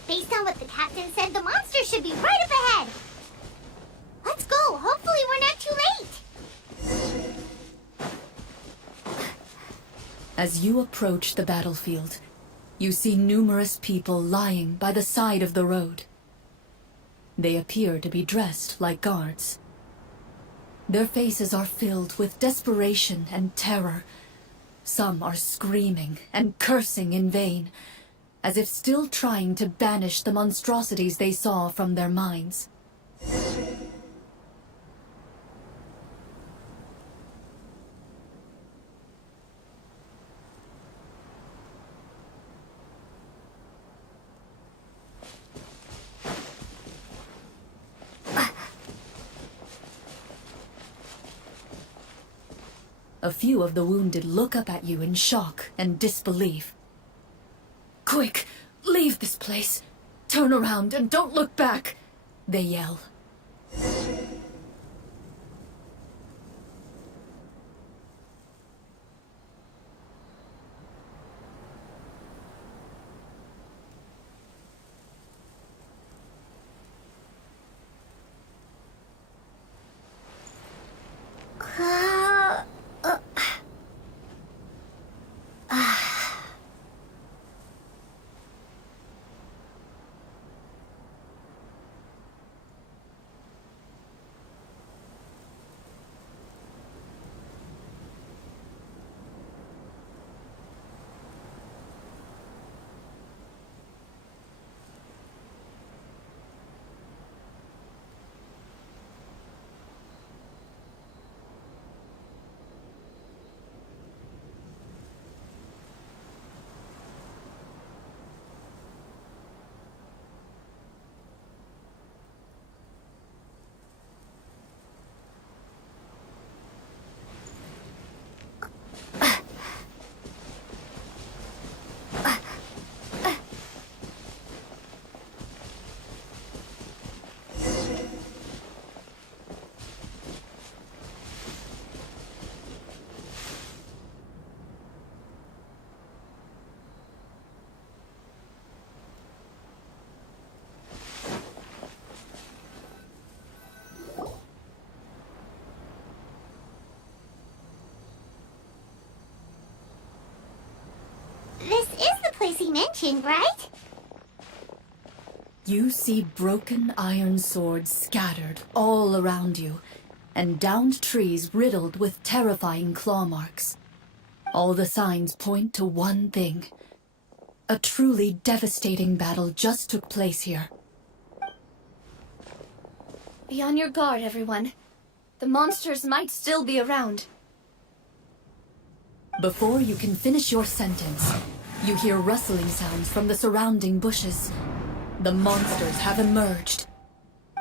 Based on what the captain said, the monsters should be right up ahead. Let's go. Hopefully we're not too late. As you approach the battlefield, you see numerous people lying by the side of the road. They appear to be dressed like guards. Their faces are filled with desperation and terror. Some are screaming and cursing in vain, as if still trying to banish the monstrosities they saw from their minds. A few of the wounded look up at you in shock and disbelief. "Quick! Leave this place! Turn around and don't look back!" they yell. This is the place he mentioned, right? You see broken iron swords scattered all around you, and downed trees riddled with terrifying claw marks. All the signs point to one thing. A truly devastating battle just took place here. Be on your guard, everyone. The monsters might still be around. Before you can finish your sentence, you hear rustling sounds from the surrounding bushes. The monsters have emerged.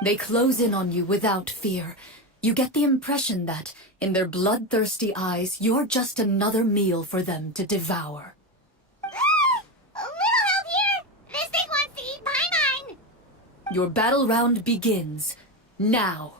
They close in on you without fear. You get the impression that, in their bloodthirsty eyes, you're just another meal for them to devour. A little help here! This thing wants to eat Paimon! Your battle round begins now.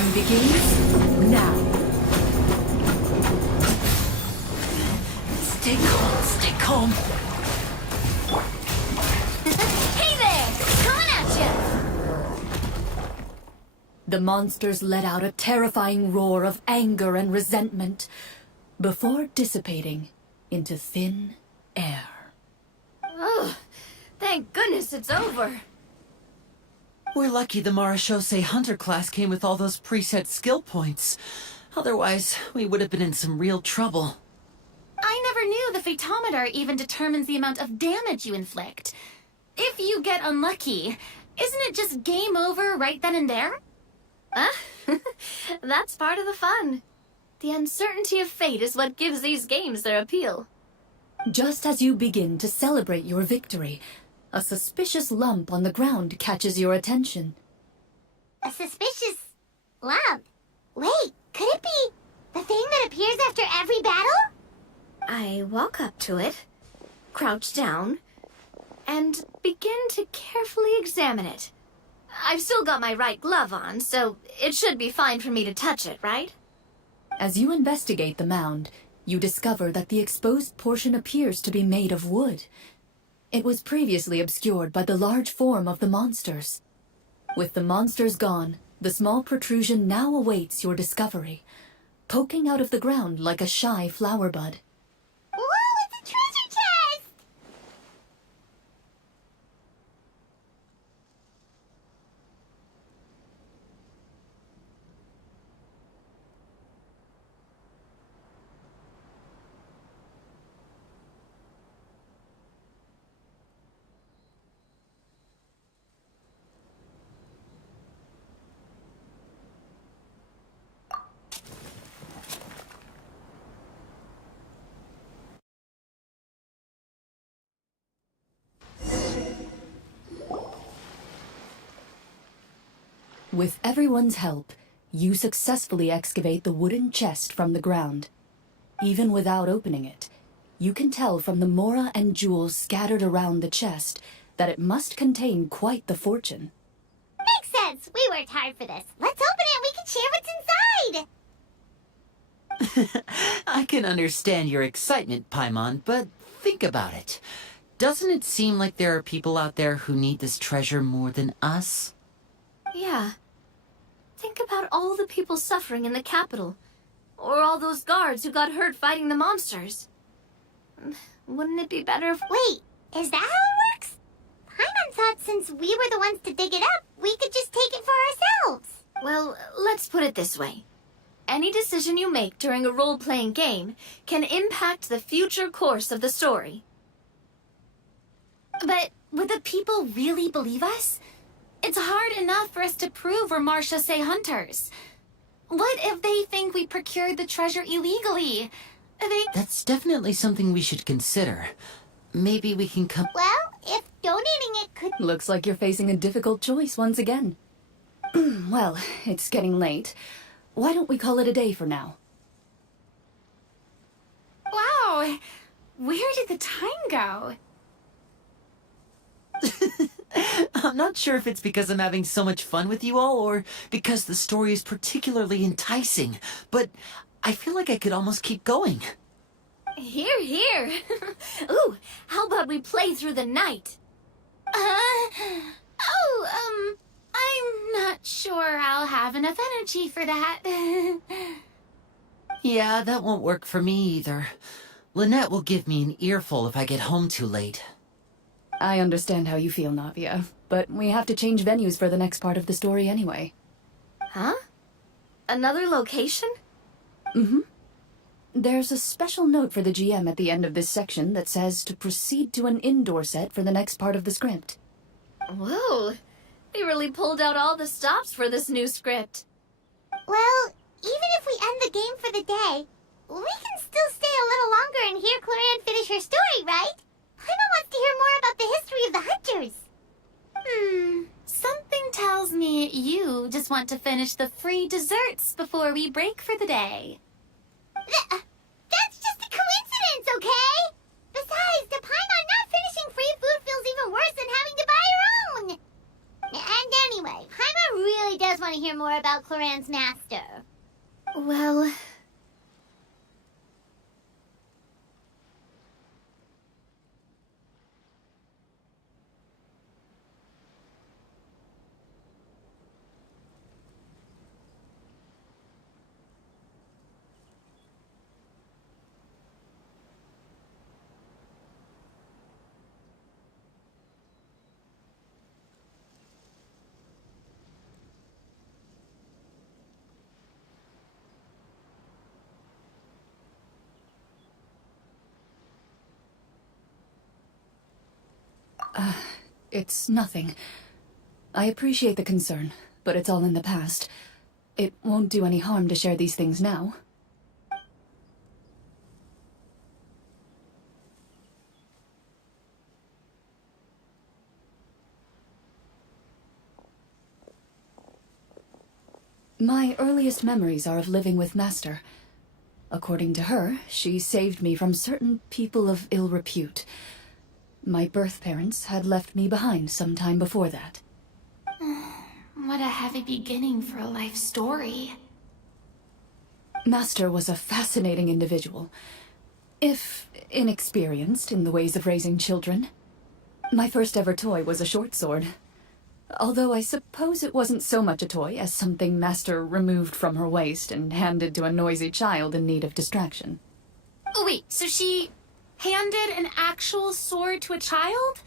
round begins now. Stay calm, stay calm. Hey there! Coming at ya! The monsters let out a terrifying roar of anger and resentment before dissipating into thin air. Oh, thank goodness it's over. We're lucky the Marashose Hunter class came with all those preset skill points. Otherwise, we would have been in some real trouble. I never knew the Fatometer even determines the amount of damage you inflict. If you get unlucky, isn't it just game over right then and there? That's part of the fun. The uncertainty of fate is what gives these games their appeal. Just as you begin to celebrate your victory, a suspicious lump on the ground catches your attention. A suspicious lump? Wait, could it be the thing that appears after every battle? I walk up to it, crouch down, and begin to carefully examine it. I've still got my right glove on, so it should be fine for me to touch it, right? As you investigate the mound, you discover that the exposed portion appears to be made of wood. It was previously obscured by the large form of the monsters. With the monsters gone, the small protrusion now awaits your discovery, poking out of the ground like a shy flower bud. Whoa, it's a treasure chest! With everyone's help, you successfully excavate the wooden chest from the ground. Even without opening it, you can tell from the mora and jewels scattered around the chest that it must contain quite the fortune. Makes sense. We worked hard for this. Let's open it and we can share what's inside. I can understand your excitement, Paimon, but think about it. Doesn't it seem like there are people out there who need this treasure more than us? Yeah. Think about all the people suffering in the capital. Or all those guards who got hurt fighting the monsters. Wouldn't it be better if... Wait, is that how it works? Paimon thought since we were the ones to dig it up, we could just take it for ourselves. Well, let's put it this way. Any decision you make during a role-playing game can impact the future course of the story. But would the people really believe us? It's hard enough for us to prove we're Marashose hunters. What if they think we procured the treasure illegally? That's definitely something we should consider. Maybe we can come... Well, if donating it could... Looks like you're facing a difficult choice once again. Well, it's getting late. Why don't we call it a day for now? Wow! Where did the time go? I'm not sure if it's because I'm having so much fun with you all, or because the story is particularly enticing, but I feel like I could almost keep going. Here, here. Ooh, how about we play through the night? I'm not sure I'll have enough energy for that. Yeah, that won't work for me either. Lynette will give me an earful if I get home too late. I understand how you feel, Navia, but we have to change venues for the next part of the story anyway. Huh? Another location? Mm-hmm. There's a special note for the GM at the end of this section that says to proceed to an indoor set for the next part of the script. Whoa! They really pulled out all the stops for this new script. Well, even if we end the game for the day, we can still stay a little longer and hear Clarion finish her story, right? Paimon wants to hear more about the history of the hunters. Something tells me you just want to finish the free desserts before we break for the day. That's just a coincidence, okay? Besides, to Paimon, not finishing free food feels even worse than having to buy your own. And anyway, Paimon really does want to hear more about Cloran's master. Well... It's nothing. I appreciate the concern, but it's all in the past. It won't do any harm to share these things now. My earliest memories are of living with Master. According to her, she saved me from certain people of ill repute. My birth parents had left me behind some time before that. What a heavy beginning for a life story. Master was a fascinating individual, if inexperienced in the ways of raising children. My first ever toy was a short sword. Although I suppose it wasn't so much a toy as something Master removed from her waist and handed to a noisy child in need of distraction. Oh wait, so she handed an actual sword to a child?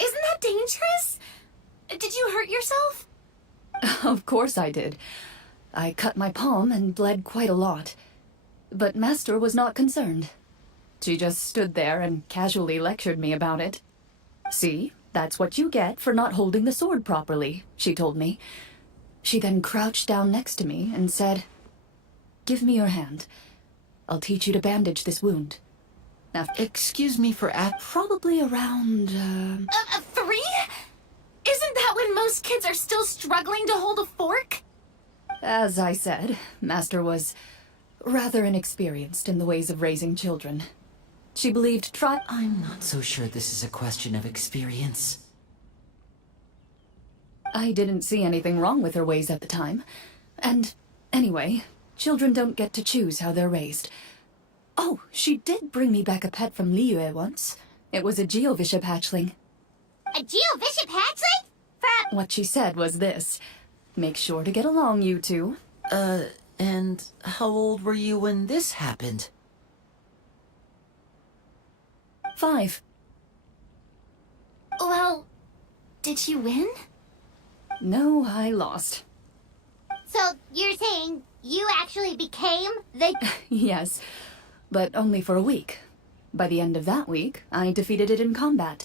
Isn't that dangerous? Did you hurt yourself? Of course I did. I cut my palm and bled quite a lot. But Master was not concerned. She just stood there and casually lectured me about it. See, that's what you get for not holding the sword properly, she told me. She then crouched down next to me and said, "Give me your hand. I'll teach you to bandage this wound." Excuse me for probably around, 3? Isn't that when most kids are still struggling to hold a fork? As I said, Master was rather inexperienced in the ways of raising children. She believed I'm not so sure this is a question of experience. I didn't see anything wrong with her ways at the time. And anyway, children don't get to choose how they're raised. Oh, she did bring me back a pet from Liyue once. It was a Geovishap hatchling. A Geovishap hatchling? What she said was this: "Make sure to get along, you two." And how old were you when this happened? 5. Well, did you win? No, I lost. So, you're saying you actually became the... Yes, but only for a week. By the end of that week, I defeated it in combat,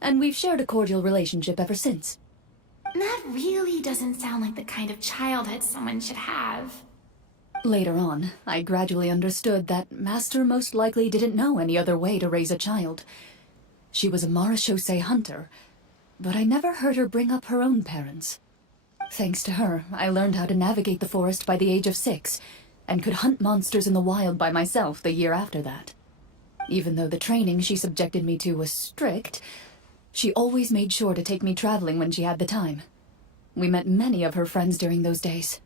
and we've shared a cordial relationship ever since. That really doesn't sound like the kind of childhood someone should have. Later on, I gradually understood that Master most likely didn't know any other way to raise a child. She was a marechaussee hunter, but I never heard her bring up her own parents. Thanks to her, I learned how to navigate the forest by the age of 6, and could hunt monsters in the wild by myself the year after that. Even though the training she subjected me to was strict, she always made sure to take me traveling when she had the time. We met many of her friends during those days.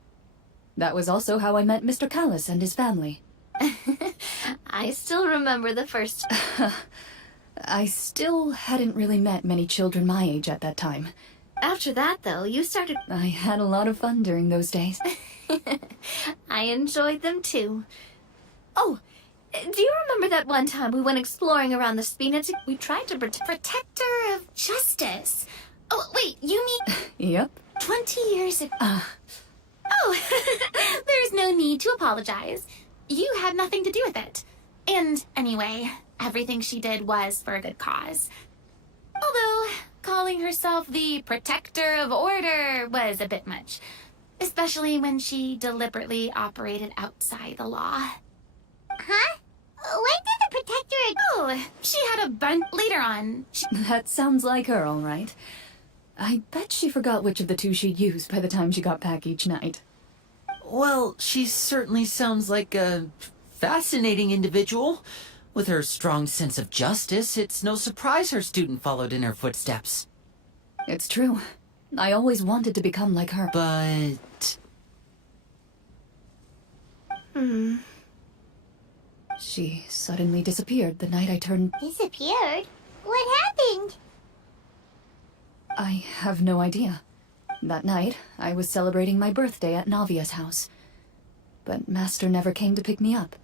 That was also how I met Mr. Callis and his family. I still remember the first... I still hadn't really met many children my age at that time. After that, though, you started... I had a lot of fun during those days. I enjoyed them, too. Oh, do you remember that one time we went exploring around the Spina? We tried to Protector of Justice. Oh, wait, you mean... Yep. 20 years ago... Oh, there's no need to apologize. You had nothing to do with it. And anyway, everything she did was for a good cause. Although, calling herself the Protector of Order was a bit much. Especially when she deliberately operated outside the law. Huh? When did the Protector... Oh, she had a bunch later on. That sounds like her, all right. I bet she forgot which of the two she'd use by the time she got back each night. Well, she certainly sounds like a fascinating individual. With her strong sense of justice, it's no surprise her student followed in her footsteps. It's true. I always wanted to become like her. But... She suddenly disappeared the night I turned... Disappeared? What happened? I have no idea. That night, I was celebrating my birthday at Navia's house. But Master never came to pick me up.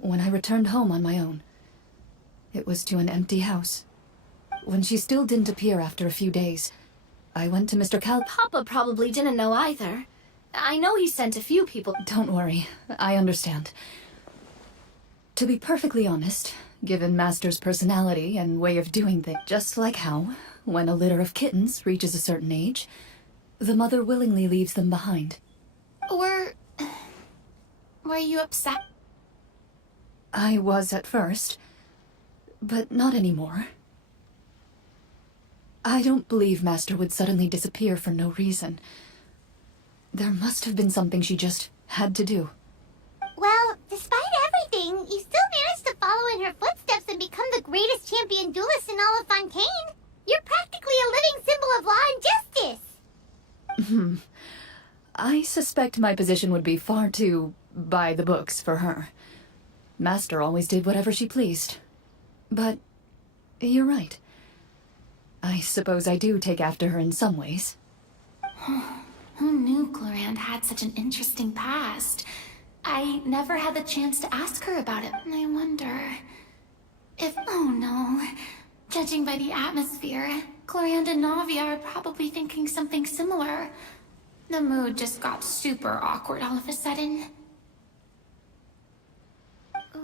When I returned home on my own, it was to an empty house. When she still didn't appear after a few days, I went to Mr. Papa probably didn't know either. I know he sent a few people. Don't worry, I understand. To be perfectly honest, given Master's personality and way of doing things, just like how, when a litter of kittens reaches a certain age, the mother willingly leaves them behind. Were you upset? I was at first, but not anymore. I don't believe Master would suddenly disappear for no reason. There must have been something she just had to do. Well, despite everything, you still managed to follow in her footsteps and become the greatest champion duelist in all of Fontaine. You're practically a living symbol of law and justice. I suspect my position would be far too by the books for her. Master always did whatever she pleased. But you're right. I suppose I do take after her in some ways. Who knew Clorand had such an interesting past? I never had the chance to ask her about it. I wonder if... Oh no. Judging by the atmosphere, Clorand and Navia are probably thinking something similar. The mood just got super awkward all of a sudden.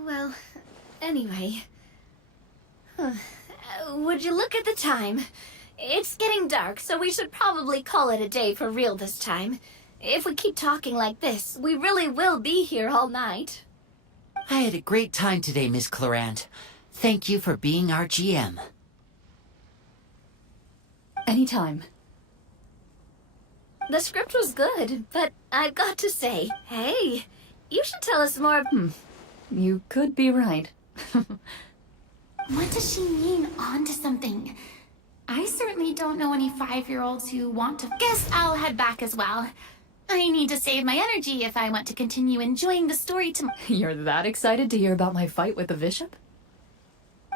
Well, anyway. Would you look at the time? It's getting dark, so we should probably call it a day for real this time. If we keep talking like this, we really will be here all night. I had a great time today, Miss Clorand. Thank you for being our GM. Anytime. The script was good, but I've got to say, hey, you should tell us more. You could be right. What does she mean, onto something? I certainly don't know any 5-year-olds who want to... Guess I'll head back as well. I need to save my energy if I want to continue enjoying the story tomorrow. You're that excited to hear about my fight with the bishop?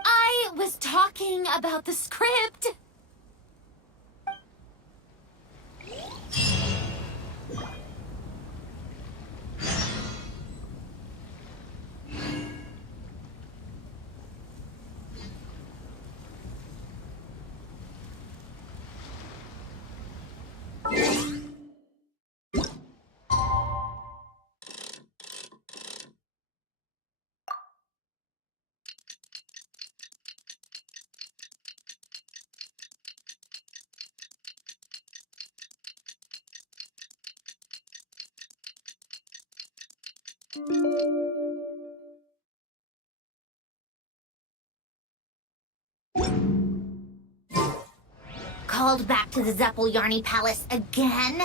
I was talking about the script. Called back to the Zeppeljärni Palace again?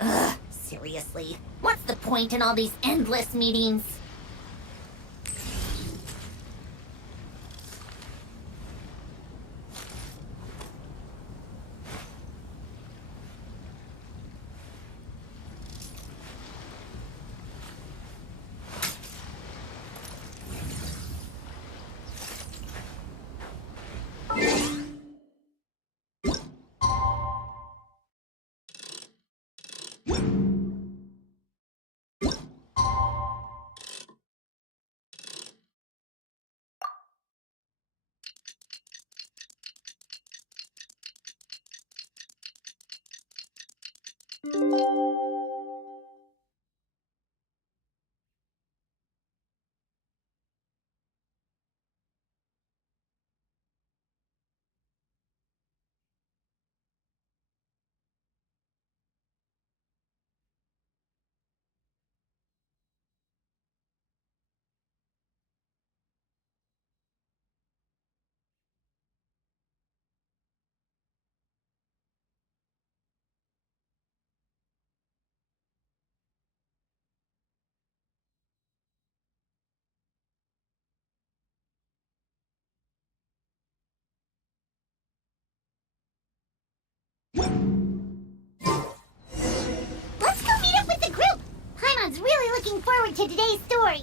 Ugh, seriously. What's the point in all these endless meetings? Let's go meet up with the group! Paimon's really looking forward to today's story.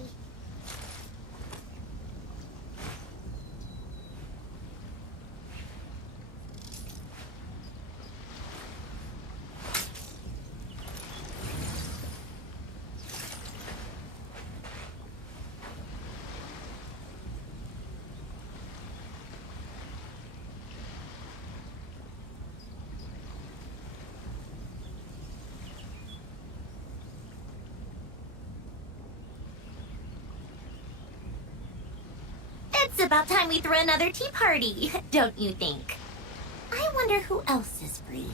It's about time we threw another tea party, don't you think? I wonder who else is free.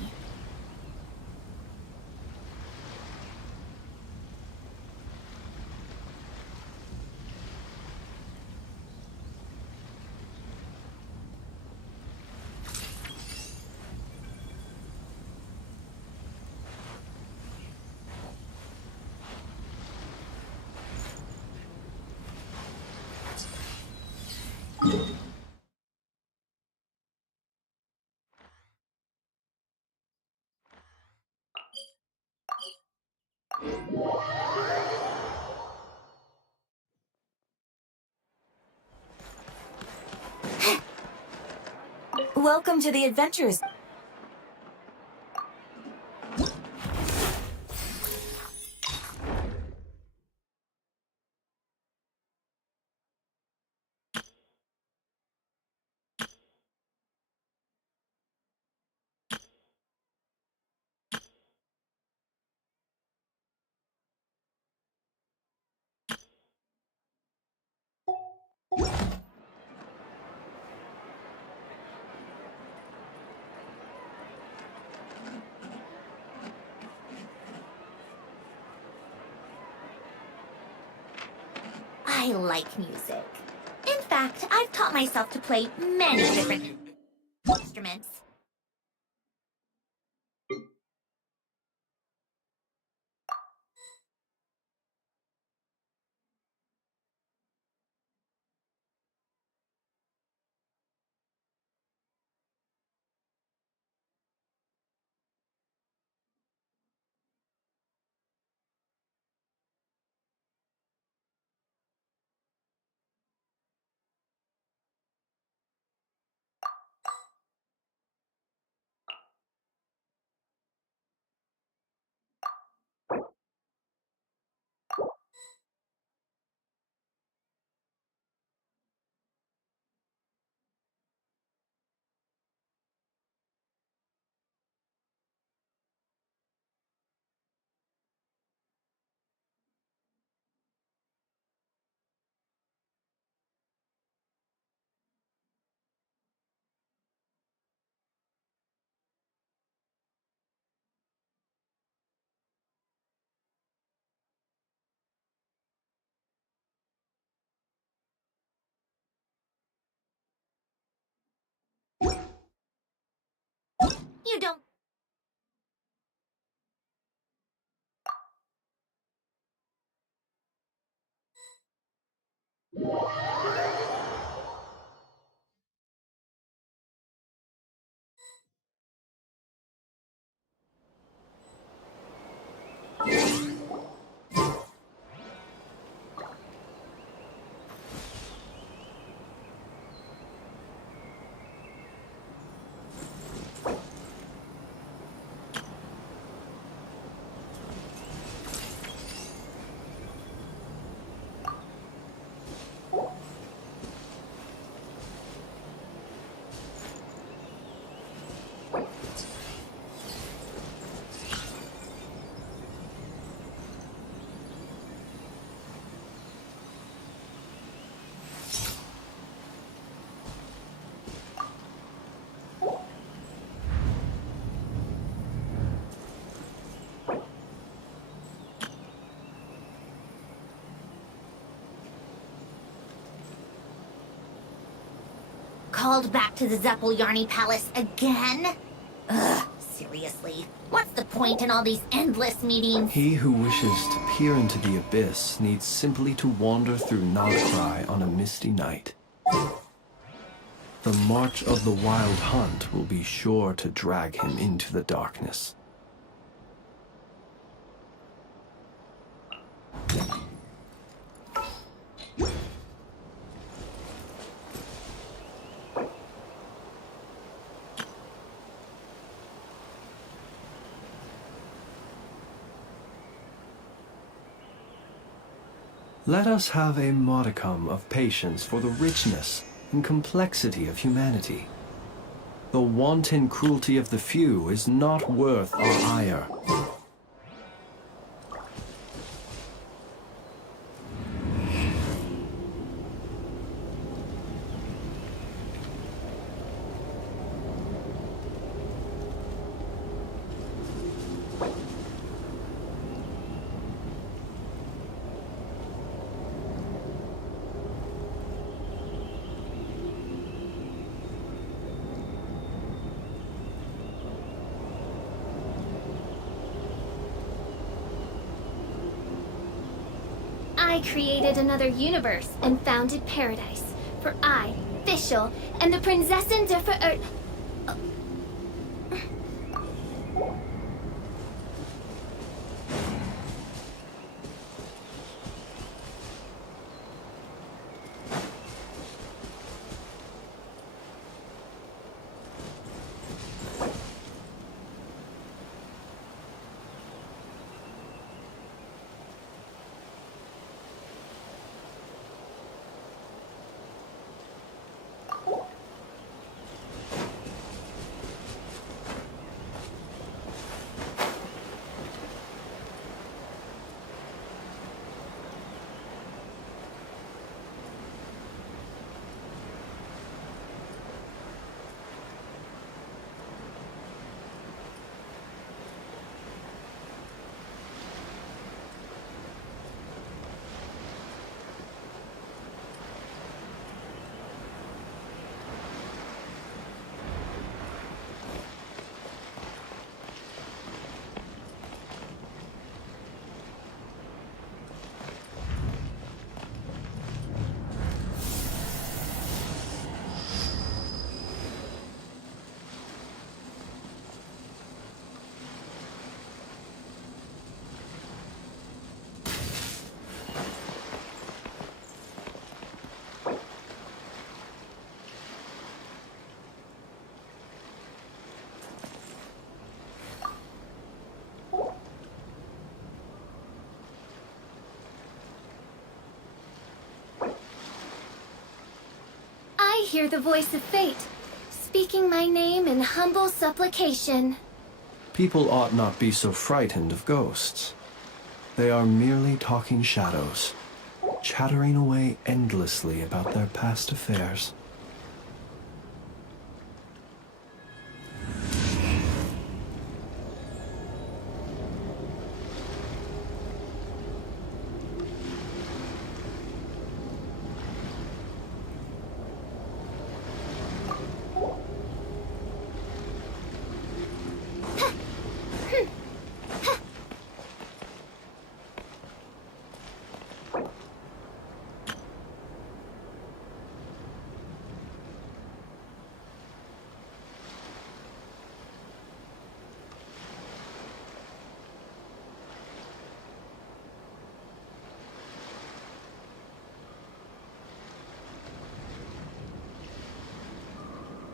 Welcome to the Adventures. I like music. In fact, I've taught myself to play many different instruments. You don't... Called back to the Zeppeljärni Palace again? Ugh, seriously. What's the point in all these endless meetings? He who wishes to peer into the abyss needs simply to wander through Nagcry on a misty night. The march of the wild hunt will be sure to drag him into the darkness. Let us have a modicum of patience for the richness and complexity of humanity. The wanton cruelty of the few is not worth our ire. I created another universe and founded paradise. For I, Fischl, and the Prinzessin der Ver... I hear the voice of fate, speaking my name in humble supplication. People ought not be so frightened of ghosts. They are merely talking shadows, chattering away endlessly about their past affairs.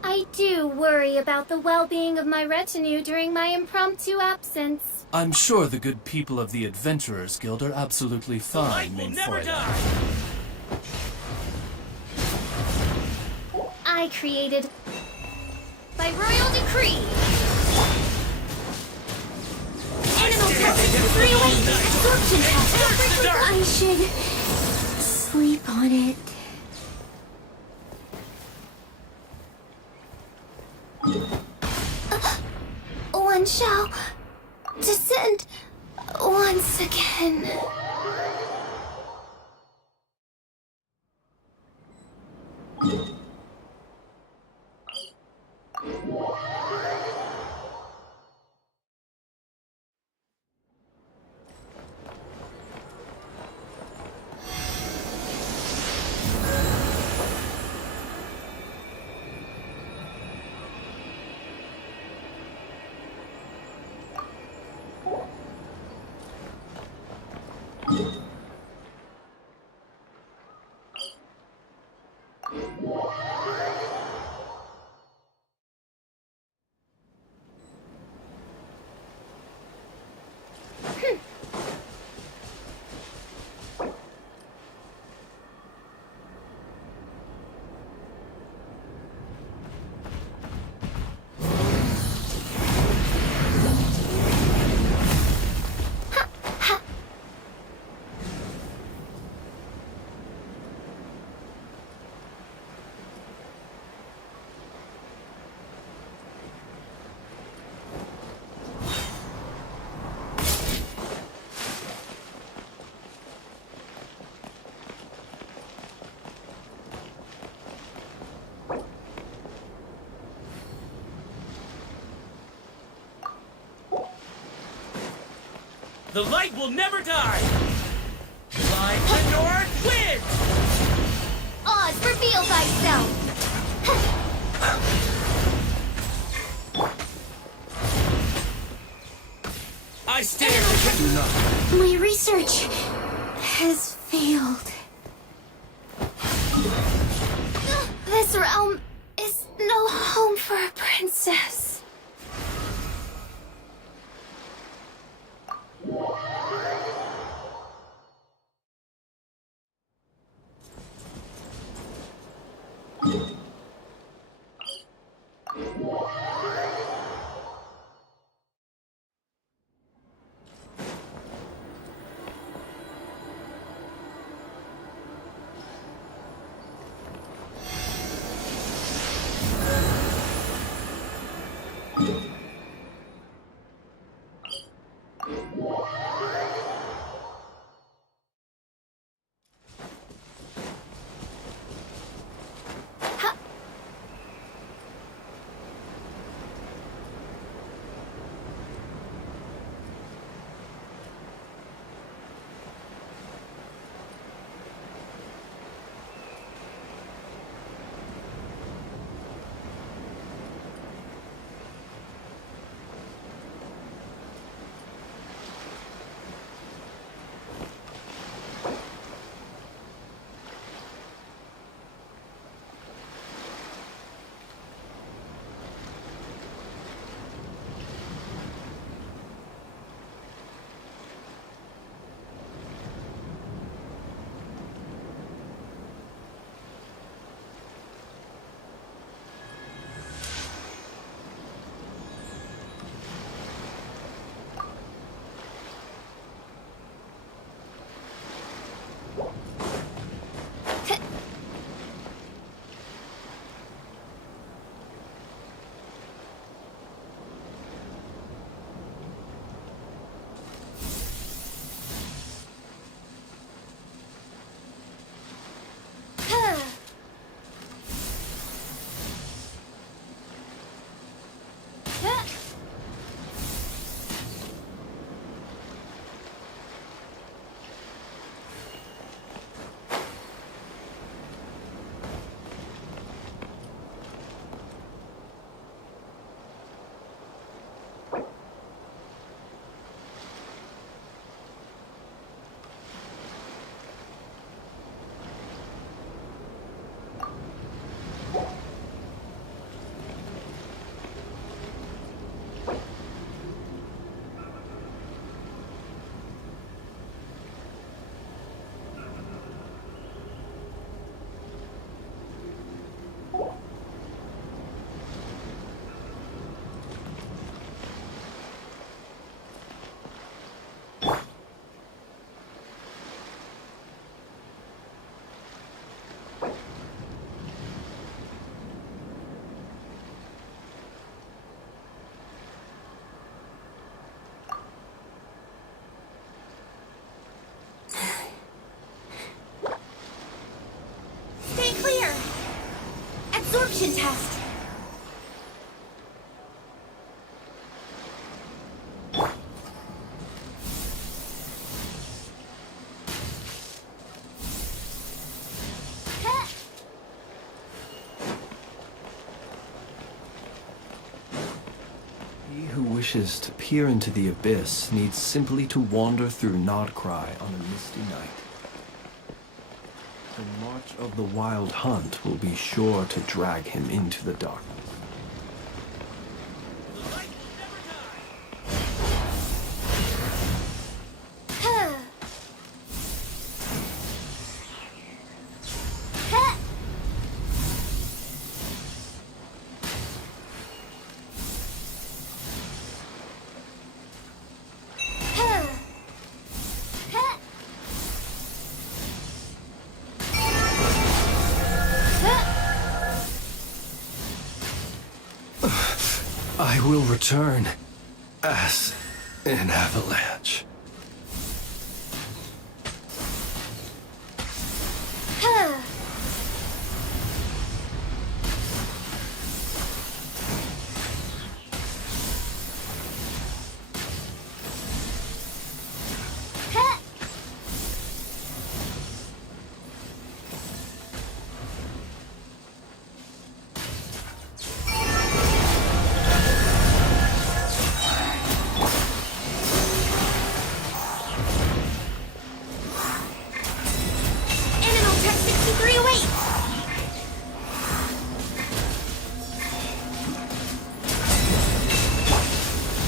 I do worry about the well-being of my retinue during my impromptu absence. I'm sure the good people of the Adventurers Guild are absolutely fine, main I created by royal decree. Animal test 308 absorption test. I should sleep on it. One shall descend once again. The light will never die! Light the North wins! Oz, reveal thyself! I stare if you do not. My research has failed. This realm is no home for a princess. Absorption test. He who wishes to peer into the abyss needs simply to wander through Nodcry on a misty night. And march of the wild hunt will be sure to drag him into the dark. I will return as an avalanche.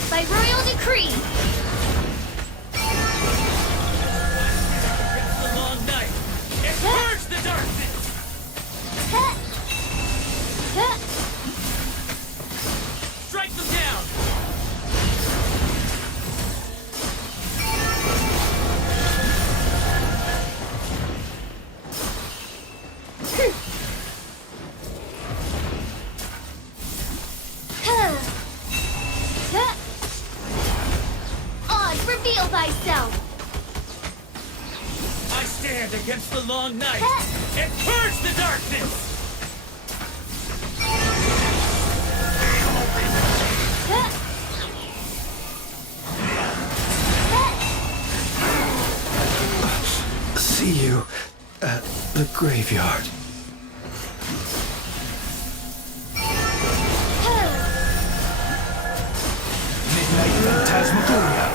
By royal decree! The long night. It purged the darkness. Strike them down. Reveal thyself! I stand against the long night and purge the darkness! See you at the graveyard. Midnight Phantasmagoria.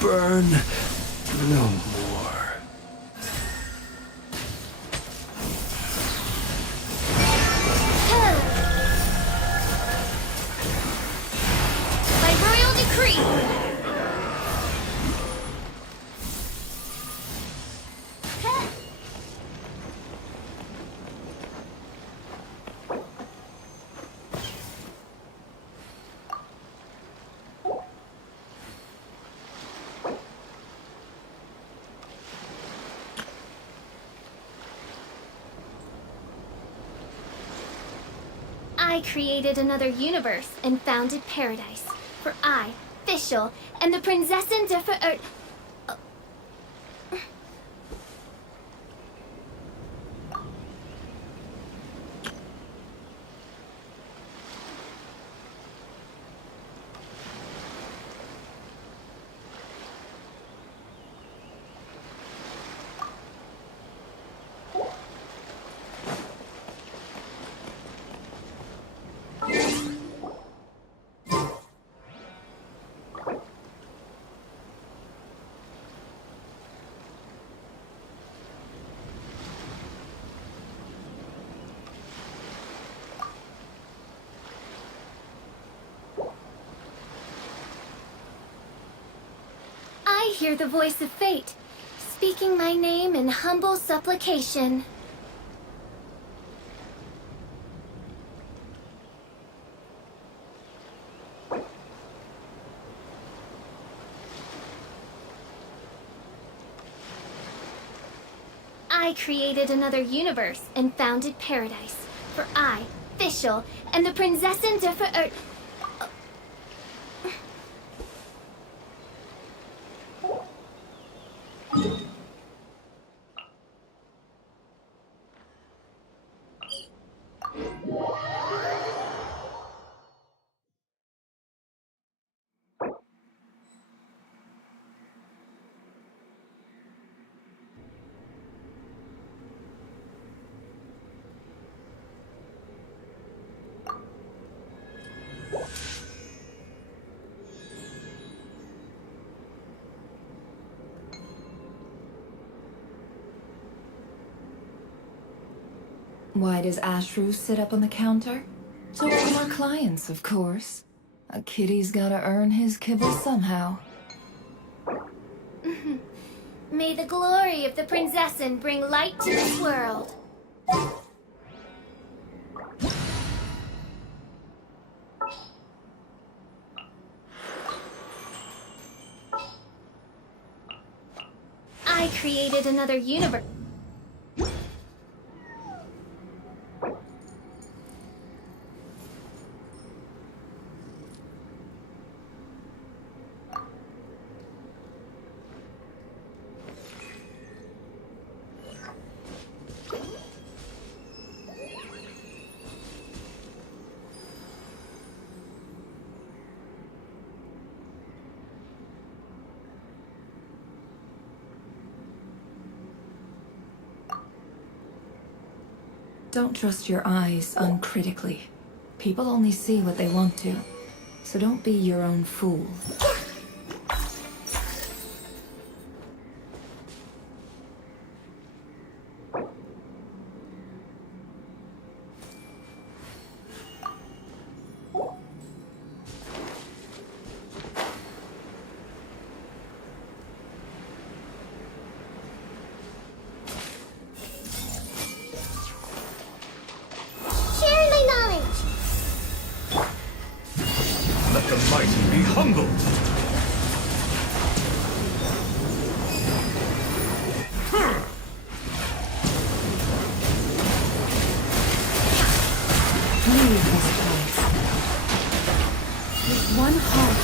Burn no more. By royal decree! I created another universe and founded paradise. For I, Fischl, and the Prinzessin der Verirrt... I hear the voice of fate, speaking my name in humble supplication. I created another universe and founded paradise. For I, Fischl, and the Prinzessin der Ver... Why does Ashru sit up on the counter? To warn our clients, of course. A kitty's gotta earn his kibble somehow. May the glory of the Prinzessin bring light to this world. I created another universe. Don't trust your eyes uncritically. People only see what they want to, so don't be your own fool. Sharing my knowledge. Let the mighty be humbled! Leave this place. With one heart,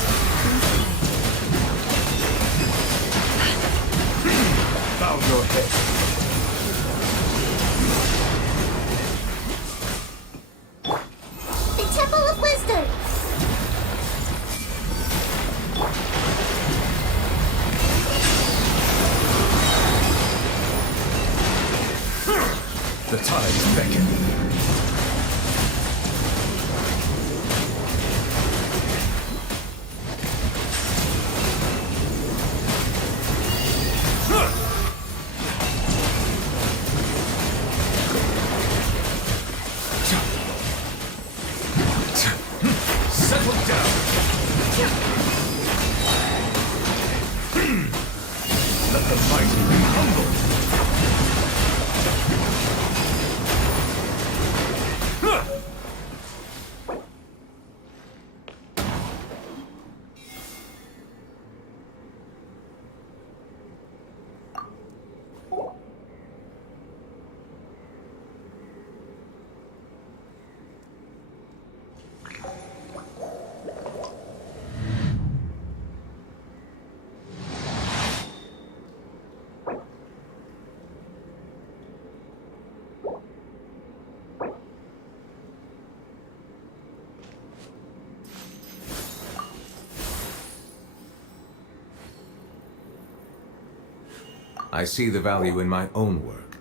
Bow your head. The Temple of Wisdom. The tides beckon. Settle down. Let the mighty be humbled. I see the value in my own work,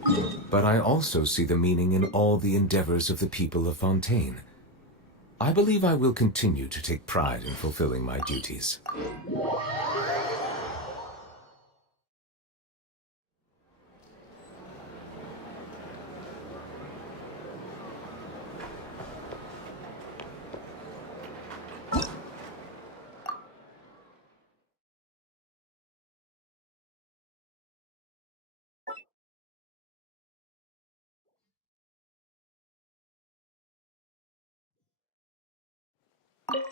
but I also see the meaning in all the endeavors of the people of Fontaine. I believe I will continue to take pride in fulfilling my duties.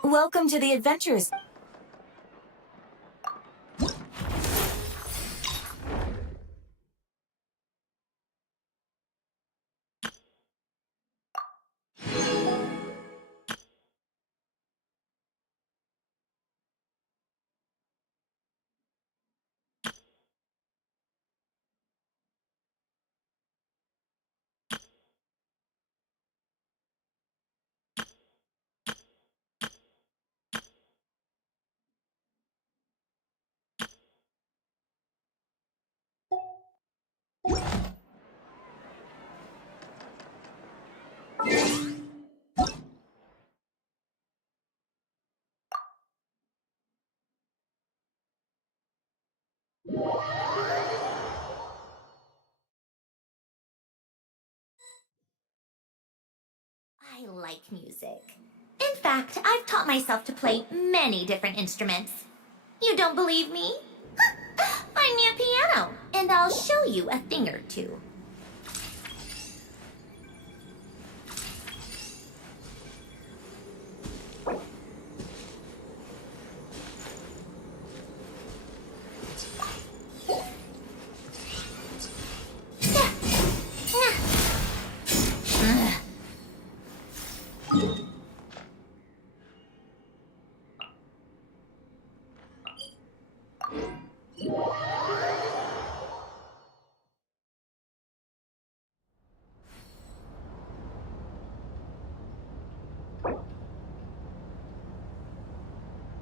Welcome to the Adventurers. I like music. In fact, I've taught myself to play many different instruments. You don't believe me? Find me a piano, and I'll show you a thing or two.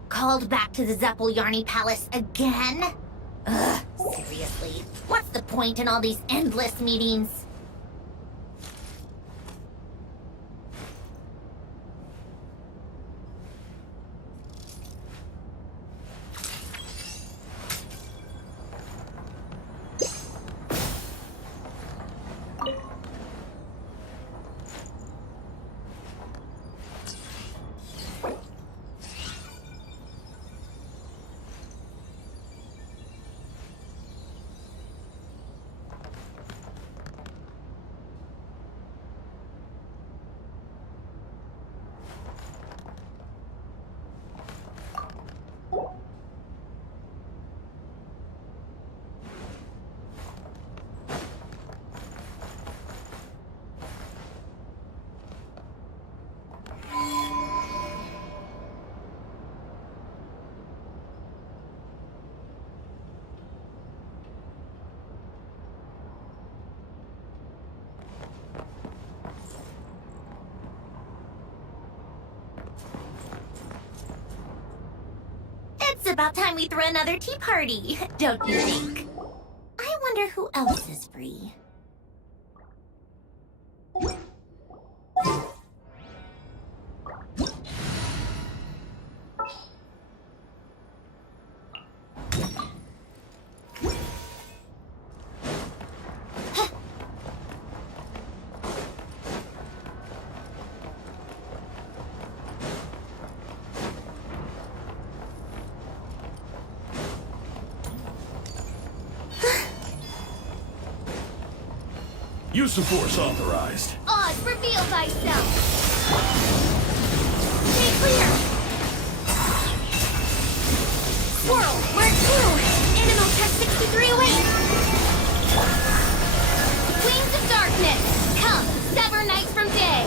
Called back to the Zeppeljärni Palace again? Ugh, seriously. What's the point in all these endless meetings? It's about time we threw another tea party, don't you think? I wonder who else is free. Use of force authorized. Oz, reveal thyself! Stay clear! Swirl, where to? Animal Tech 63 awaits! Wings of darkness! Come, sever night from day!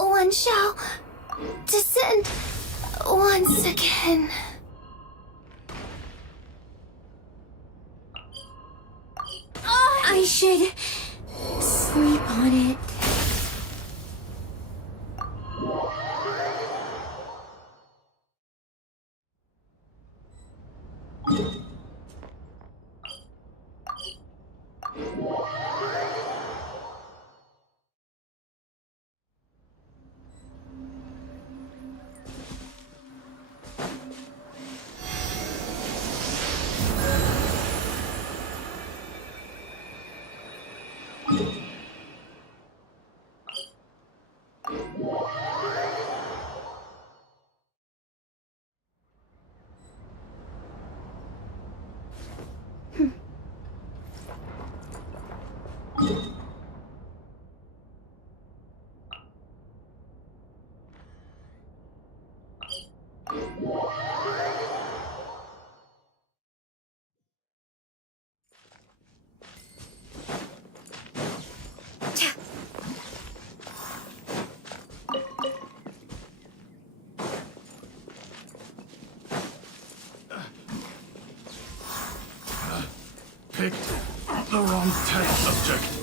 One shall descend once again. I should sleep on it. picked the wrong test subject.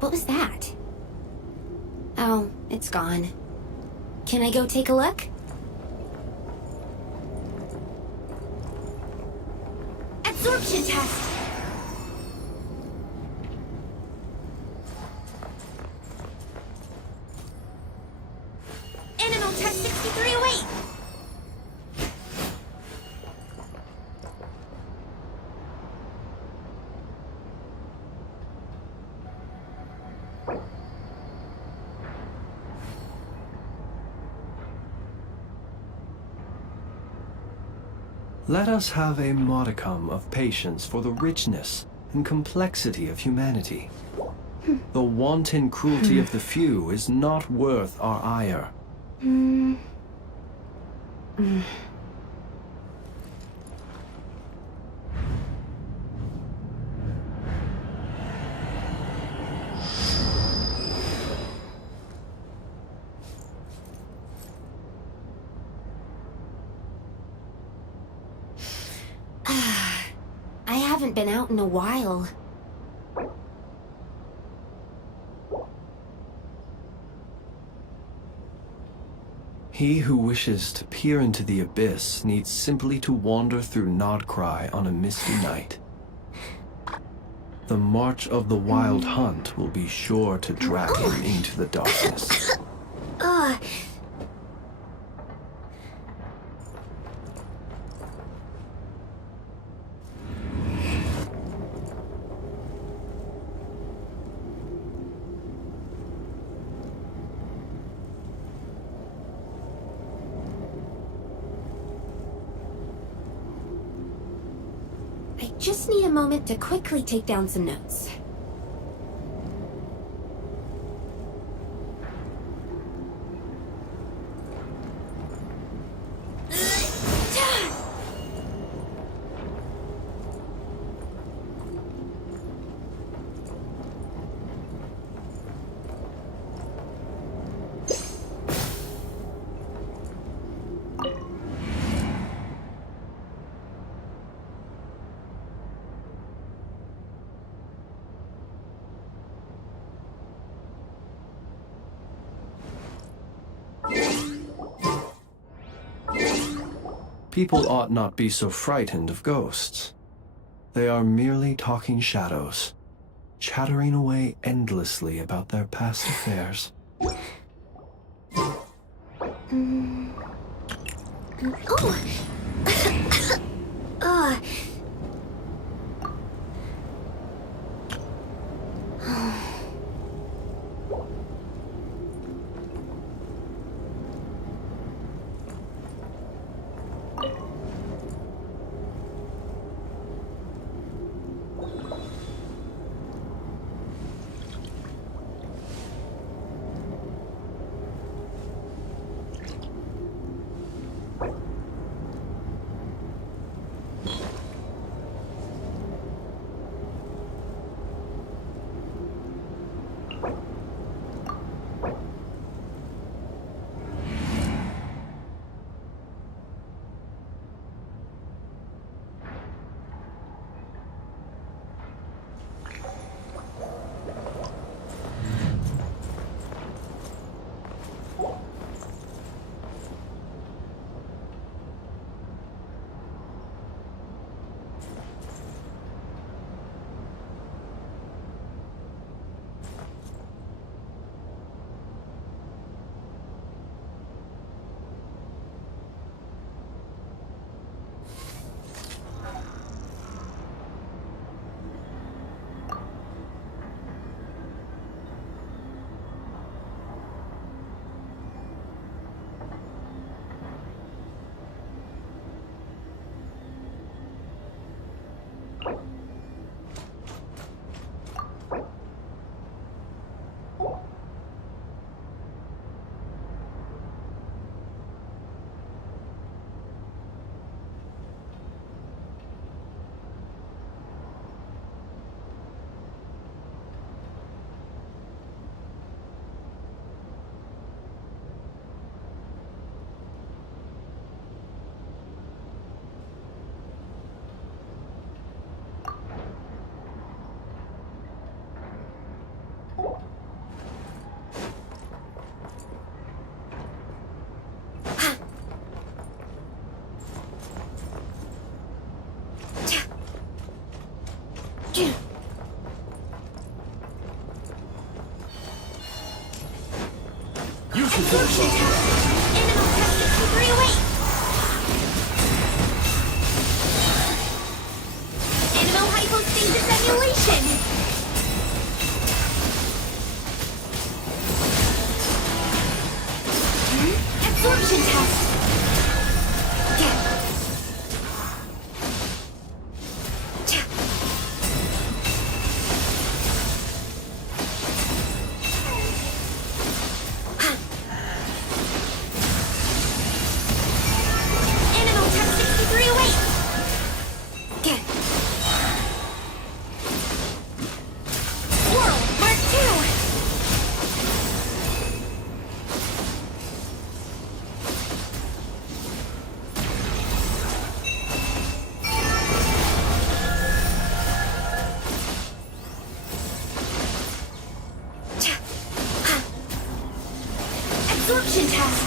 What was that? Oh, it's gone. Can I go take a look? Absorption test! Animal test 6308! Let us have a modicum of patience for the richness and complexity of humanity. The wanton cruelty of the few is not worth our ire. I haven't been out in a while. He who wishes to peer into the abyss needs simply to wander through Nodcry on a misty night. The march of the wild hunt will be sure to drag him into the darkness. I just need a moment to quickly take down some notes. People ought not be so frightened of ghosts. They are merely talking shadows, chattering away endlessly about their past affairs. Absorption test. Animal test 63 away. Animal hypostasis emulation. Absorption test. Animal test 63 away. Whirl, Mark 2. Absorption test.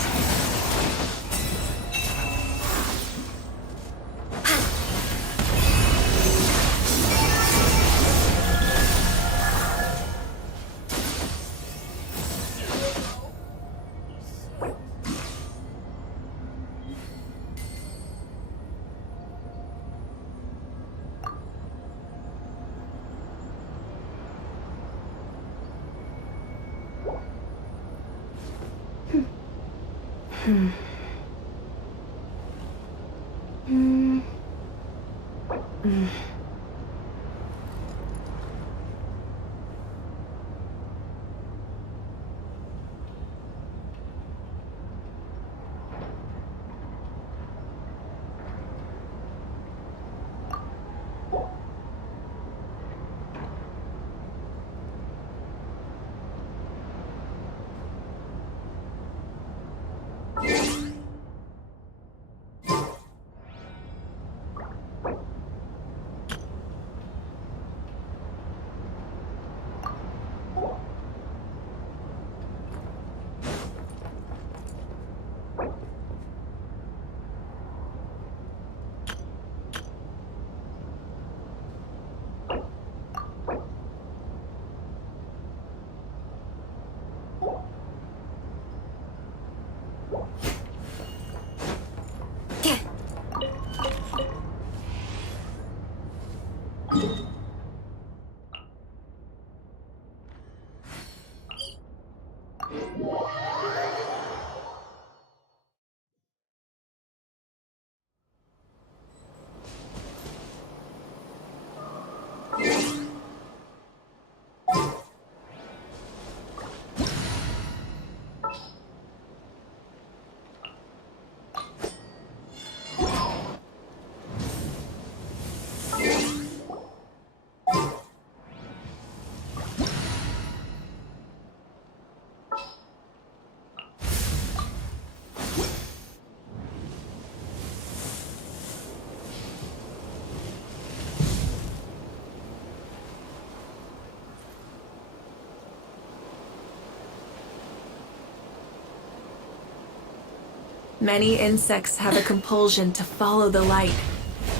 Many insects have a compulsion to follow the light,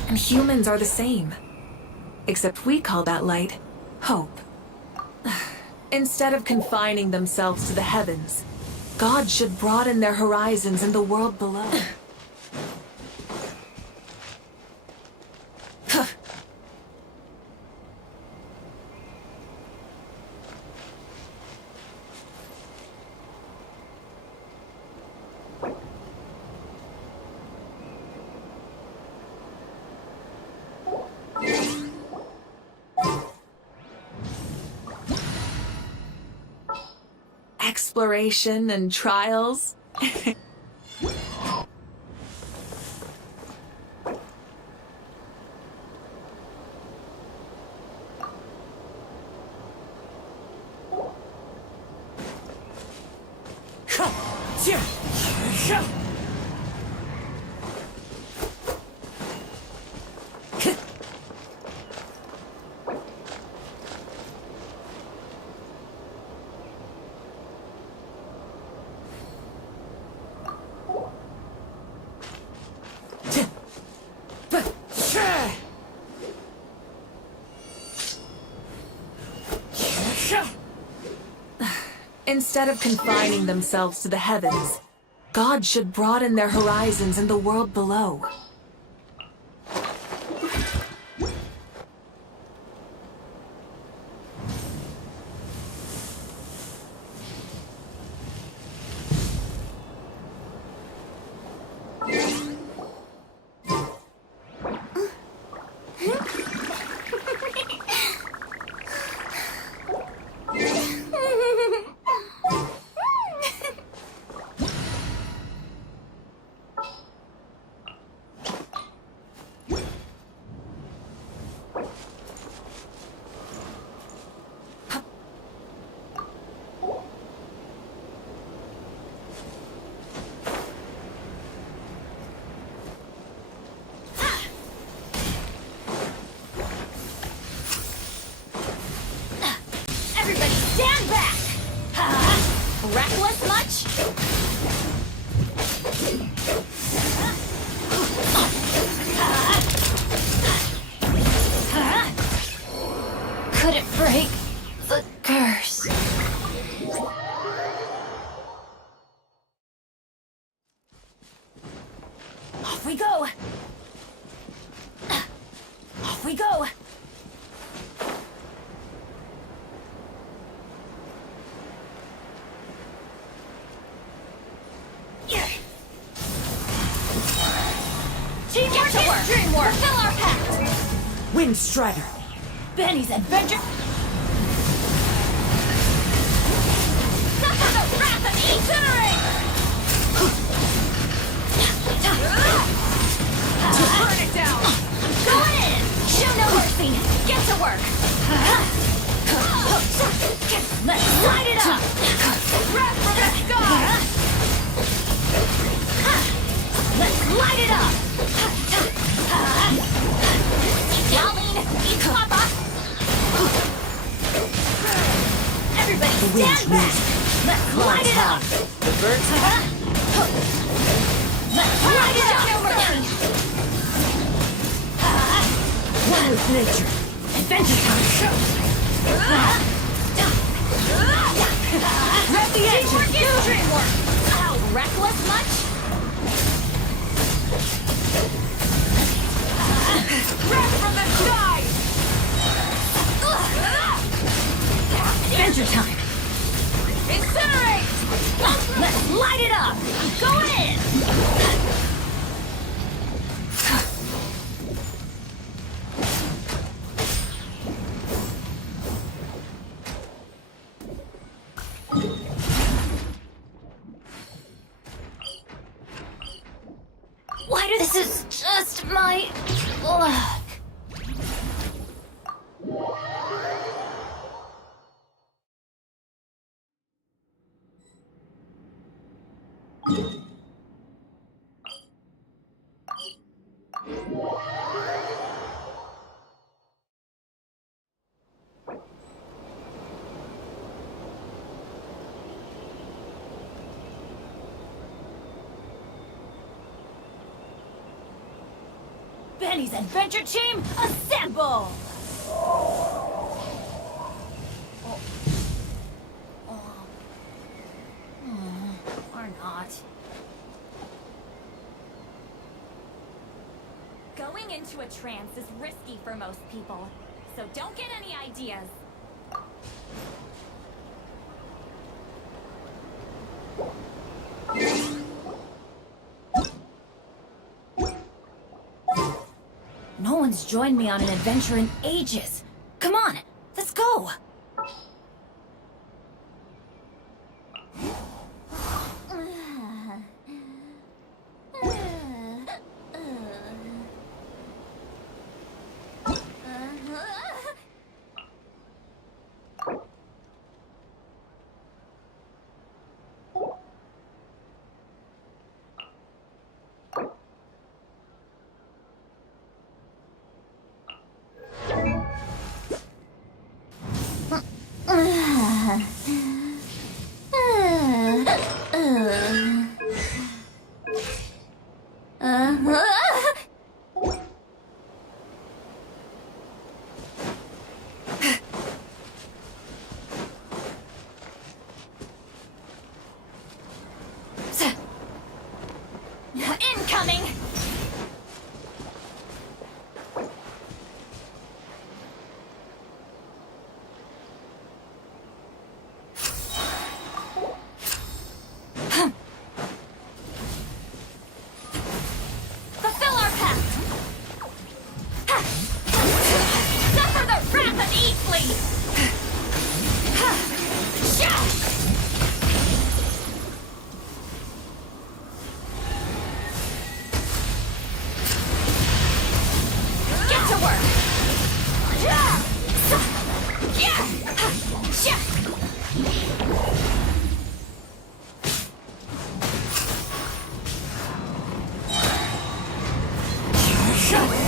and humans are the same. Except we call that light hope. Instead of confining themselves to the heavens, God should broaden their horizons in the world below. Exploration and trials. Instead of confining themselves to the heavens, gods should broaden their horizons in the world below. Everybody stand back! Reckless much? Could it break the curse? Off we go! Off we go! Teamwork is dreamwork! Fulfill our pact! Wind Strider! Benny's adventure! Suffer the wrath of Incinerate! Burn it down! Go in! Show no mercy! Get to work! Let's light it up! Wrath from the sky! Let's light it up! Yowling! Eat Papa! Everybody stand back! Let's light it up! The birds Let's light it up! No mercy! One with nature. Adventure time! Rev the engine! Teamwork is dreamwork! Oh, reckless much? Wrath from the sky! Adventure time! Incinerate! Let's light it up! Go in! Why do this is just my luck. Benny's adventure team, assemble! Or not. Going into a trance is risky for most people, so don't get any ideas. No one's joined me on an adventure in ages. Come on, let's go!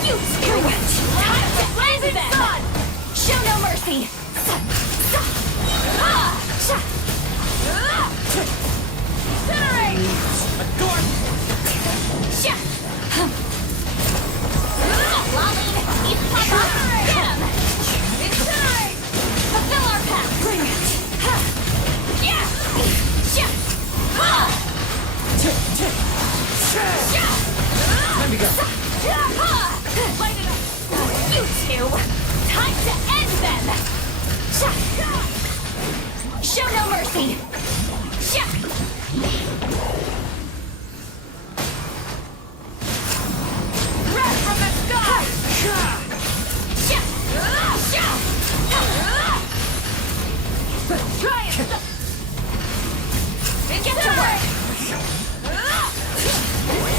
You too! Time to end them! Show no mercy! Incinerate! Adorn! Lolling! Eat Papa! Get him! Incinerate! Fulfill our path! Bring it! Yeah! Time to go. Light it up! You two! Time to end them! Show no mercy! Breath from the sky! Try it! Get to work!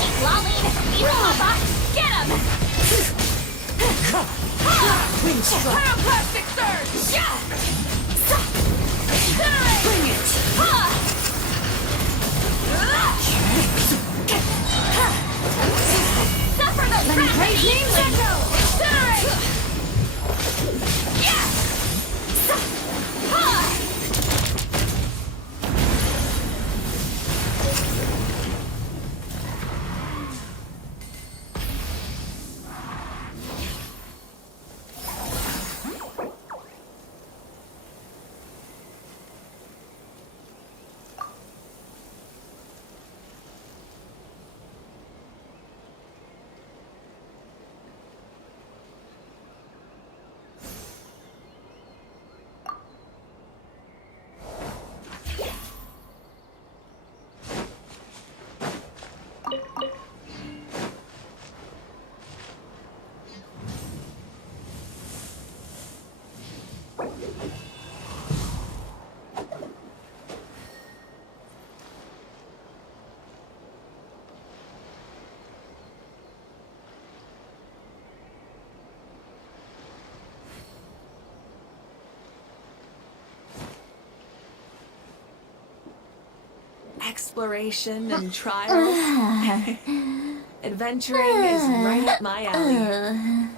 Keep lolling! Evil Papa! Get him! Pyroclastic surge! Incinerate! Bring it! Suffer the wrath of Evening! Incinerate! Yeah! Exploration and trials. Adventuring is right up my alley.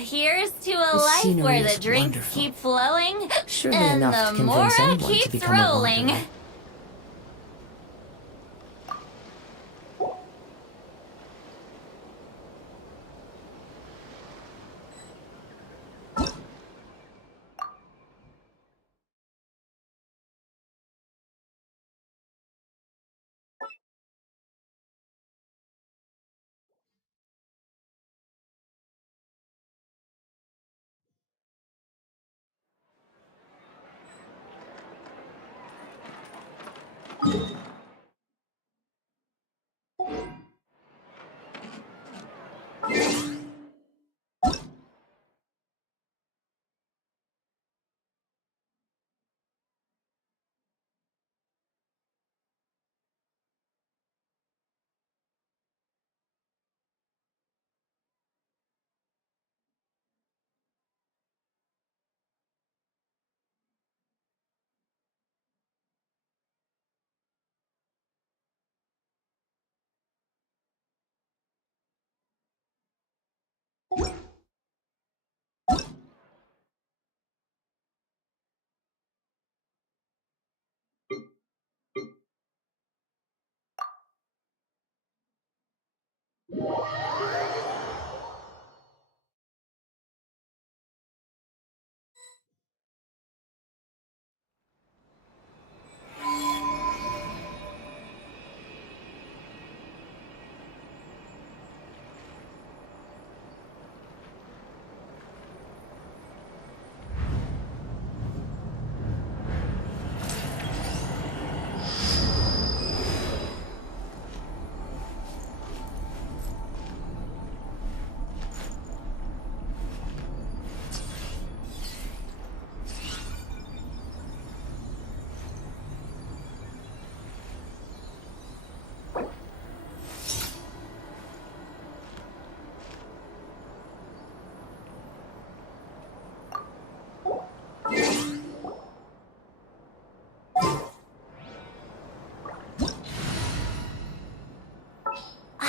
Here's to a life where the drinks keep flowing and the mora keeps rolling.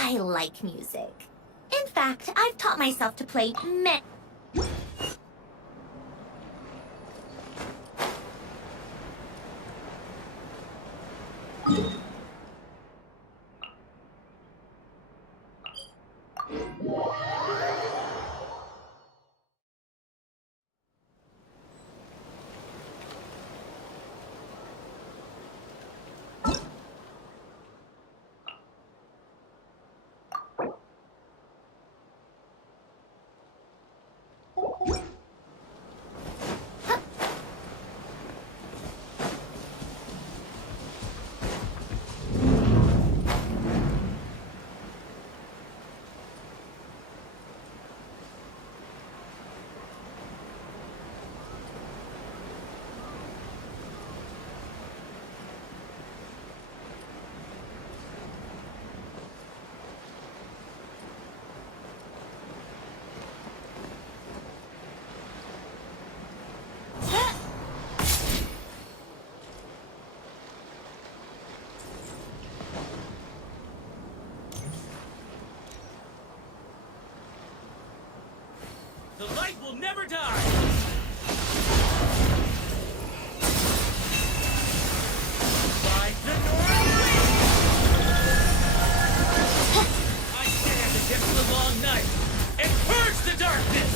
I like music. In fact, I've taught myself to play many... The light will never die! By the north wind! I stand against the long night and purge the darkness!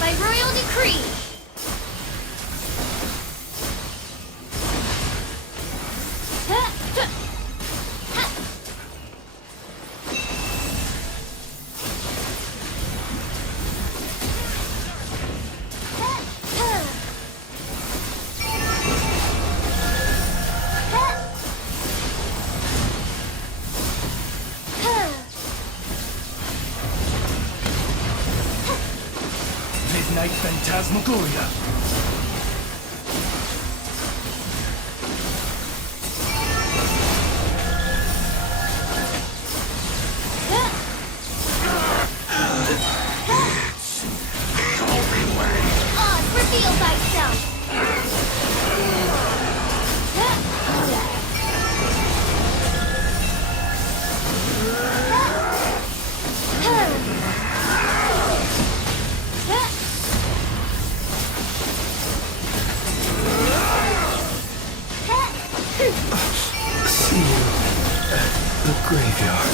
By royal decree! Midnight Phantasmagoria. Oz, reveal thyself! See you at the graveyard.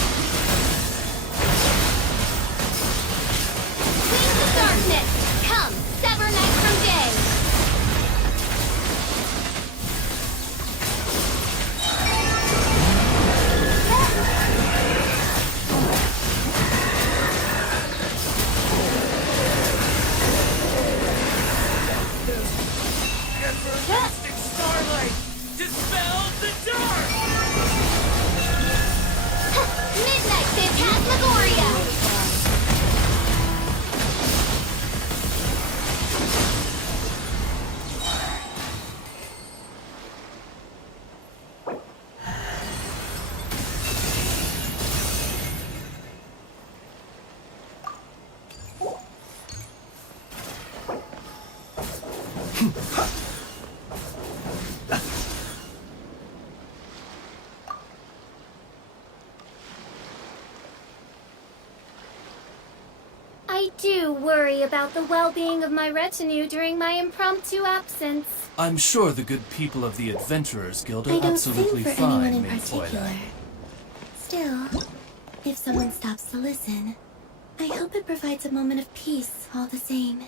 Wings of darkness! Come, sever night from day! Everlasting starlight! Dispel the dark! Midnight Phantasmagoria! I do worry about the well-being of my retinue during my impromptu absence. I'm sure the good people of the Adventurers Guild I are don't absolutely sing for anyone fine, in May particular. Twilight. Still, if someone stops to listen, I hope it provides a moment of peace all the same.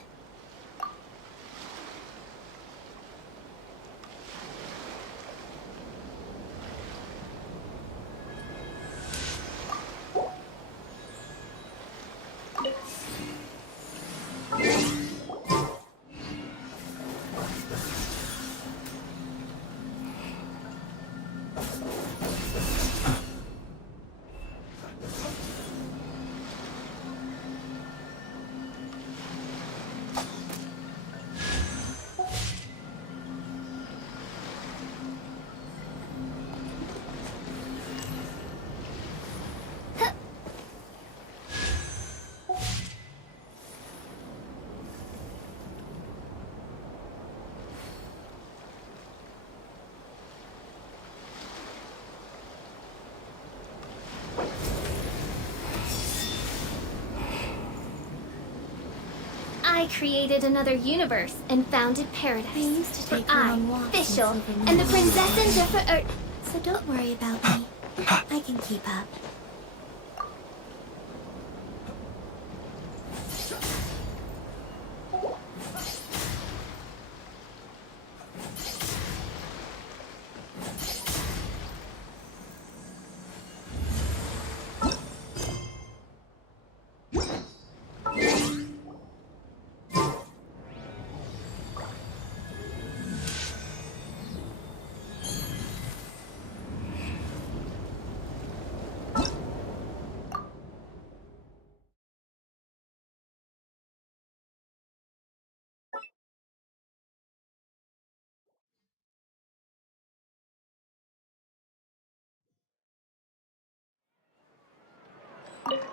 I created another universe and founded paradise. I used to take her on walks. Official, and the princess and So don't worry about me. I can keep up.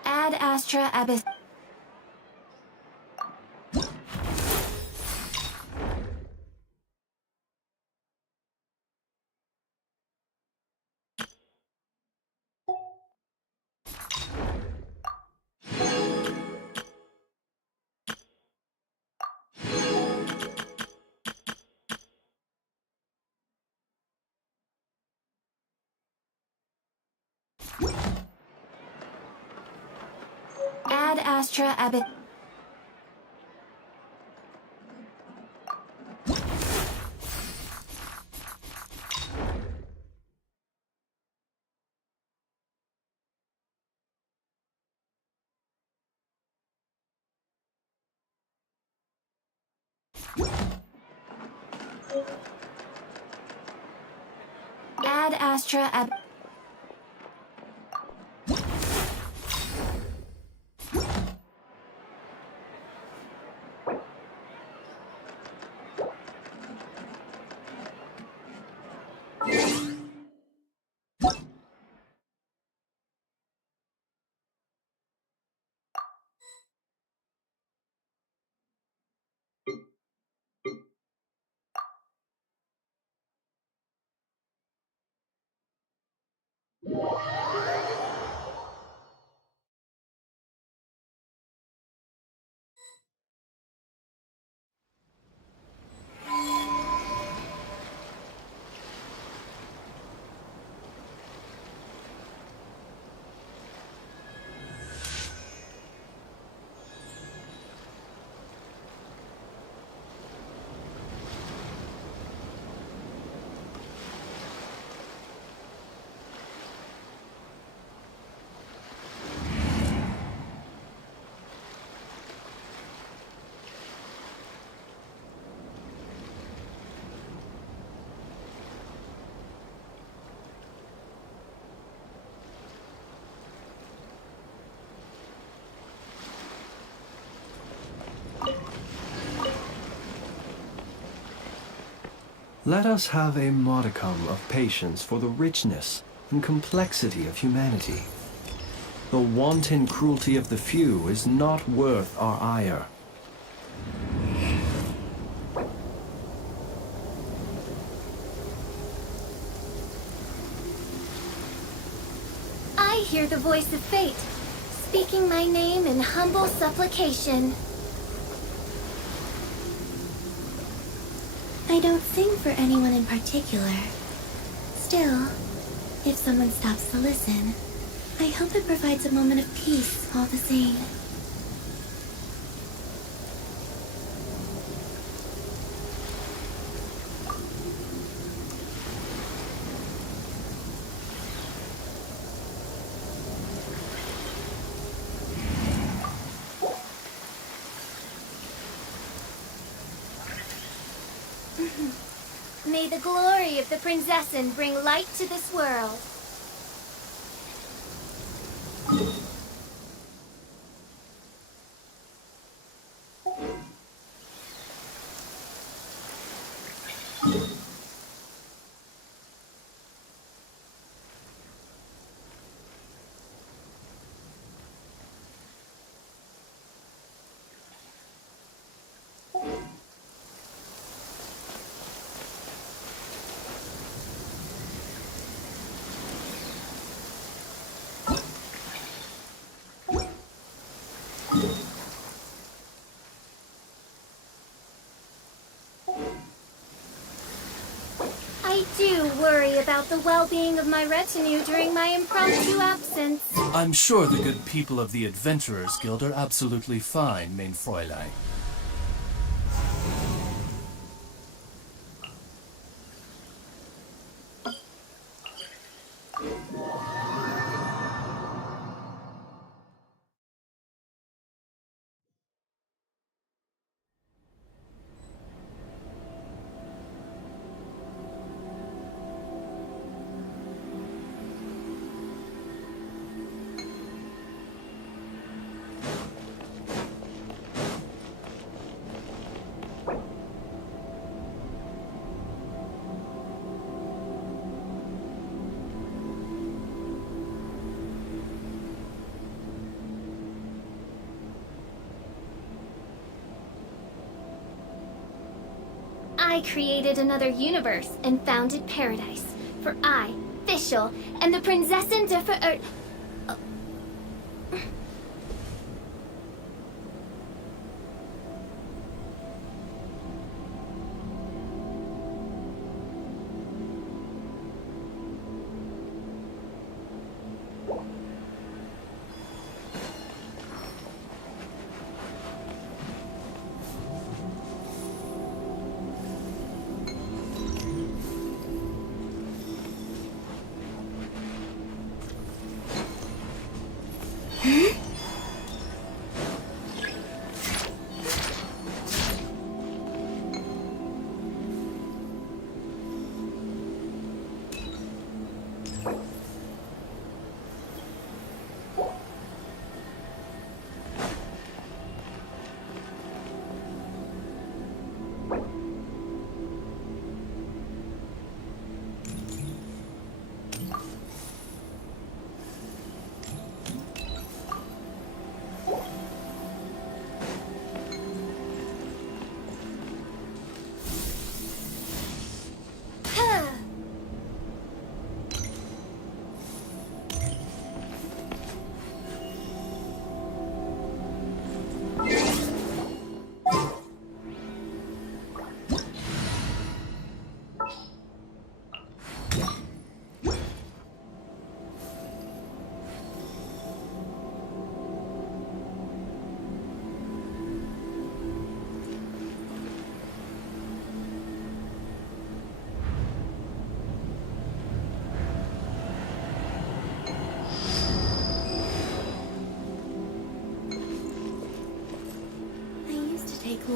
Ad Astra Abyss. Ad Astra Abyss. Ad Astra Abyss. Let us have a modicum of patience for the richness and complexity of humanity. The wanton cruelty of the few is not worth our ire. I hear the voice of fate, speaking my name in humble supplication. I don't sing for anyone in particular. Still, if someone stops to listen, I hope it provides a moment of peace all the same. May the glory of the Prinzessin bring light to this world. do worry about the well-being of my retinue during my impromptu absence. I'm sure the good people of the Adventurers Guild are absolutely fine, mein Fräulein. I created another universe and founded paradise. For I, Fischl, and the Prinzessin de Ver...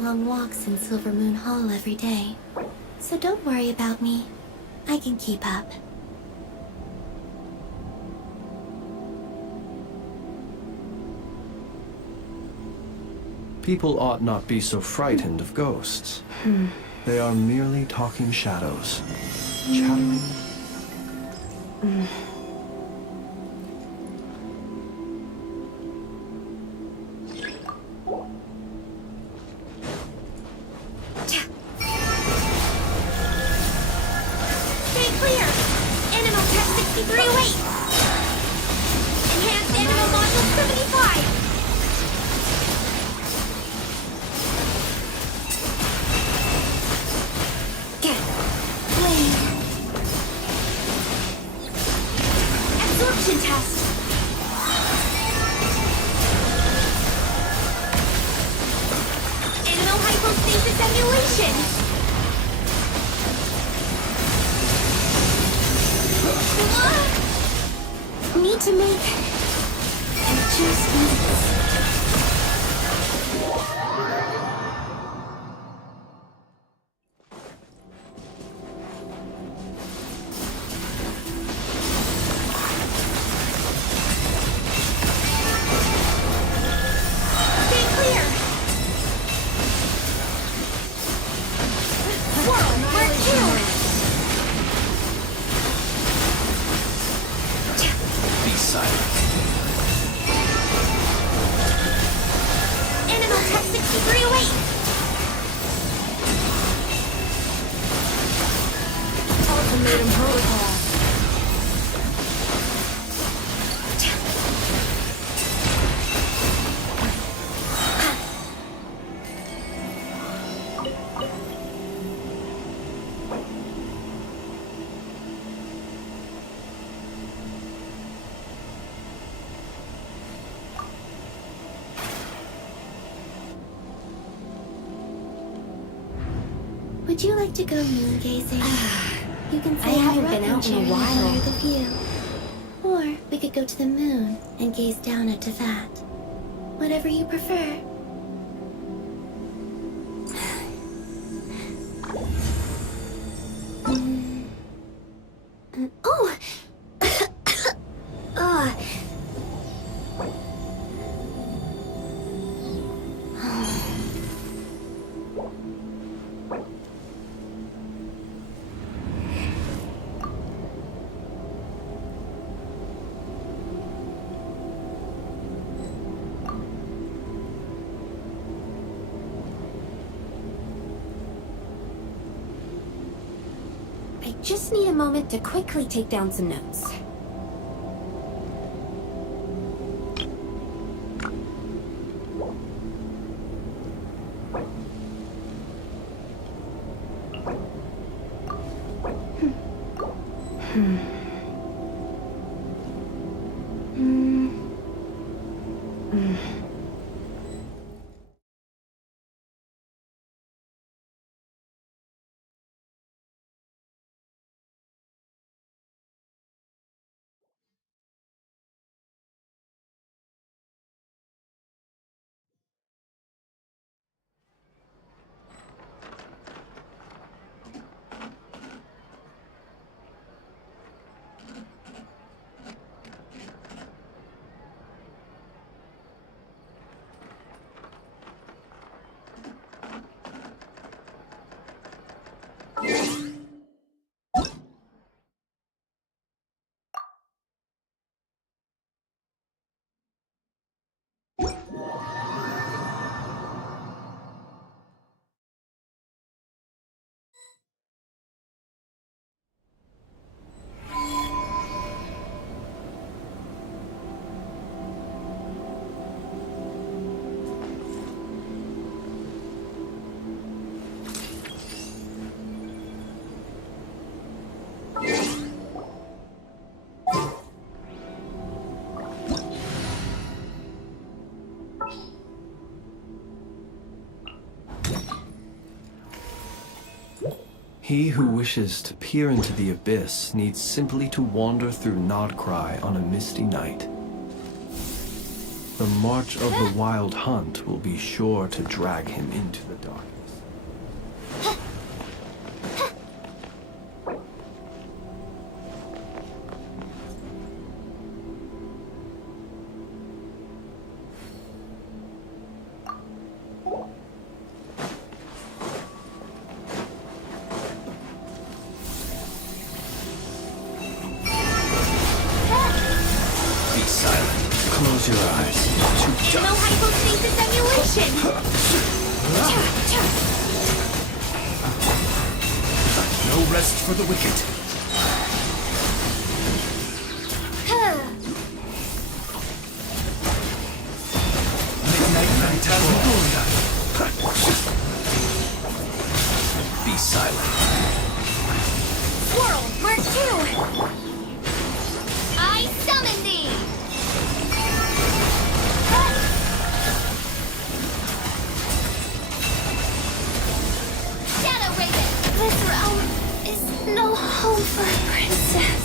Long walks in Silver Moon Hall every day, so don't worry about me. I can keep up. People ought not be so frightened of ghosts. They are merely talking shadows. Chattering. Need to make adjustments. Would you like to go moon gazing? You can I say haven't been out in a while. The view. Or we could go to the moon and gaze down at Tefat. Whatever you prefer. Oh! I just need a moment to quickly take down some notes. He who wishes to peer into the abyss needs simply to wander through Nodcry on a misty night. The march of the wild hunt will be sure to drag him into the darkness. Close your eyes. No hypostasis emulation! No rest for the wicked. Midnight Phantasmagoria. Be silent. Swirl, Mark 2! I summon thee! Shadow Raven! This realm is no home for a princess.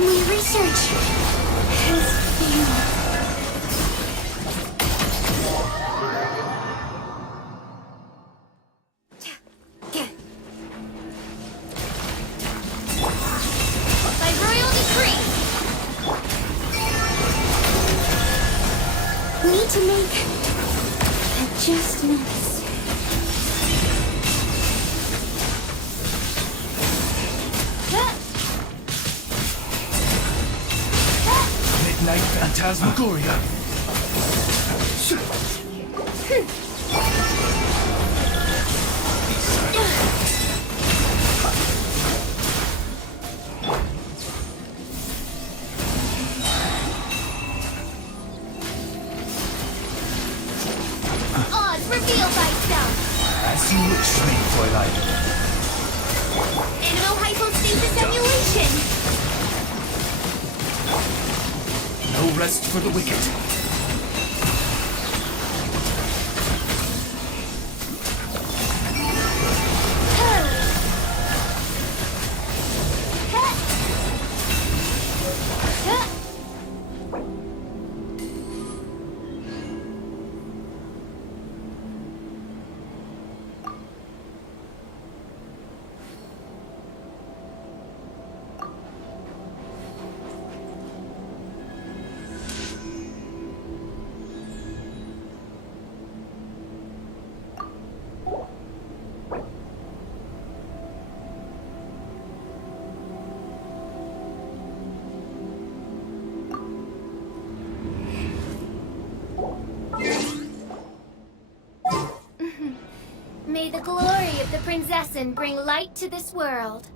My research has failed. By royal decree! Need to make adjustments. Midnight Phantasmagoria. Oz, reveal thyself! As you wish, Maid Twilight. Animal hypostasis emulation! No rest for the wicked. the glory of the Prinzessin bring light to this world.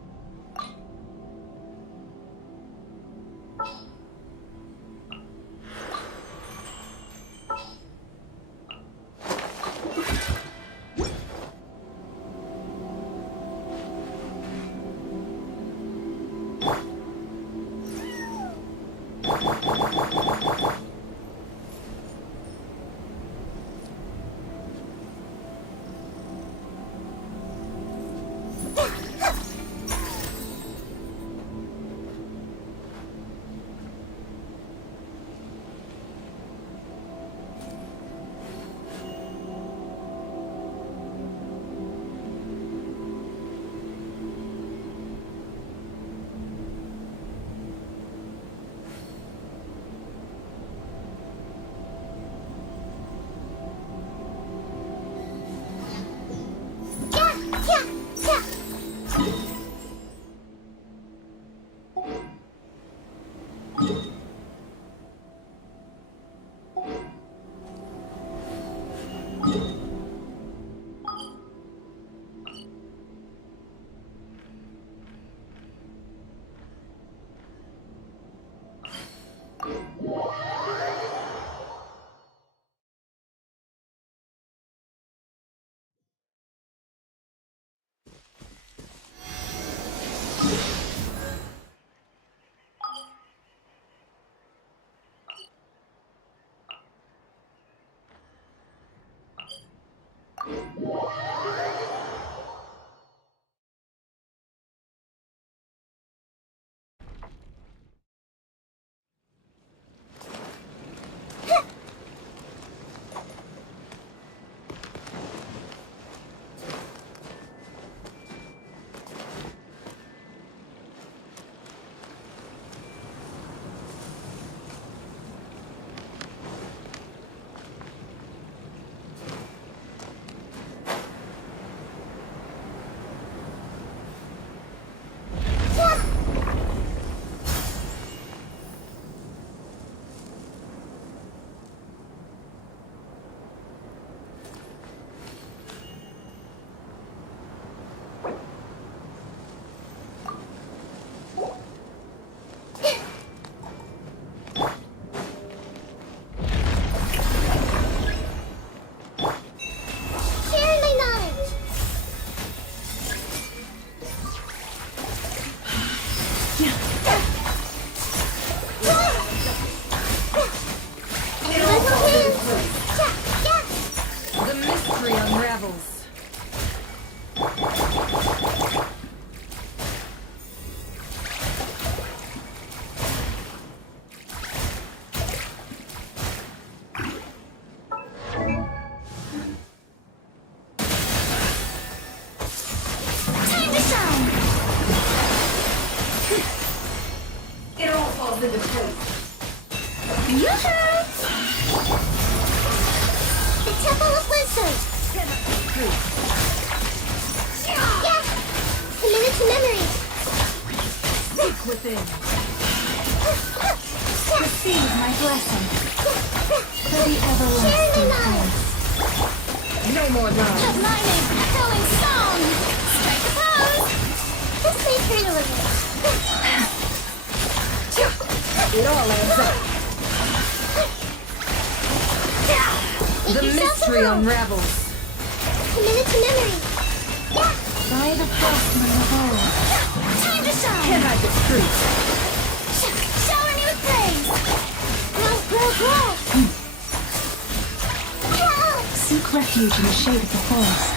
Refuge in the shade of the forest.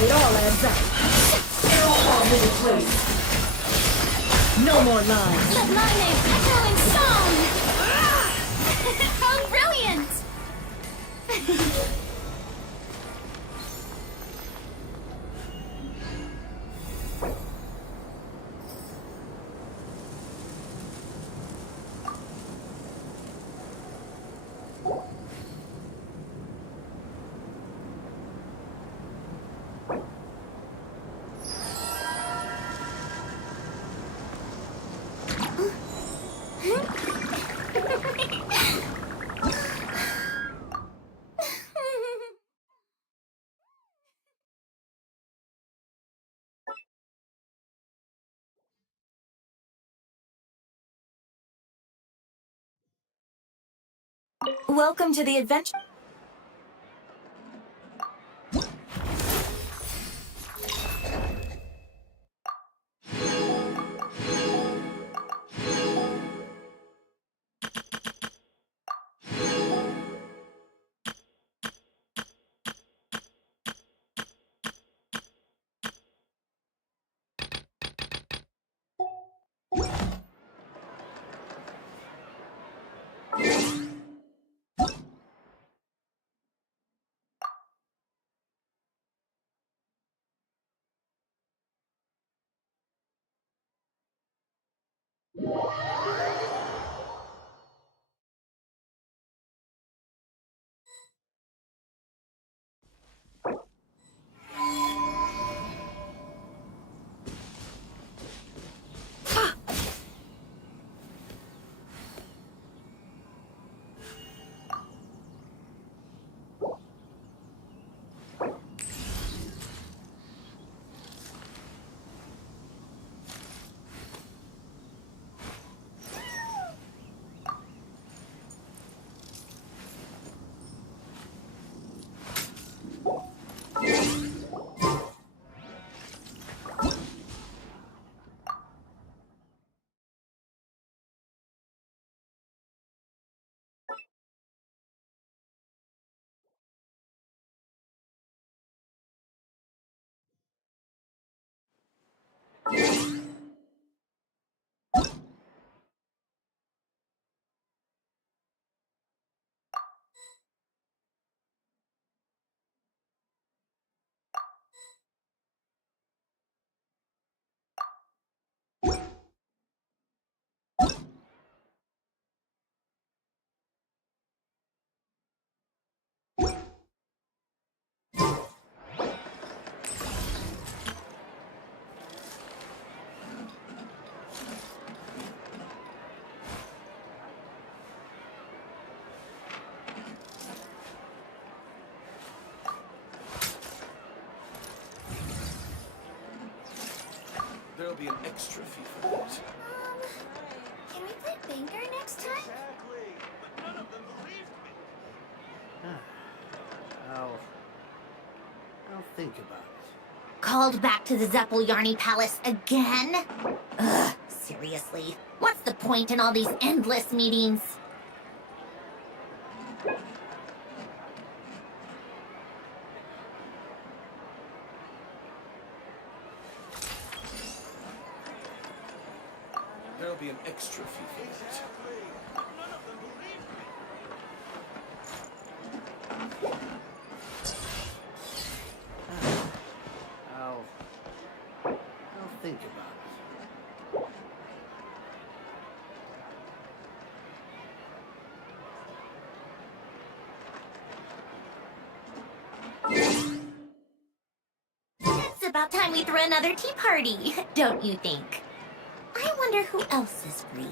It all adds up. It all falls into place. No more lies. Let my name echo in song! How brilliant! Welcome to the adventure. There'll be an extra fee for that. Can we play Banker next time? Exactly. But none of them believed me. I'll think about it. Called back to the Zeppeljärni Palace again? Ugh, seriously. What's the point in all these endless meetings? There'll be an extra fee for that. None of them believed me. I'll think about it. It's about time we threw another tea party, don't you think? I wonder who else is free.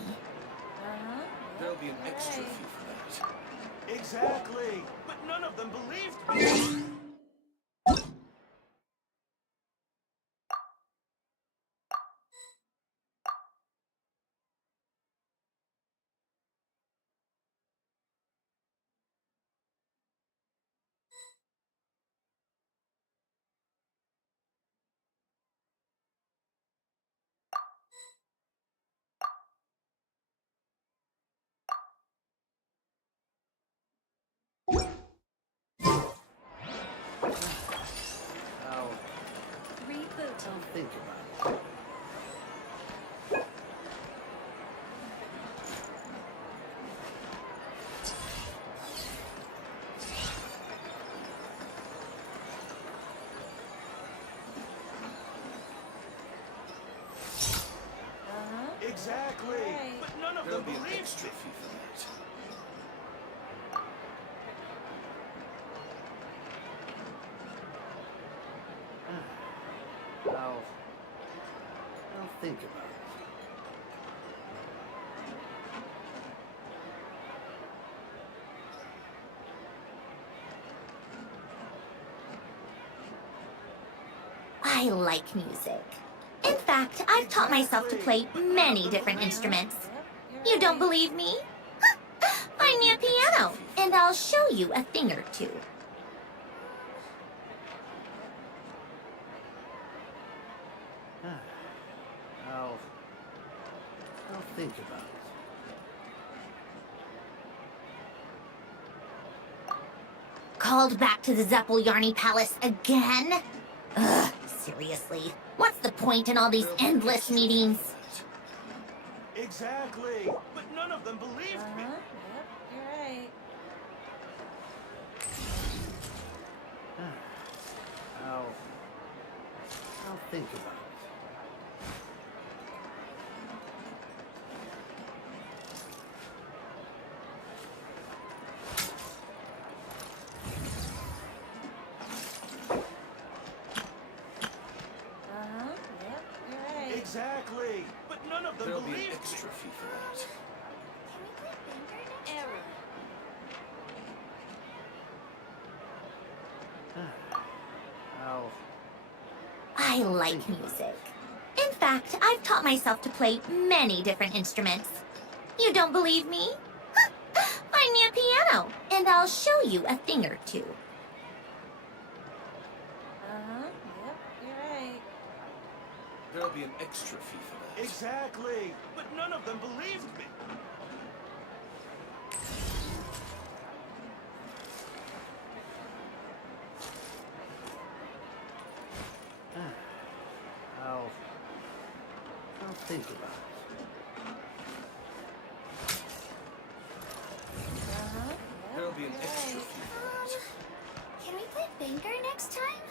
There'll be an extra fee for that. Exactly. But none of them believed me. I'll think about it. Exactly. But none of There'll them be an believed extra me. fee for that. I'll think about it. I like music. In fact, I've taught myself to play many different instruments. You don't believe me? Find me a piano, and I'll show you a thing or two. I'll think about it. Called back to the Zeppeljärny Palace again? Ugh, seriously. What's the point in all these endless meetings? Exactly. But none of them believed me. Yep, you're right. I'll think about it. Yep, you're right. Exactly. But none of them There'll be an believed extra me. fee for that. Error. I like music. In fact, I've taught myself to play many different instruments. You don't believe me? Find me a piano, and I'll show you a thing or two. Yep, you're right. There'll be an extra fee for that. Exactly. But none of them believed me. I'll think about it. There'll be an extra fee for that. Can we play Banker next time?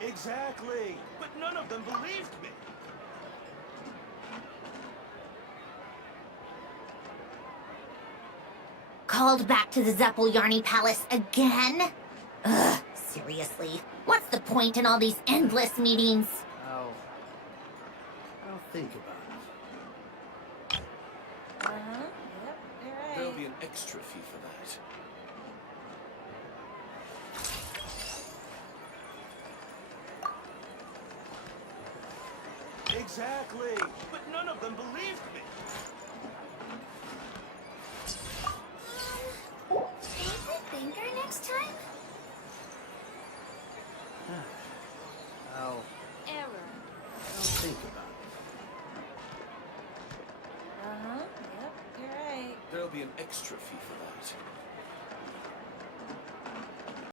Exactly. But none of them believed me. Called back to the Zeppeljärny Palace again? Ugh, seriously. What's the point in all these endless meetings? I'll think about it. Yep, you're right. There'll be an extra fee for that. Exactly. But none of them believed me. Can we play Banker next time? Error. I'll think about it. Yep, you're right. There'll be an extra fee for that.